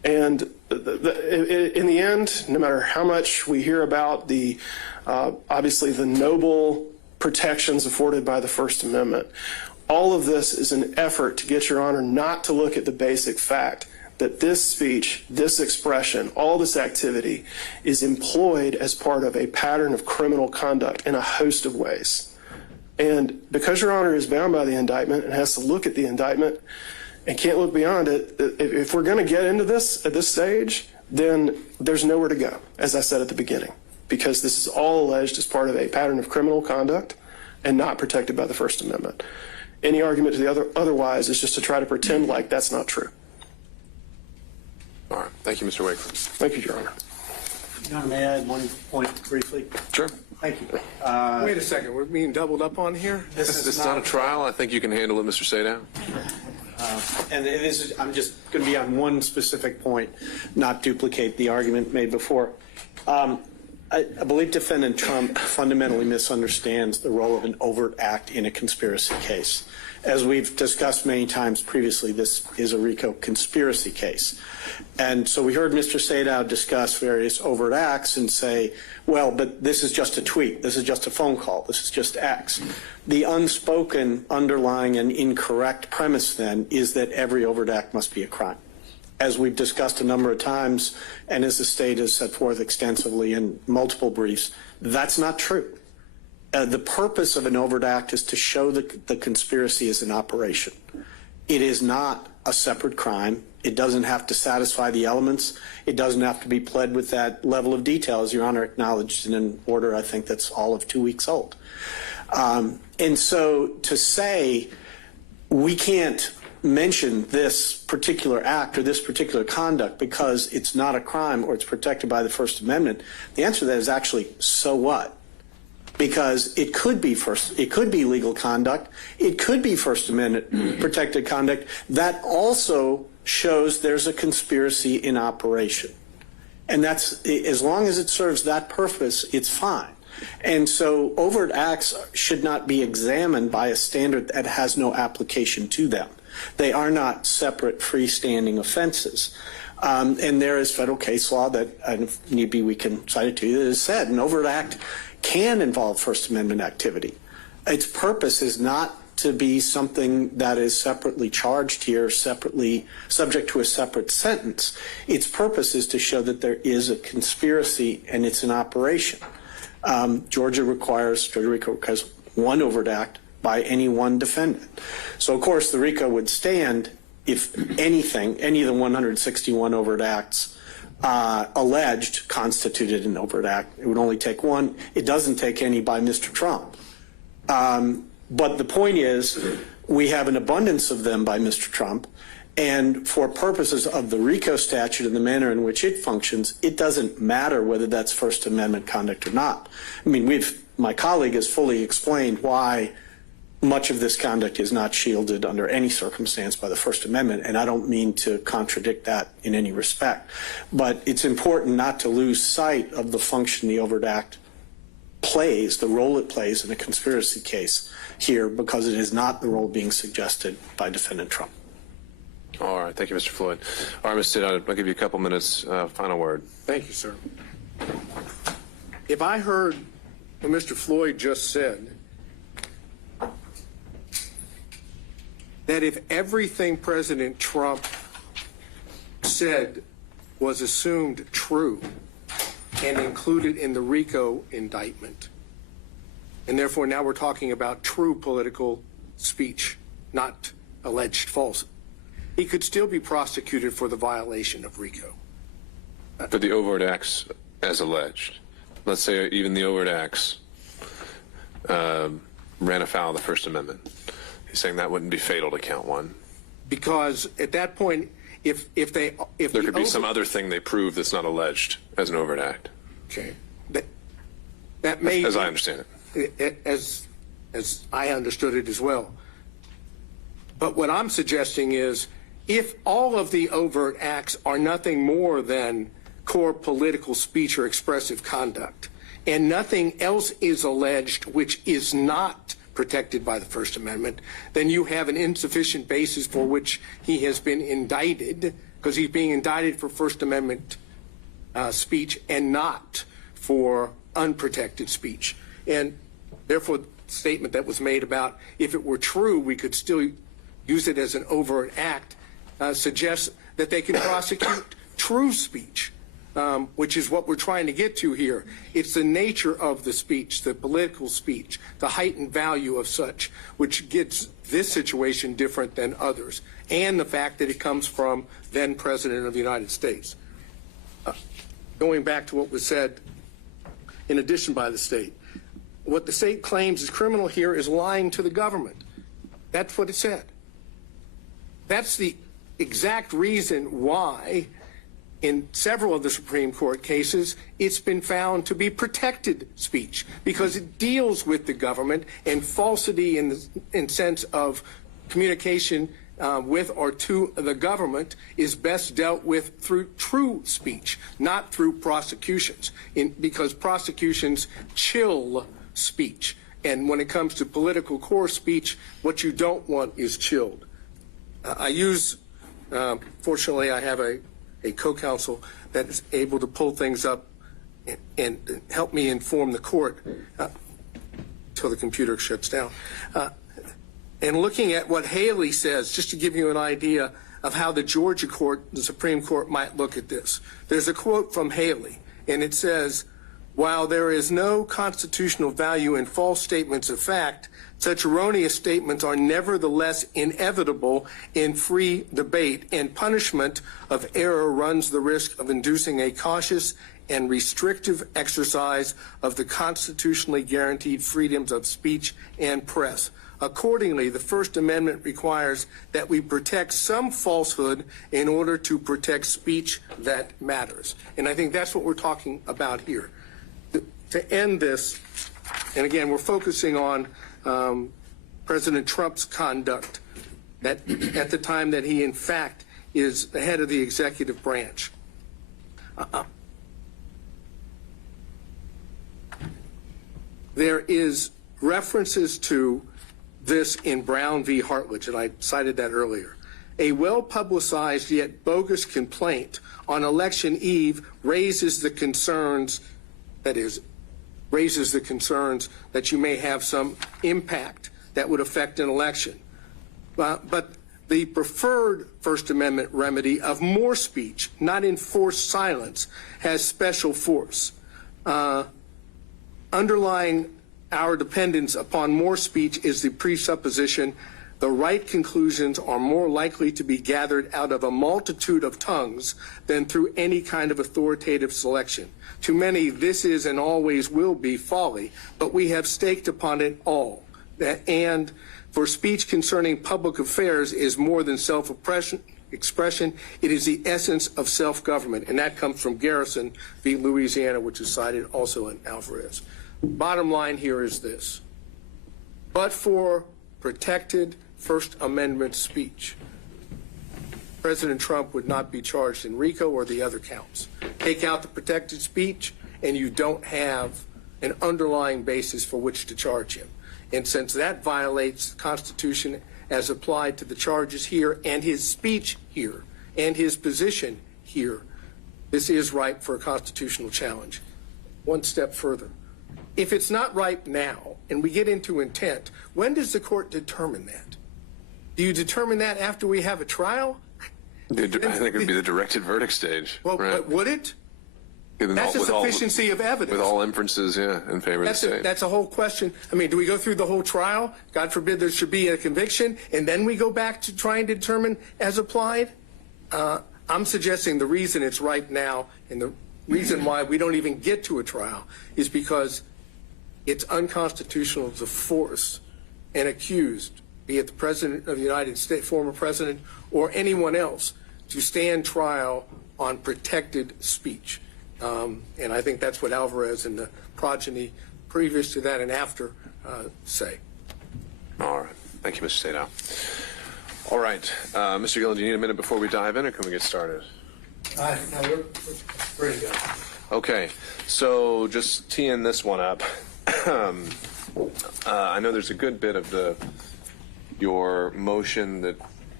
And in the end, no matter how much we hear about the, obviously the noble protections afforded by the First Amendment, all of this is an effort to get Your Honor not to look at the basic fact that this speech, this expression, all this activity is employed as part of a pattern of criminal conduct in a host of ways. And because Your Honor is bound by the indictment and has to look at the indictment and can't look beyond it, if we're going to get into this at this stage, then there's nowhere to go, as I said at the beginning, because this is all alleged as part of a pattern of criminal conduct and not protected by the First Amendment. Any argument to the otherwise is just to try to pretend like that's not true. All right. Thank you, Mr. Wakeland. Thank you, Your Honor. Your Honor, may I add one point briefly? Sure. Thank you. Wait a second, we're being doubled up on here? This is not a trial. I think you can handle it, Mr. Sadow. And it is, I'm just going to be on one specific point, not duplicate the argument made before. I believe Defendant Trump fundamentally misunderstands the role of an overt act in a conspiracy case. As we've discussed many times previously, this is a RICO conspiracy case. And so we heard Mr. Sadow discuss various overt acts and say, well, but this is just a tweet, this is just a phone call, this is just X. The unspoken underlying and incorrect premise then is that every overt act must be a crime. As we've discussed a number of times, and as the state has set forth extensively in multiple briefs, that's not true. The purpose of an overt act is to show that the conspiracy is an operation. It is not a separate crime. It doesn't have to satisfy the elements. It doesn't have to be pled with that level of detail, as Your Honor acknowledged in an order I think that's all of 2 weeks old. And so to say we can't mention this particular act or this particular conduct because it's not a crime or it's protected by the First Amendment, the answer to that is actually, so what? Because it could be legal conduct, it could be First Amendment protected conduct that also shows there's a conspiracy in operation. And that's, as long as it serves that purpose, it's fine. And so overt acts should not be examined by a standard that has no application to them. They are not separate freestanding offenses. And there is federal case law that, if need be, we can cite it to you, that has said an overt act can involve First Amendment activity. Its purpose is not to be something that is separately charged here, separately subject to a separate sentence. Its purpose is to show that there is a conspiracy and it's an operation. Georgia requires one overt act by any one defendant. So, of course, the RICO would stand if anything, any of the 161 overt acts alleged constituted an overt act. It would only take one. It doesn't take any by Mr. Trump. But the point is, we have an abundance of them by Mr. Trump, and for purposes of the RICO statute and the manner in which it functions, it doesn't matter whether that's First Amendment conduct or not. I mean, my colleague has fully explained why much of this conduct is not shielded under any circumstance by the First Amendment, and I don't mean to contradict that in any respect. But it's important not to lose sight of the function the overt act plays, the role it plays in a conspiracy case here, because it is not the role being suggested by Defendant Trump. All right. Thank you, Mr. Floyd. All right, Mr. Sadow, I'll give you a couple minutes. Final word. Thank you, sir. If I heard what Mr. Floyd just said, that if everything President Trump said was assumed true and included in the RICO indictment, and therefore now we're talking about true political speech, not alleged false, he could still be prosecuted for the violation of RICO. For the overt acts as alleged. Let's say even the overt acts ran afoul of the First Amendment. He's saying that wouldn't be fatal to count one. Because at that point, if there could be some other thing they prove that's not alleged as an overt act. Okay, that may, as I understand it, as I understood it as well. But what I'm suggesting is, if all of the overt acts are nothing more than core political speech or expressive conduct, and nothing else is alleged which is not protected by the First Amendment, then you have an insufficient basis for which he has been indicted because he's being indicted for First Amendment speech and not for unprotected speech. And therefore, the statement that was made about if it were true, we could still use it as an overt act suggests that they can prosecute true speech, which is what we're trying to get to here. It's the nature of the speech, the political speech, the heightened value of such, which gets this situation different than others, and the fact that it comes from then President of the United States. Going back to what was said in addition by the state, what the state claims is criminal here is lying to the government. That's what it said. That's the exact reason why in several of the Supreme Court cases, it's been found to be protected speech because it deals with the government, and falsity in sense of communication with or to the government is best dealt with through true speech, not through prosecutions, because prosecutions chill speech. And when it comes to political core speech, what you don't want is chilled. Fortunately, I have a co-counsel that is able to pull things up and help me inform the court till the computer shuts down. And looking at what Haley says, just to give you an idea of how the Georgia court, the Supreme Court, might look at this. There's a quote from Haley, and it says, "While there is no constitutional value in false statements of fact, such erroneous statements are nevertheless inevitable in free debate, and punishment of error runs the risk of inducing a cautious and restrictive exercise of the constitutionally guaranteed freedoms of speech and press. Accordingly, the First Amendment requires that we protect some falsehood in order to protect speech that matters." And I think that's what we're talking about here. To end this, and again, we're focusing on President Trump's conduct that at the time that he, in fact, is the head of the executive branch. There is references to this in Brown v. Hartledge, and I cited that earlier. A well-publicized yet bogus complaint on election eve raises the concerns that you may have some impact that would affect an election. But the preferred First Amendment remedy of more speech, not enforced silence, has special force. Underlying our dependence upon more speech is the presupposition the right conclusions are more likely to be gathered out of a multitude of tongues than through any kind of authoritative selection. To many, this is and always will be folly, but we have staked upon it all. And for speech concerning public affairs is more than self-expression, it is the essence of self-government. And that comes from Garrison v. Louisiana, which is cited also in Alvarez. Bottom line here is this. But for protected First Amendment speech, President Trump would not be charged in RICO or the other counts. Take out the protected speech, and you don't have an underlying basis for which to charge him. And since that violates the Constitution as applied to the charges here and his speech here and his position here, this is ripe for a constitutional challenge. One step further. If it's not ripe now and we get into intent, when does the court determine that? Do you determine that after we have a trial? I think it would be the directed verdict stage. Well, right? but would it? That's a sufficiency of evidence. With all inferences, in favor of the state. That's a whole question. I mean, do we go through the whole trial? God forbid there should be a conviction, and then we go back to trying to determine as applied? I'm suggesting the reason it's ripe now and the reason why we don't even get to a trial is because it's unconstitutional to force an accused, be it the President of the United States, former President, or anyone else, to stand trial on protected speech. And I think that's what Alvarez and the progeny previous to that and after say. All right. Thank you, Mr. Sadow. All right. Mr. Gillen, do you need a minute before we dive in, or can we get started? No, we're ready to go. Okay. So just teeing this one up. I know there's a good bit of your motion that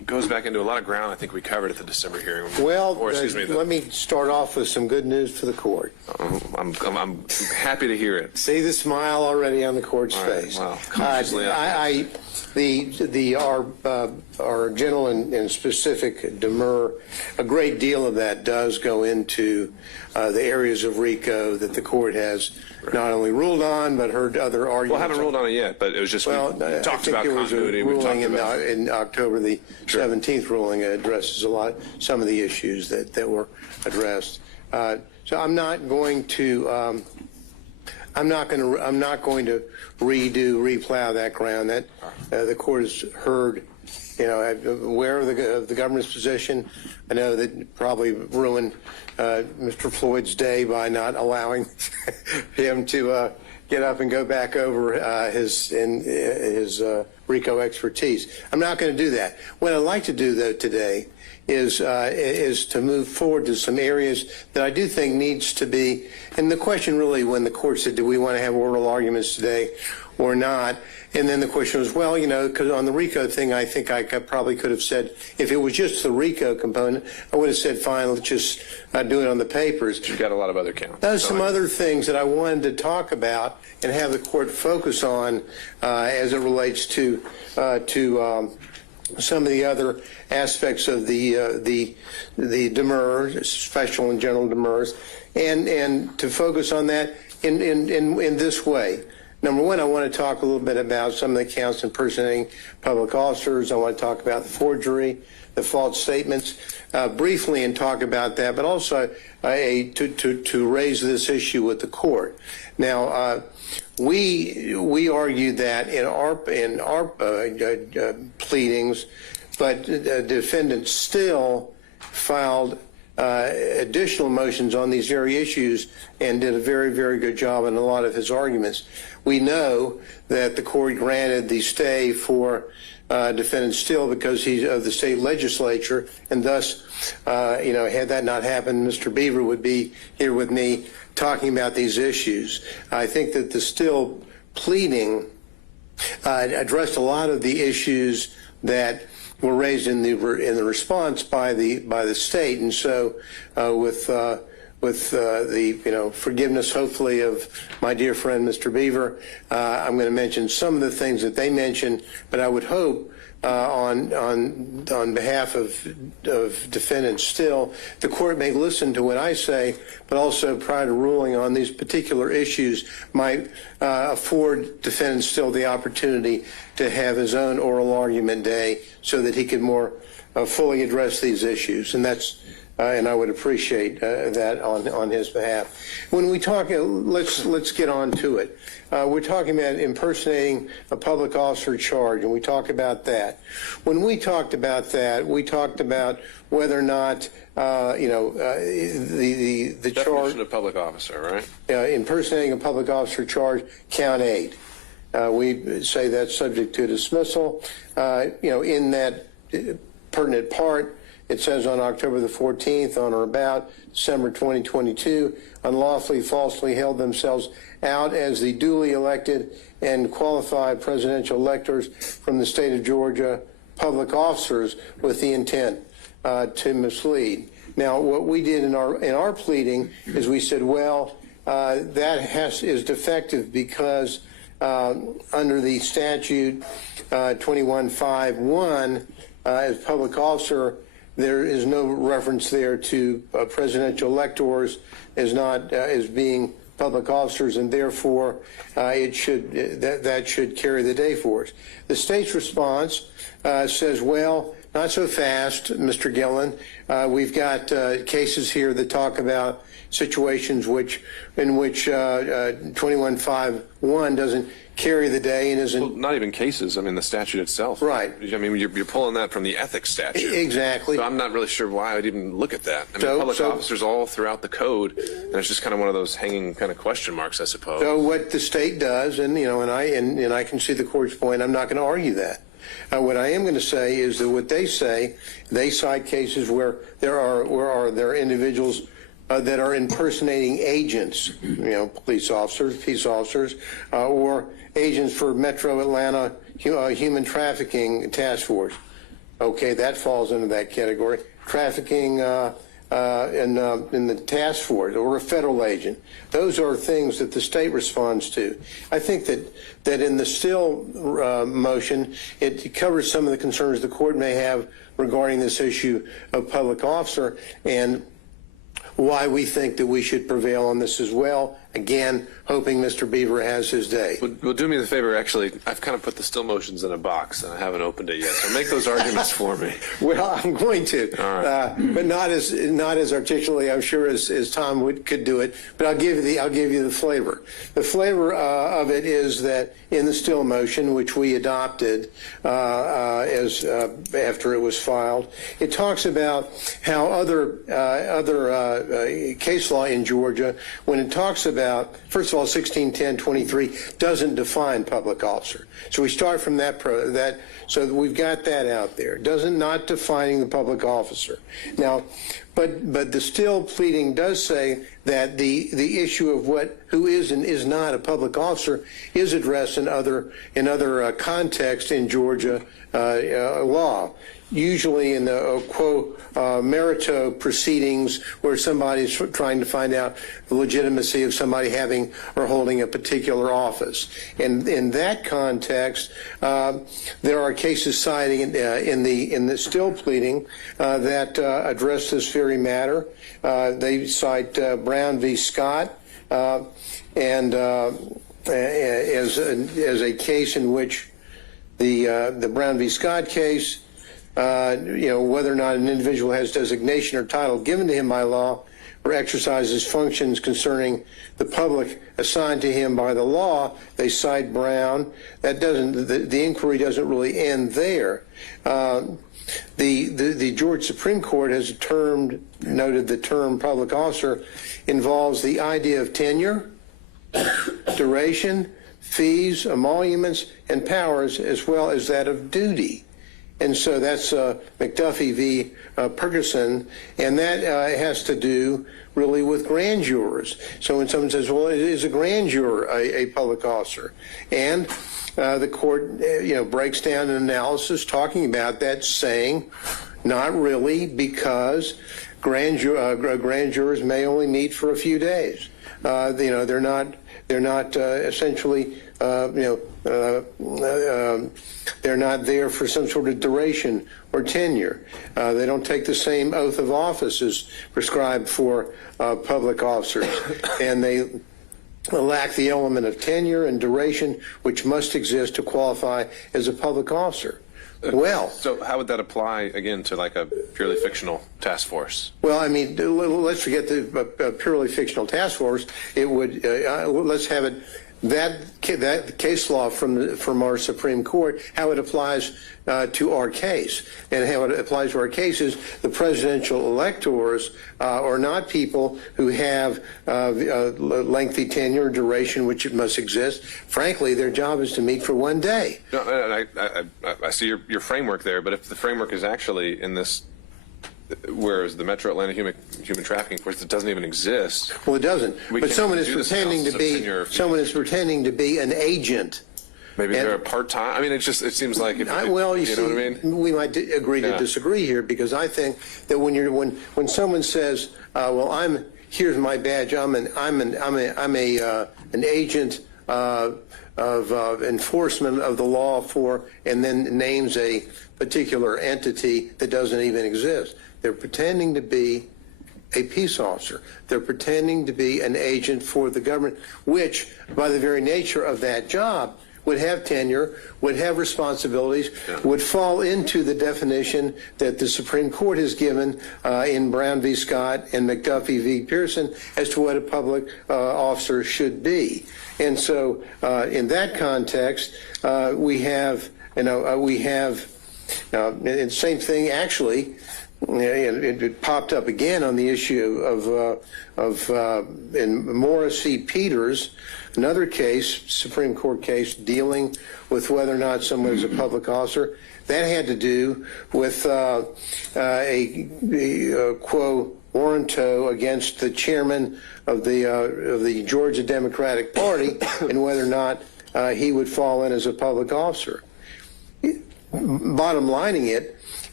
goes back into a lot of ground I think we covered at the December hearing. Well, Or, excuse me, let me start off with some good news for the court. I'm happy to hear it. See the smile already on the court's All right, face. wow. Consciously our general and specific demur, a great deal of that does go into the areas of RICO that the court has not only ruled on but heard other arguments. Well, I haven't ruled on it yet, but it was just, Well, we I talked think about there was a continuity. We talked ruling about in October the 17th ruling addresses some of the issues that were addressed. So I'm not going to replow that ground. That the court has heard. Aware of the government's position. I know that probably ruined Mr. Floyd's day by not allowing him to get up and go back over his RICO expertise. I'm not going to do that. What I'd like to do, though, today is to move forward to some areas that I do think needs to be, and the question really when the court said, do we want to have oral arguments today or not? And then the question was, well, because on the RICO thing, I think I probably could have said, if it was just the RICO component, I would have said, fine, let's just do it on the papers. You've got a lot of other counts. There's some other things that I wanted to talk about and have the court focus on as it relates to some of the other aspects of the demurs, special and general demurs, and to focus on that in this way. Number one, I want to talk a little bit about some of the counts impersonating public officers. I want to talk about the forgery, the false statements, briefly, and talk about that, but also to raise this issue with the court. Now, we argued that in our pleadings, but the defendant still filed additional motions on these very issues and did a very, very good job in a lot of his arguments. We know that the court granted the stay for defendant Still because he's of the state legislature, and thus, had that not happened, Mr. Beaver would be here with me talking about these issues. I think that the Still pleading addressed a lot of the issues that were raised in the response by the state, and so with the forgiveness, hopefully, of my dear friend Mr. Beaver, I'm going to mention some of the things that they mentioned, but I would hope on behalf of defendants Still, the court may listen to what I say, but also prior to ruling on these particular issues might afford defendant Still the opportunity to have his own oral argument day so that he can more fully address these issues, and that's and I would appreciate that on his behalf. When we talk, let's get on to it. We're talking about impersonating a public officer charge, and we talk about that. When we talked about that, we talked about whether or not the charge Definition of public officer, right? Impersonating a public officer charge, count 8. We say that's subject to dismissal. In that pertinent part, it says on October the 14th, on or about December 2022, unlawfully, falsely held themselves out as the duly elected and qualified presidential electors from the state of Georgia, public officers with the intent to mislead. Now, what we did in our pleading is we said, well, that is defective because under the statute 2151, as public officer, there is no reference there to presidential electors as being public officers, and therefore that should carry the day for us. The state's response says, well, not so fast, Mr. Gillen. We've got cases here that talk about situations in which 2151 doesn't carry the day and isn't. Well, not even cases. I mean, the statute itself. Right. I mean, you're pulling that from the ethics statute. Exactly. So I'm not really sure why I'd even look at that. I mean, public officers all throughout the code, and it's just kind of one of those hanging kind of question marks, I suppose. So what the state does, and I can see the court's point. I'm not going to argue that. What I am going to say is that what they say, they cite cases where there are individuals that are impersonating agents, police officers, peace officers, or agents for Metro Atlanta Human Trafficking Task Force. Okay, that falls into that category. Trafficking in the task force or a federal agent. Those are things that the state responds to. I think that in the still motion, it covers some of the concerns the court may have regarding this issue of public officer and why we think that we should prevail on this as well. Again, hoping Mr. Beaver has his day. Well, do me the favor, actually, I've kind of put the still motions in a box, and I haven't opened it yet, so make those arguments for me. Well, I'm going to, All right. but not as articulately, I'm sure, as Tom could do it. But I'll give you the flavor. The flavor of it is that in the still motion, which we adopted as after it was filed, it talks about how other case law in Georgia, when it talks about, first of all, 1610-23 doesn't define public officer. So we start from that, so we've got that out there. Not defining the public officer. Now, but the still pleading does say that the issue of who is and is not a public officer is addressed in other contexts in Georgia law. Usually in the quo merito proceedings where somebody's trying to find out the legitimacy of somebody having or holding a particular office. And in that context, there are cases citing in the still pleading that address this very matter. They cite Brown v. Scott and as a case in which the Brown v. Scott case, whether or not an individual has designation or title given to him by law or exercises functions concerning the public assigned to him by the law, they cite Brown. That doesn't, the inquiry doesn't really end there. The Georgia Supreme Court has noted the term public officer involves the idea of tenure, duration, fees, emoluments, and powers, as well as that of duty. And so that's McDuffie v. Ferguson, and that has to do really with grand jurors. So when someone says, well, is a grand juror a public officer? And the court breaks down an analysis talking about that, saying not really, because grand jurors may only meet for a few days. They're not essentially they're not there for some sort of duration or tenure. They don't take the same oath of office as prescribed for public officers, and they lack the element of tenure and duration which must exist to qualify as a public officer. Well, so how would that apply again to like a purely fictional task force? Well, I mean, let's forget the purely fictional task force. It would let's have it that case law from our Supreme Court, how it applies to our case, and how it applies to our case is the presidential electors are not people who have lengthy tenure or duration, which it must exist. Frankly, their job is to meet for one day. No, I see your framework there, but if the framework is actually in this, whereas the Metro Atlanta human trafficking force, it doesn't even exist. Well, it doesn't. But someone is pretending to be an agent. Maybe they're a part-time. I mean, it seems like you see, know what I mean? We might agree to disagree here, because I think that when someone says, "Well, here's my badge. I'm an agent of enforcement of the law for," and then names a particular entity that doesn't even exist. They're pretending to be a peace officer. They're pretending to be an agent for the government, which, by the very nature of that job, would have tenure, would have responsibilities, would fall into the definition that the Supreme Court has given in Brown v. Scott and McDuffie v. Pearson as to what a public officer should be. And so in that context, we have the same thing actually. It popped up again on the issue of in Morris v. Peters, another case, Supreme Court case, dealing with whether or not someone is a public officer. That had to do with a quo warranto against the chairman of the Georgia Democratic Party and whether or not he would fall in as a public officer. Bottom lining it,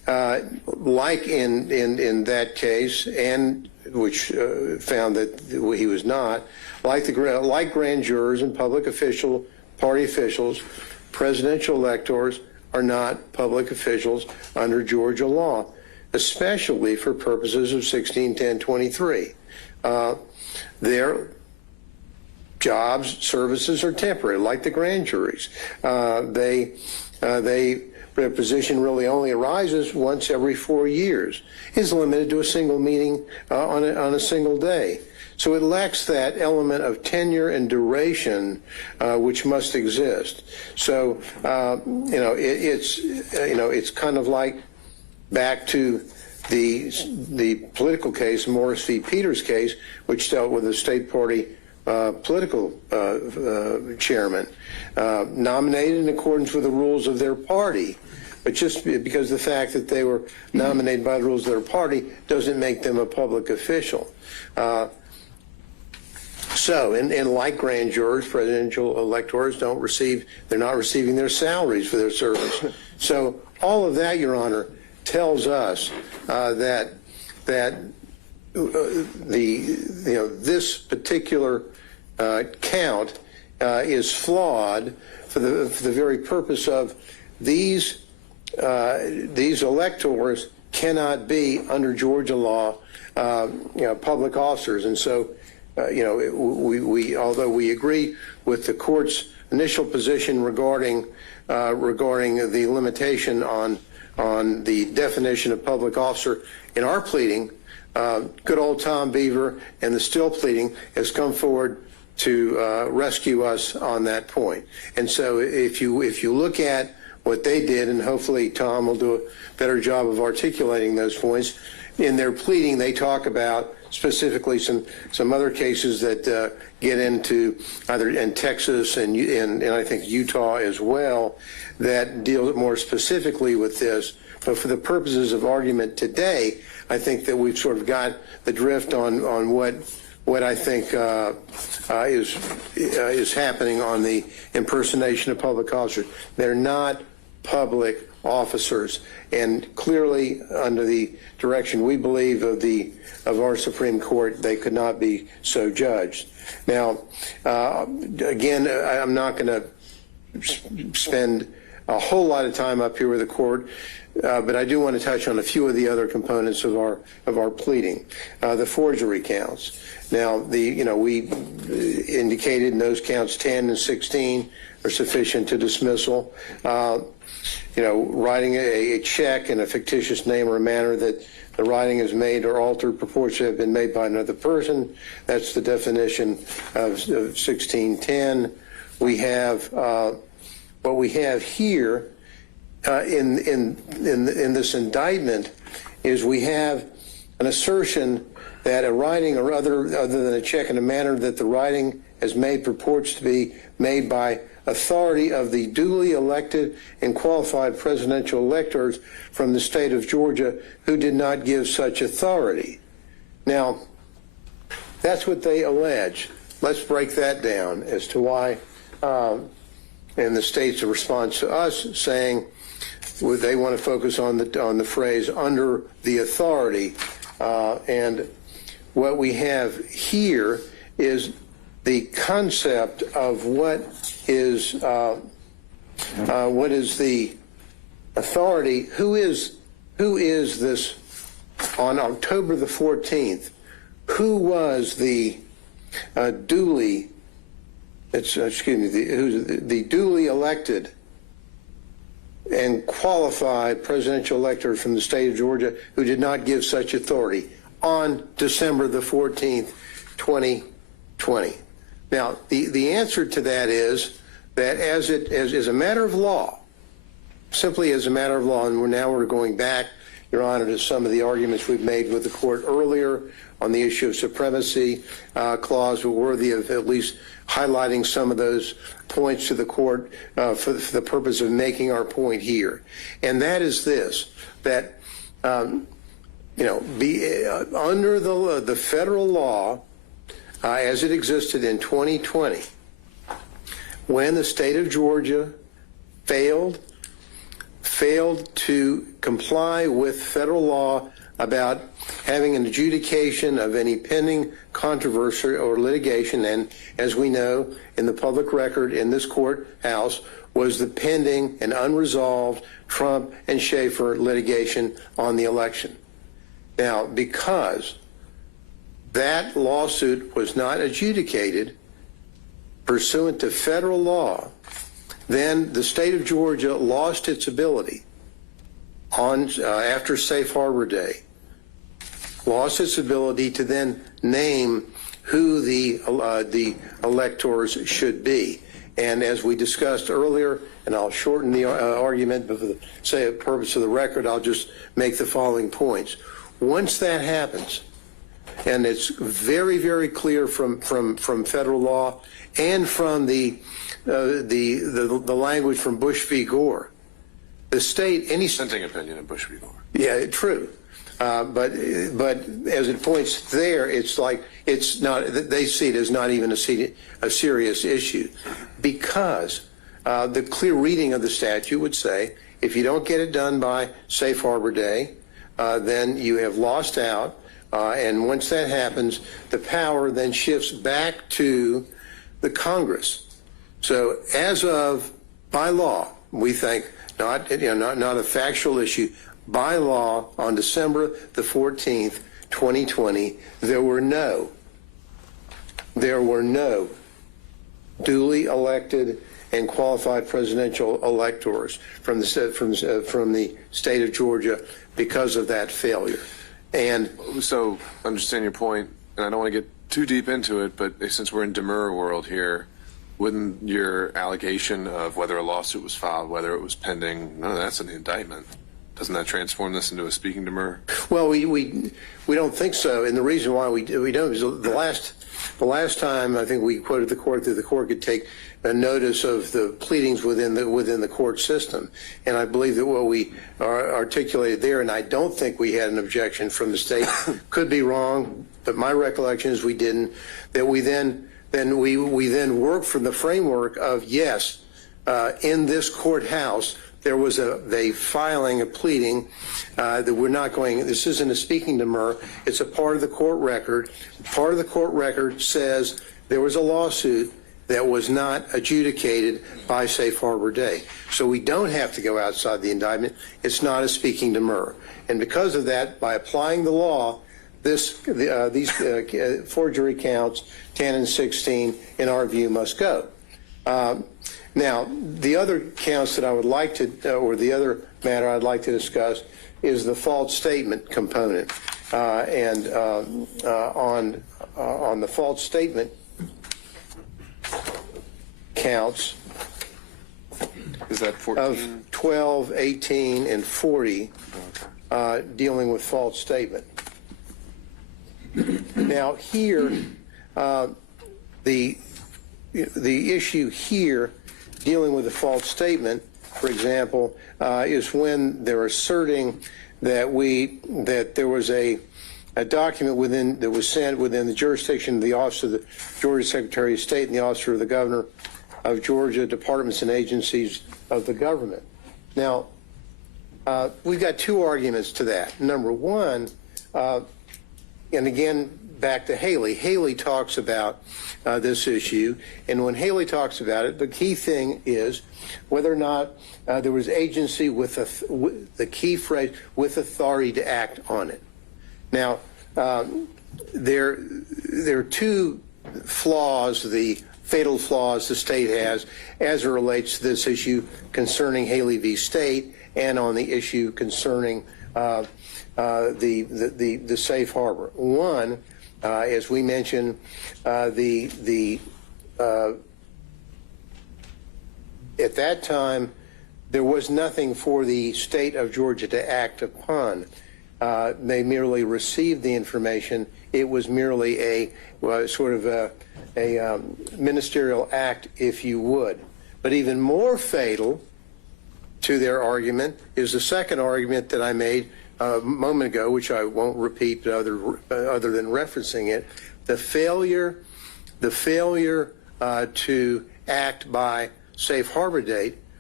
like in that case, and which found that he was not, like grand jurors and public party officials, presidential electors are not public officials under Georgia law, especially for purposes of 161023. Their jobs, services are temporary, like the grand juries. Their position really only arises once every 4 years. Is limited to a single meeting on a single day. So it lacks that element of tenure and duration which must exist. So it's kind of like back to the political case, Morris v. Peters case, which dealt with a state party political chairman nominated in accordance with the rules of their party. But just because the fact that they were nominated by the rules of their party doesn't make them a public official. So, and like grand jurors, presidential electors they're not receiving their salaries for their service. So all of that, Your Honor, tells us that this particular count is flawed for the very purpose of these electors cannot be under Georgia law public officers. And so we although we agree with the court's initial position regarding the limitation on the definition of public officer in our pleading, good old Tom Beaver and the Still pleading has come forward to rescue us on that point. And so if you look at what they did, and hopefully Tom will do a better job of articulating those points, in their pleading they talk about specifically some other cases that get into either in Texas and I think Utah as well that deal more specifically with this. But for the purposes of argument today, I think that we've sort of got the drift on what I think is happening on the impersonation of public officers. They're not public officers, and clearly under the direction we believe of our Supreme Court, they could not be so judged. Now, again, I'm not going to spend a whole lot of time up here with the court, but I do want to touch on a few of the other components of our pleading. The forgery counts. Now, we indicated in those counts 10 and 16 are sufficient to dismissal. Writing a check in a fictitious name or a manner that the writing is made or altered purports to have been made by another person. That's the definition of 1610. We have what we have here in this indictment is we have an assertion that a writing or other than a check in a manner that the writing has made purports to be made by authority of the duly elected and qualified presidential electors from the state of Georgia who did not give such authority. Now, that's what they allege. Let's break that down as to why, and the state's response to us saying they want to focus on the phrase under the authority, and what we have here is the concept of what is the authority. Who is this on October the 14th? Who was the duly duly elected and qualified presidential elector from the state of Georgia who did not give such authority on December the 14th, 2020? Now, the answer to that is that as a matter of law, simply as a matter of law, and we're going back, Your Honor, to some of the arguments we've made with the court earlier on the issue of supremacy clause, we're worthy of at least highlighting some of those points to the court for the purpose of making our point here. And that is this, that, under the federal law, as it existed in 2020, when the state of Georgia failed failed to comply with federal law about having an adjudication of any pending controversy or litigation, and as we know, in the public record in this courthouse was the pending and unresolved Trump and Shafer litigation on the election. Now, because that lawsuit was not adjudicated pursuant to federal law, then the state of Georgia lost its ability on after Safe Harbor Day, lost its ability to then name who the electors should be. And as we discussed earlier, and I'll shorten the argument, but for the purpose of the record, I'll just make the following points. Once that happens, and it's very, very clear from federal law and from the language from Bush v. Gore, the state, any Dissenting opinion of Bush v. Gore. yeah, true. But as it points there, it's like it's not. They see it as not even a serious issue, because the clear reading of the statute would say if you don't get it done by Safe Harbor Day, then you have lost out. And once that happens, the power then shifts back to the Congress. So as of by law, we think not a factual issue. By law, on December the 14th, 2020, there were no duly elected and qualified presidential electors from the state of Georgia because of that failure. And So, understand your point, and I don't want to get too deep into it, but since we're in demur world here, wouldn't your allegation of whether a lawsuit was filed, whether it was pending, none of that's in the indictment? Doesn't that transform this into a speaking demur? well, we don't think so, and the reason why we don't is the last time I think we quoted the court that the court could take a notice of the pleadings within the court system, and I believe that what we articulated there, and I don't think we had an objection from the state, could be wrong, but my recollection is we didn't. That we then worked from the framework of yes, in this courthouse there was a filing, a pleading that we're not going. This isn't a speaking demur. It's a part of the court record. Part of the court record says there was a lawsuit that was not adjudicated by Safe Harbor Day. So we don't have to go outside the indictment. It's not a speaking demur. And because of that, by applying the law, these forgery counts, 10 and 16, in our view, must go. Now, the other counts that I would like to, or the other matter I'd like to discuss is the false statement component. On the false statement counts Is that 14? of 12, 18, and 40 dealing with false statement. Now here, the issue here dealing with the false statement, for example, is when they're asserting that there was a document that was sent within the jurisdiction of the Office of the Georgia Secretary of State and the Office of the Governor of Georgia, departments and agencies of the government. Now, we've got two arguments to that. Number one, and again, back to Haley. Haley talks about this issue, and when Haley talks about it, the key thing is whether or not there was agency with the key phrase, with authority to act on it. Now, there are two flaws, the fatal flaws the state has as it relates to this issue concerning Haley v. State and on the issue concerning the safe harbor. One, as we mentioned, at that time, there was nothing for the state of Georgia to act upon. They merely received the information. It was merely a sort of a ministerial act, if you would. But even more fatal to their argument is the second argument that I made a moment ago, which I won't repeat other than referencing it, the failure to act by safe harbor date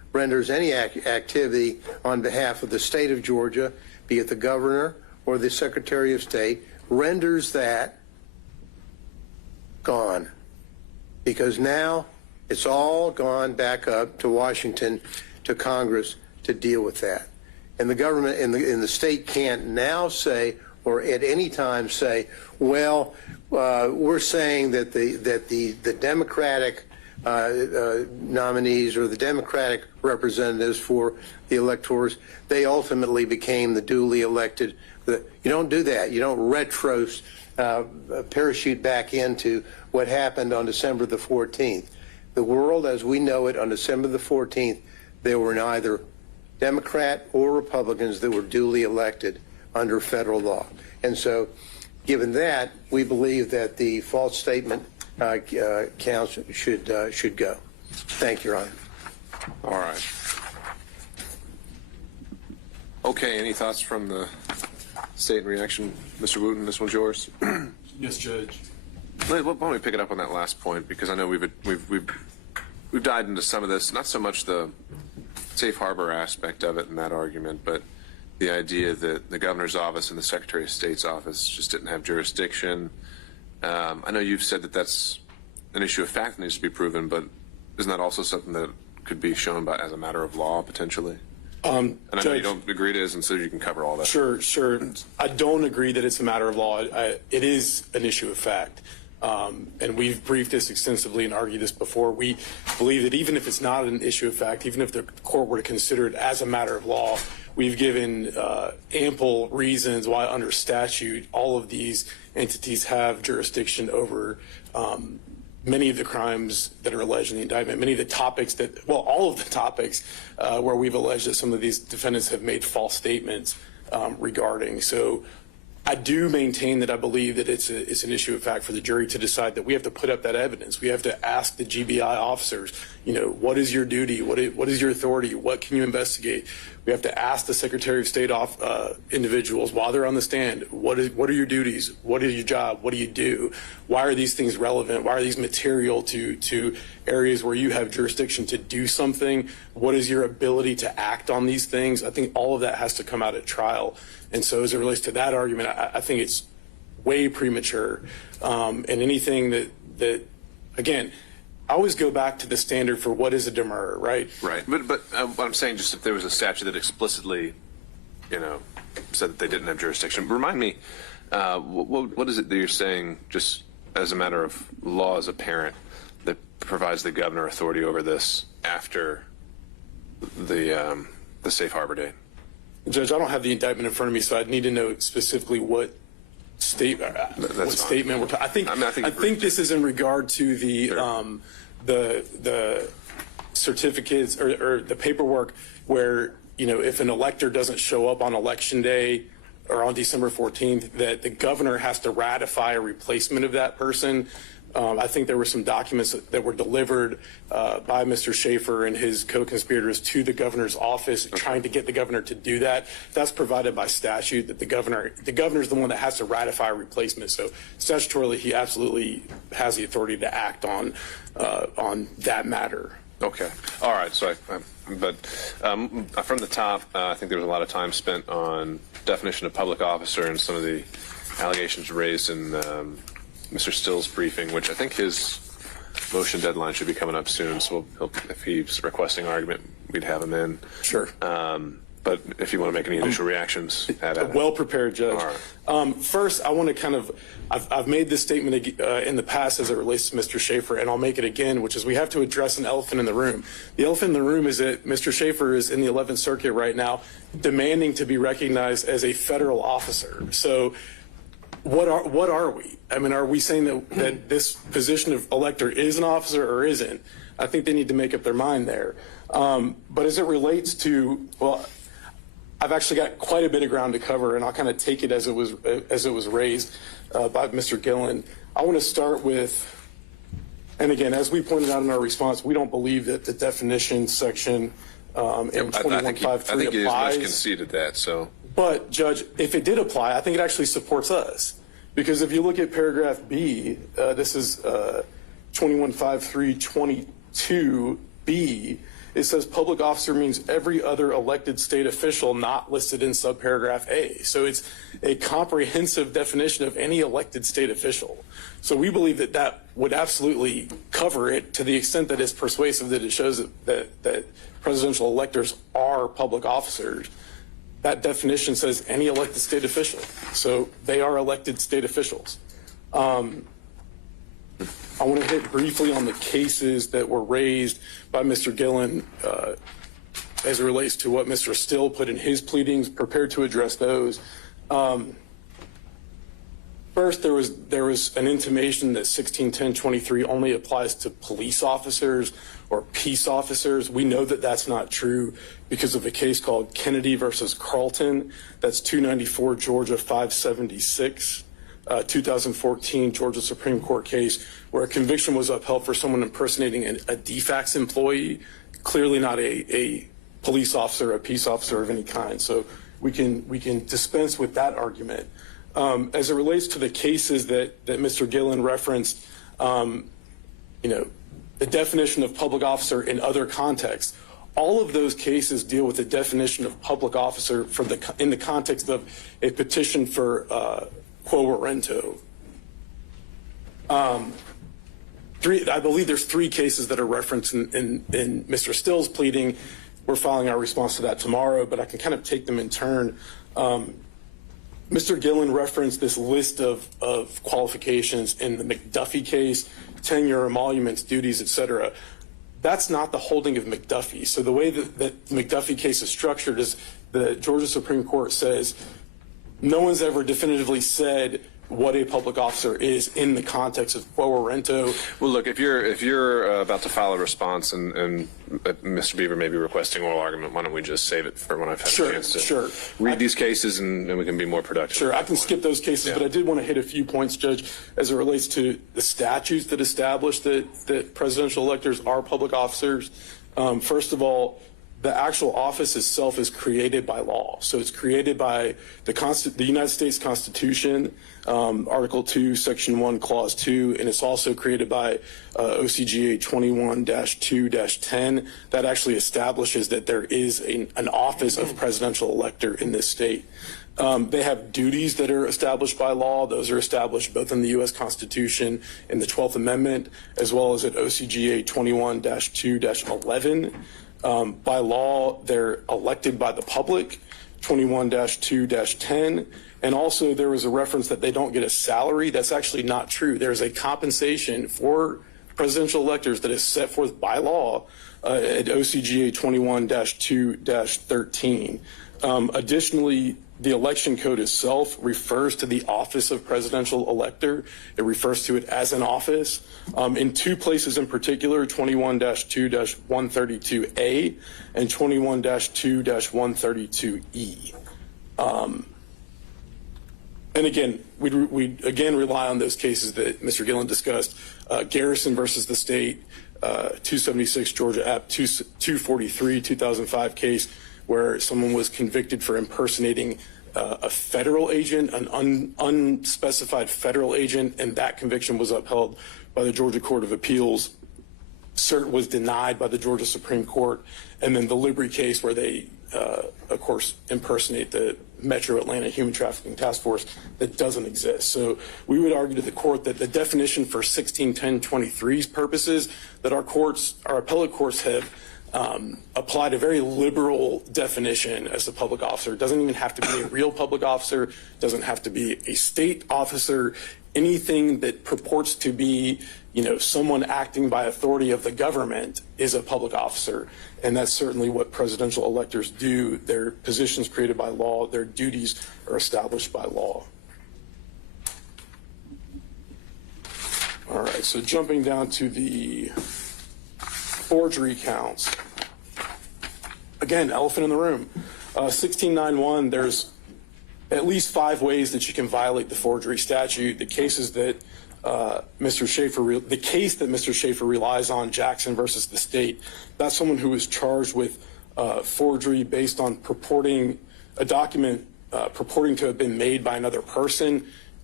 renders any activity on behalf of the state of Georgia, be it the governor or the Secretary of State, renders that gone. Because now it's all gone back up to Washington, to Congress to deal with that. And the government in the state can't now say, or at any time say, well, we're saying that the Democratic nominees or the Democratic representatives for the electors, they ultimately became the duly elected. You don't do that. You don't parachute back into what happened on December the 14th. The world as we know it on December the 14th, there were neither Democrat or Republicans that were duly elected under federal law. And so, given that, we believe that the false statement counts should go. Thank you, Your Honor. All right. Okay, any thoughts from the state in reaction? Mr. Wooten, this one's yours. Yes, Judge. Why don't we pick it up on that last point, because I know we've dived into some of this, not so much the safe harbor aspect of it in that argument, but the idea that the governor's office and the Secretary of State's office just didn't have jurisdiction. I know you've said that that's an issue of fact that needs to be proven, but isn't that also something that could be shown by as a matter of law potentially? And I know you don't agree to it, and so you can cover all that. Sure. I don't agree that it's a matter of law. It is an issue of fact. And we've briefed this extensively and argued this before. We believe that even if it's not an issue of fact, even if the court were to consider it as a matter of law, we've given ample reasons why under statute all of these entities have jurisdiction over many of the crimes that are alleged in the indictment, many of the topics all of the topics where we've alleged that some of these defendants have made false statements regarding. So I do maintain that I believe that it's an issue of fact for the jury to decide that we have to put up that evidence. We have to ask the GBI officers, what is your duty? What is your authority? What can you investigate? We have to ask the Secretary of State individuals while they're on the stand, what are your duties? What is your job? What do you do? Why are these things relevant? Why are these material to areas where you have jurisdiction to do something? What is your ability to act on these things? I think all of that has to come out at trial. And so as it relates to that argument, I think it's way premature. And anything that again, I always go back to the standard for what is a demurrer, right? Right. But what I'm saying, just if there was a statute that explicitly, said that they didn't have jurisdiction, remind me, what is it that you're saying, just as a matter of law as a parent, that provides the governor authority over this after the safe harbor date? Judge, I don't have the indictment in front of me, so I'd need to know specifically what statement we're talking. I think this is in regard to the certificates or the paperwork where if an elector doesn't show up on election day or on December 14th, that the governor has to ratify a replacement of that person. I think there were some documents that were delivered by Mr. Shafer and his co-conspirators to the governor's office, trying to get the governor to do that. That's provided by statute, that the governor is the one that has to ratify a replacement. So statutorily, he absolutely has the authority to act on that matter. Okay. All right. So, but from the top, I think there was a lot of time spent on definition of public officer and some of the allegations raised in Mr. Still's briefing, which I think his motion deadline should be coming up soon. So if he's requesting argument, we'd have him in. Sure. But if you want to make any initial reactions, well prepared, Judge. All right. First, I want to I've made this statement in the past as it relates to Mr. Shafer, and I'll make it again, which is we have to address an elephant in the room. The elephant in the room is that Mr. Shafer is in the 11th Circuit right now, demanding to be recognized as a federal officer. So what are we? I mean, are we saying that this position of elector is an officer or isn't? I think they need to make up their mind there. But as it relates to, I've actually got quite a bit of ground to cover, and I'll kind of take it as it was raised by Mr. Gillen. I want to start with, and again, as we pointed out in our response, we don't believe that the definition section in 2153 I think you applies. much conceded that. So, but Judge, if it did apply, I think it actually supports us, because if you look at paragraph B, this is 215322B. it says public officer means every other elected state official not listed in subparagraph A. So it's a comprehensive definition of any elected state official. So we believe that that would absolutely cover it to the extent that it's persuasive that it shows that presidential electors are public officers. That definition says any elected state official. So they are elected state officials. I want to hit briefly on the cases that were raised by Mr. Gillen as it relates to what Mr. Still put in his pleadings, prepared to address those. First, there was an intimation that 161023 only applies to police officers or peace officers. We know that that's not true because of a case called Kennedy versus Carlton. That's 294 Georgia 576. 2014 Georgia Supreme Court case where a conviction was upheld for someone impersonating a DFAX employee, clearly not a police officer, a peace officer of any kind. So we can dispense with that argument. As it relates to the cases that Mr. Gillen referenced, the definition of public officer in other contexts, all of those cases deal with the definition of public officer in the context of a petition for quo warranto. I believe there's 3 cases that are referenced in Mr. Still's pleading. We're filing our response to that tomorrow, but I can kind of take them in turn. Mr. Gillen referenced this list of qualifications in the McDuffie case, tenure, emoluments, duties, etc. That's not the holding of McDuffie. So the way that the McDuffie case is structured is the Georgia Supreme Court says no one's ever definitively said what a public officer is in the context of quo warranto. Well, look, if you're about to file a response and Mr. Beaver may be requesting oral argument, why don't we just save it for when I've had a chance to read these cases and we can be more productive. Sure, I can skip those cases, but I did want to hit a few points, Judge, as it relates to the statutes that establish that presidential electors are public officers. First of all, the actual office itself is created by law. So it's created by the United States Constitution, Article 2, Section 1, Clause 2, and it's also created by OCGA 21-2-10 that actually establishes that there is an office of presidential elector in this state. They have duties that are established by law. Those are established both in the U.S. Constitution and the 12th Amendment, as well as at OCGA 21-2-11. By law, they're elected by the public, 21-2-10. And also there was a reference that they don't get a salary. That's actually not true. There's a compensation for presidential electors that is set forth by law at OCGA 21-2-13. Additionally, the election code itself refers to the office of presidential elector. It refers to it as an office. In 2 places in particular, 21-2-132A and 21-2-132E. And again, we again rely on those cases that Mr. Gillen discussed. Garrison versus the state, 276 Georgia App 243, 2005 case, where someone was convicted for impersonating a federal agent, an unspecified federal agent, and that conviction was upheld by the Georgia Court of Appeals. Cert was denied by the Georgia Supreme Court. And then the Libri case where they, of course, impersonate the Metro Atlanta Human Trafficking Task Force that doesn't exist. So we would argue to the court that the definition for 161023's purposes that our appellate courts have applied a very liberal definition as a public officer. It doesn't even have to be a real public officer, doesn't have to be a state officer, anything that purports to be, someone acting by authority of the government is a public officer. And that's certainly what presidential electors do. Their positions created by law, their duties are established by law. All right, so jumping down to the forgery counts. Again, elephant in the room. 1691, there's at least 5 ways that you can violate the forgery statute. The cases that Mr. Shafer relies on, Jackson versus the state, that's someone who was charged with forgery based on purporting a document purporting to have been made by another person.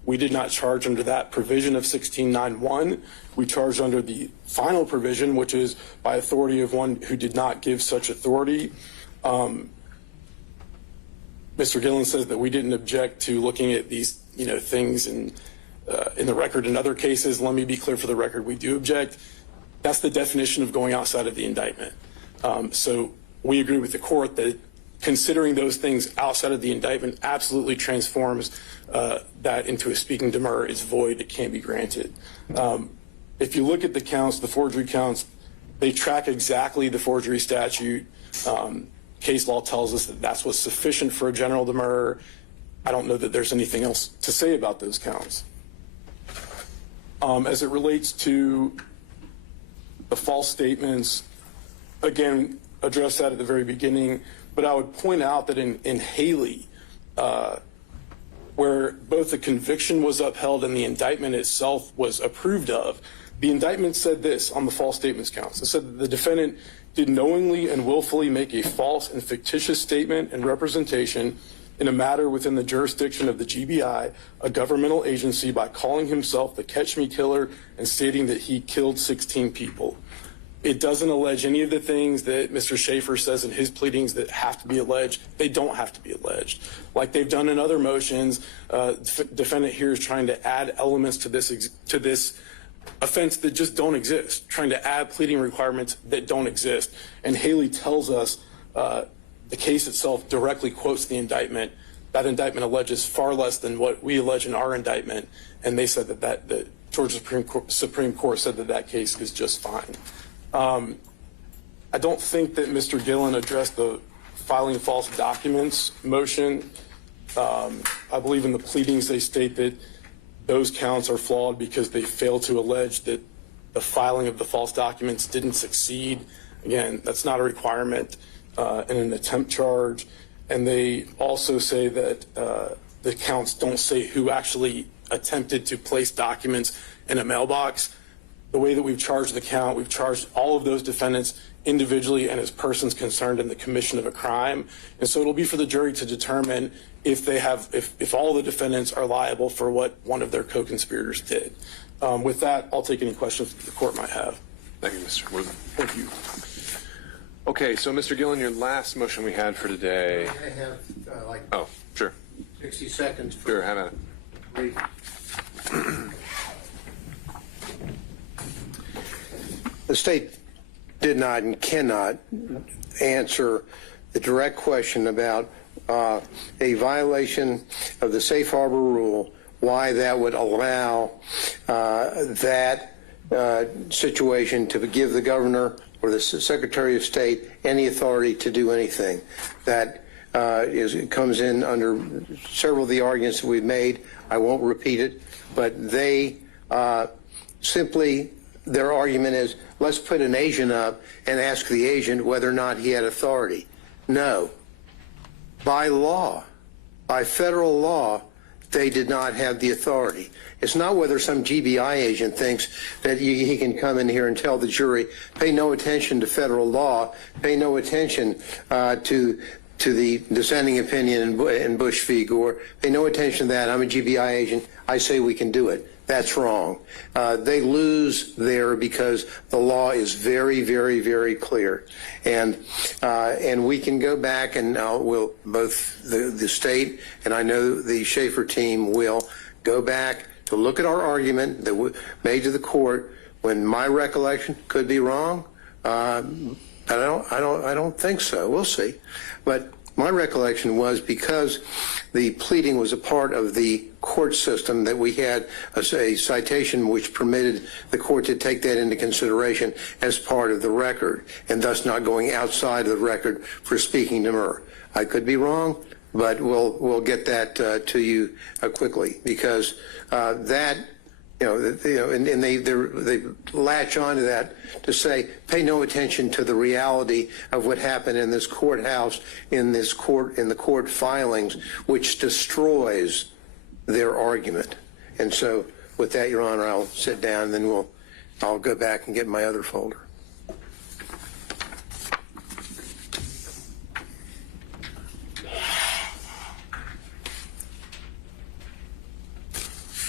We did not charge under that provision of 1691. We charged under the final provision, which is by authority of one who did not give such authority. Mr. Gillen says that we didn't object to looking at these, things in the record in other cases. Let me be clear for the record, we do object. That's the definition of going outside of the indictment. So we agree with the court that considering those things outside of the indictment absolutely transforms that into a speaking demur. It's void. It can't be granted. If you look at the counts, the forgery counts, they track exactly the forgery statute. Case law tells us that that's what's sufficient for a general demur. I don't know that there's anything else to say about those counts. As it relates to the false statements, again, addressed that at the very beginning, but I would point out that in Haley, where both the conviction was upheld and the indictment itself was approved of, the indictment said this on the false statements counts. It said that the defendant did knowingly and willfully make a false and fictitious statement and representation in a matter within the jurisdiction of the GBI, a governmental agency, by calling himself the Catch Me Killer and stating that he killed 16 people. It doesn't allege any of the things that Mr. Shafer says in his pleadings that have to be alleged. They don't have to be alleged. Like they've done in other motions, defendant here is trying to add elements to this offense that just don't exist, trying to add pleading requirements that don't exist. And Haley tells us the case itself directly quotes the indictment. That indictment alleges far less than what we allege in our indictment, and they said that the Georgia Supreme Court said that case is just fine. I don't think that Mr. Gillen addressed the filing false documents motion. I believe in the pleadings they state that those counts are flawed because they fail to allege that the filing of the false documents didn't succeed. Again, that's not a requirement in an attempt charge. And they also say that the counts don't say who actually attempted to place documents in a mailbox. The way that we've charged the count, we've charged all of those defendants individually and as persons concerned in the commission of a crime. And so it'll be for the jury to determine if all the defendants are liable for what one of their co-conspirators did. With that, I'll take any questions that the court might have. Thank you, Mr. Woodman. Thank you. Okay, so Mr. Gillen, your last motion we had for today. I have Oh, sure. 60 seconds. Sure, have at it. Brief. The state did not and cannot answer the direct question about a violation of the safe harbor rule, why that would allow that situation to give the governor or the Secretary of State any authority to do anything. That it comes in under several of the arguments that we've made. I won't repeat it, but they simply, their argument is, let's put an agent up and ask the agent whether or not he had authority. No. By law, by federal law, they did not have the authority. It's not whether some GBI agent thinks that he can come in here and tell the jury, pay no attention to federal law, pay no attention to the dissenting opinion in Bush v. Gore, pay no attention to that. I'm a GBI agent. I say we can do it. That's wrong. They lose there because the law is very, very, very clear. And we can go back and we'll both the state and I know the Shafer team will go back to look at our argument that we made to the court when my recollection could be wrong. I don't think so. We'll see. But my recollection was because the pleading was a part of the court system that we had a citation which permitted the court to take that into consideration as part of the record and thus not going outside of the record for speaking demur. I could be wrong, but we'll get that to you quickly because that. And they latch onto that to say, pay no attention to the reality of what happened in this courthouse, in the court filings, which destroys their argument. And so, with that, Your Honor, I'll sit down, and then I'll go back and get my other folder.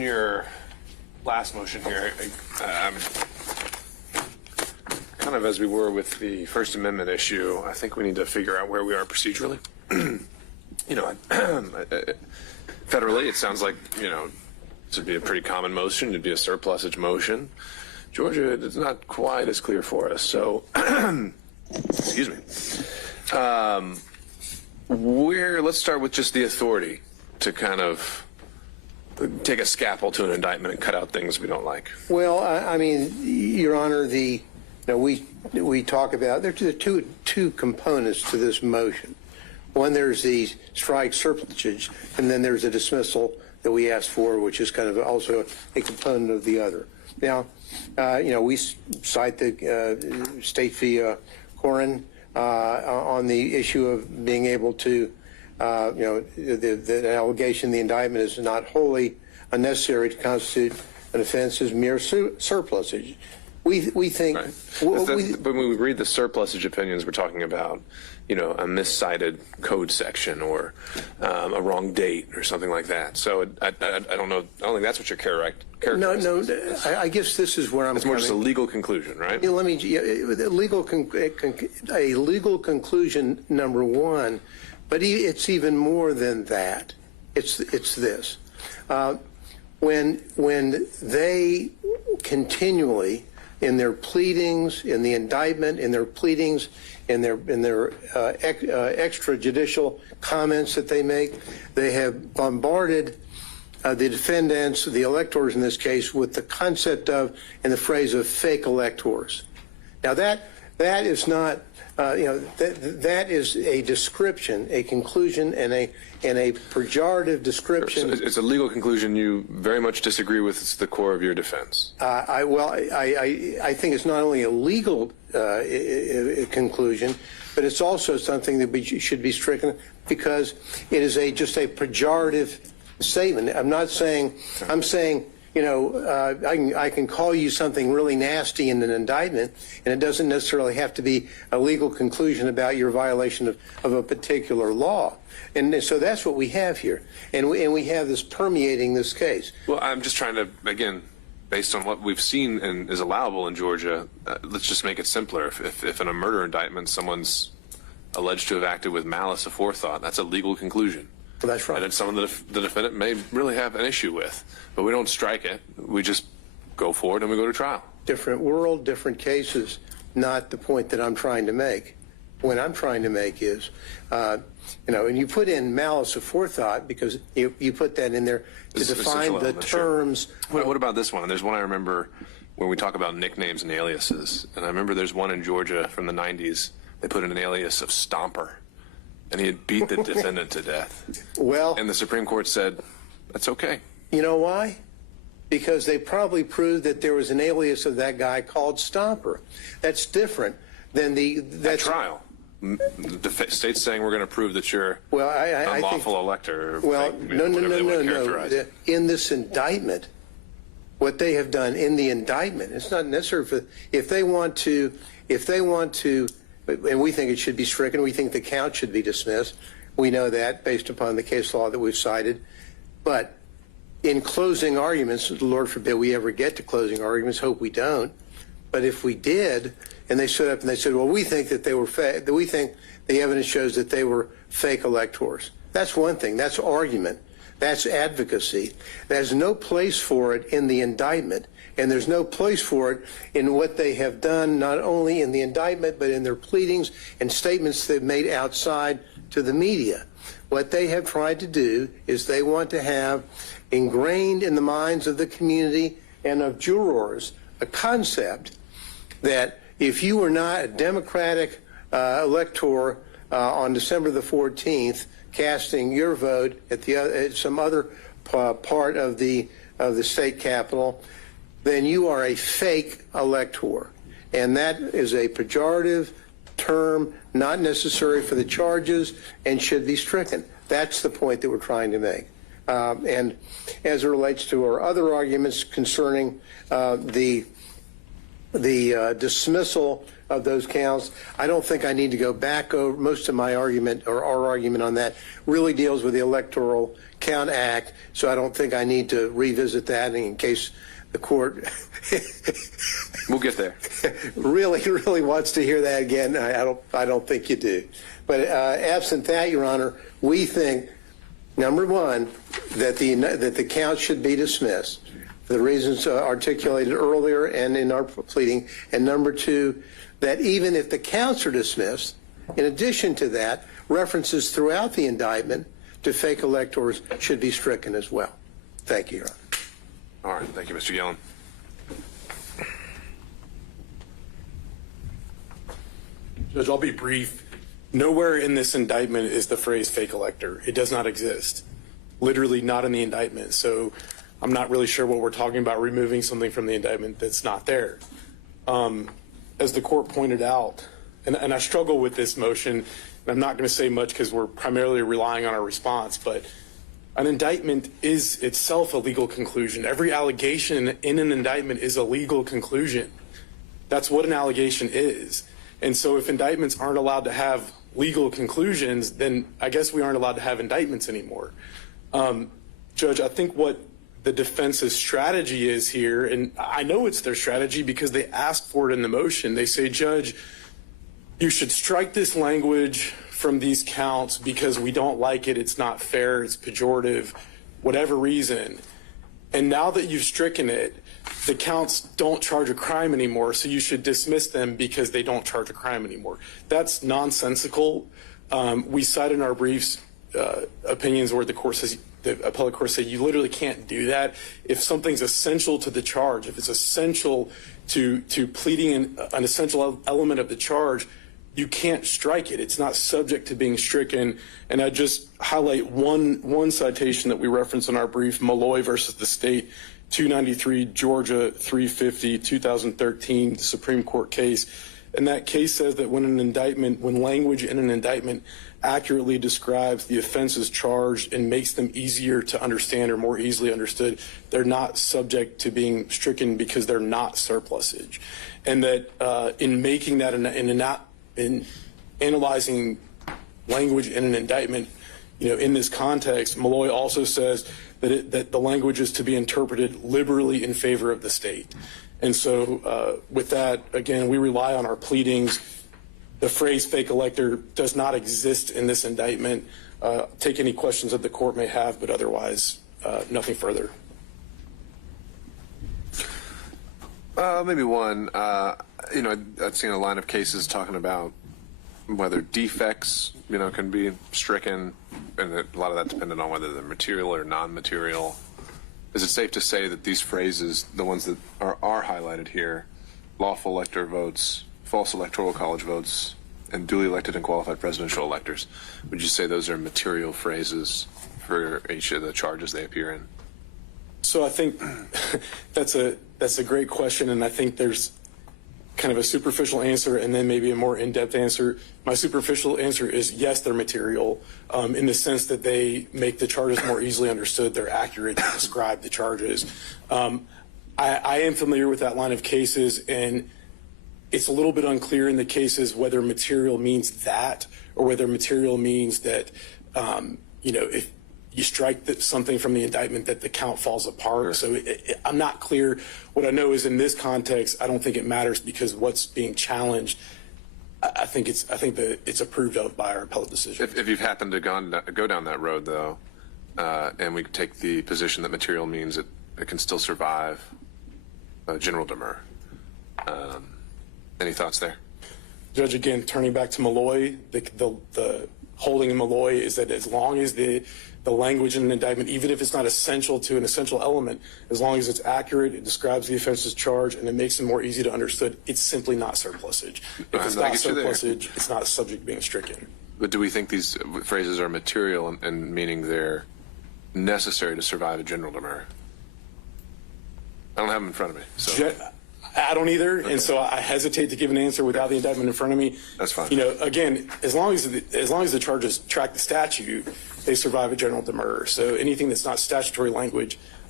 your last motion here, kind of as we were with the First Amendment issue, I think we need to figure out where we are procedurally. Federally, it sounds like, this would be a pretty common motion. It'd be a surplusage motion. Georgia, it's not quite as clear for us. So, excuse me. Let's start with just the authority to kind of take a scalpel to an indictment and cut out things we don't like. Well, I mean, Your Honor, we talk about, there are two components to this motion. One, there's the strike surplusage, and then there's a dismissal that we asked for, which is kind of also a component of the other. Now, we cite the State v. Corin on the issue of being able to, the allegation in the indictment is not wholly unnecessary to constitute an offense as mere surplusage. We think... Right. But when we read the surplusage opinions, we're talking about, a miscited code section or a wrong date or something like that. So I don't know. I don't think that's what you're characterizing. No. I guess this is where I'm It's more just a legal conclusion, right? Let me... a legal conclusion, number one, but it's even more than that. It's this. When they continually... in their pleadings, in the indictment, in their pleadings, in their extrajudicial comments that they make, they have bombarded the defendants, the electors in this case, with the concept of and the phrase of fake electors. Now that is not, that is a description, a conclusion, and a pejorative description. So it's a legal conclusion you very much disagree with. It's the core of your defense. I think it's not only a legal conclusion, but it's also something that should be stricken because it is just a pejorative statement. I'm saying, I can call you something really nasty in an indictment, and it doesn't necessarily have to be a legal conclusion about your violation of a particular law. And so that's what we have here. And we have this permeating this case. Well, I'm just trying to, again, based on what we've seen and is allowable in Georgia, let's just make it simpler. If in a murder indictment someone's alleged to have acted with malice aforethought, that's a legal conclusion. Well, that's right. And it's something that the defendant may really have an issue with. But we don't strike it. We just go forward and we go to trial. Different world, different cases, not the point that I'm trying to make. What I'm trying to make is, and you put in malice aforethought because you put that in there to define the terms. Sure. What about this one? There's one I remember when we talk about nicknames and aliases. And I remember there's one in Georgia from the 90s. They put in an alias of Stomper. And he had beat the defendant to death. Well, and the Supreme Court said, that's okay. You know why? Because they probably proved that there was an alias of that guy called Stomper. That's different than that trial. The state's saying we're going to prove that you're an unlawful elector. Well, no. In this indictment, what they have done in the indictment, it's not necessary if they want to, and we think it should be stricken. We think the count should be dismissed. We know that based upon the case law that we've cited. But in closing arguments, Lord forbid we ever get to closing arguments, hope we don't. But if we did, and they stood up and they said, well, we think that they were we think the evidence shows that they were fake electors. That's one thing. That's argument. That's advocacy. There's no place for it in the indictment, and there's no place for it in what they have done, not only in the indictment, but in their pleadings and statements they've made outside to the media. What they have tried to do is they want to have ingrained in the minds of the community and of jurors a concept that if you were not a Democratic elector on December the 14th, casting your vote at some other part of the state capitol, then you are a fake elector. And that is a pejorative term, not necessary for the charges, and should be stricken. That's the point that we're trying to make. And as it relates to our other arguments concerning the the dismissal of those counts. I don't think I need to go back over most of my argument, or our argument on that really deals with the Electoral Count Act, so I don't think I need to revisit that in case the court We'll get there. really wants to hear that again. I don't think you do. But absent that, Your Honor, we think, number one, that the count should be dismissed for the reasons articulated earlier and in our pleading, and number two, that even if the counts are dismissed, in addition to that, references throughout the indictment to fake electors should be stricken as well. Thank you, Your Honor. All right. Thank you, Mr. Yellen. Judge, I'll be brief. Nowhere in this indictment is the phrase fake elector. It does not exist. Literally not in the indictment. So I'm not really sure what we're talking about, removing something from the indictment that's not there. As the court pointed out, and I struggle with this motion, and I'm not going to say much because we're primarily relying on our response, but an indictment is itself a legal conclusion. Every allegation in an indictment is a legal conclusion. That's what an allegation is. And so if indictments aren't allowed to have legal conclusions, then I guess we aren't allowed to have indictments anymore. Judge, I think what the defense's strategy is here, and I know it's their strategy because they asked for it in the motion. They say, Judge, you should strike this language from these counts because we don't like it, it's not fair, it's pejorative, whatever reason. And now that you've stricken it, the counts don't charge a crime anymore, so you should dismiss them because they don't charge a crime anymore. That's nonsensical. We cite in our briefs opinions where the appellate court say you literally can't do that. If something's essential to the charge, if it's essential to pleading an essential element of the charge, you can't strike it. It's not subject to being stricken. And I just highlight one citation that we reference in our brief, Malloy versus the state, 293 Georgia 350 2013 Supreme Court case. And that case says that when language in an indictment accurately describes the offenses charged and makes them easier to understand or more easily understood, they're not subject to being stricken because they're not surplusage. And that in making that in analyzing language in an indictment, in this context, Malloy also says that the language is to be interpreted liberally in favor of the state. And so with that, again, we rely on our pleadings. The phrase fake elector does not exist in this indictment. Take any questions that the court may have, but otherwise, nothing further. Maybe one. I've seen a line of cases talking about whether defects, can be stricken, and a lot of that dependent on whether they're material or non-material. Is it safe to say that these phrases, the ones that are highlighted here, lawful elector votes, false electoral college votes, and duly elected and qualified presidential electors, would you say those are material phrases for each of the charges they appear in? So I think that's a great question, and I think there's kind of a superficial answer and then maybe a more in-depth answer. My superficial answer is yes, they're material in the sense that they make the charges more easily understood. They're accurate to describe the charges. I am familiar with that line of cases, and it's a little bit unclear in the cases whether material means that or whether material means that, if you strike something from the indictment that the count falls apart. Sure. So I'm not clear. What I know is in this context, I don't think it matters because what's being challenged, I think that it's approved of by our appellate decision. If you've happened to go down that road, though, and we take the position that material means it can still survive general demur. Any thoughts there? Judge, again, turning back to Malloy, the holding in Malloy is that as long as the language in an indictment, even if it's not essential to an essential element, as long as it's accurate, it describes the offense's charge, and it makes it more easy to understood, it's simply not surplusage. If it's not surplusage, it's not subject to being stricken. But do we think these phrases are material and meaning they're necessary to survive a general demur? I don't have them in front of me. So. I don't either, Okay. and so I hesitate to give an answer without the indictment in front of me. That's fine. Again, as long as the charges track the statute, they survive a general demur. So anything that's not statutory language,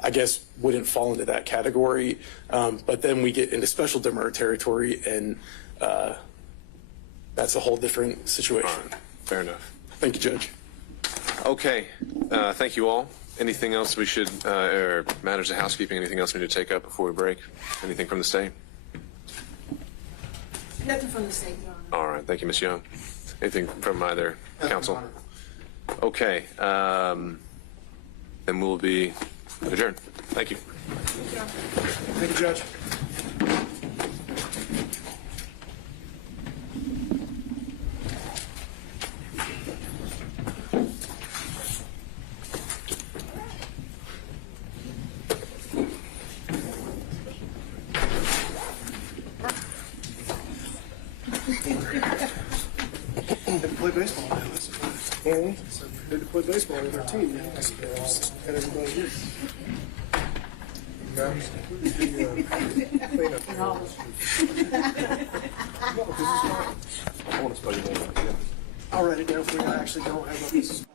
I guess wouldn't fall into that category. But then we get into special demurrer territory, and that's a whole different situation. Fair enough. Thank you, Judge. Okay, thank you all. Anything else we should, or matters of housekeeping, anything else we need to take up before we break? Anything from the state? Nothing from the state, Your Honor. All right, thank you, Ms. Young. Anything from either counsel? Okay, then we'll be adjourned. Thank you. Thank you, Judge. Had to play baseball now. So had to play baseball with our team. Man. Had everybody here. I'll write it down for you. I actually don't have a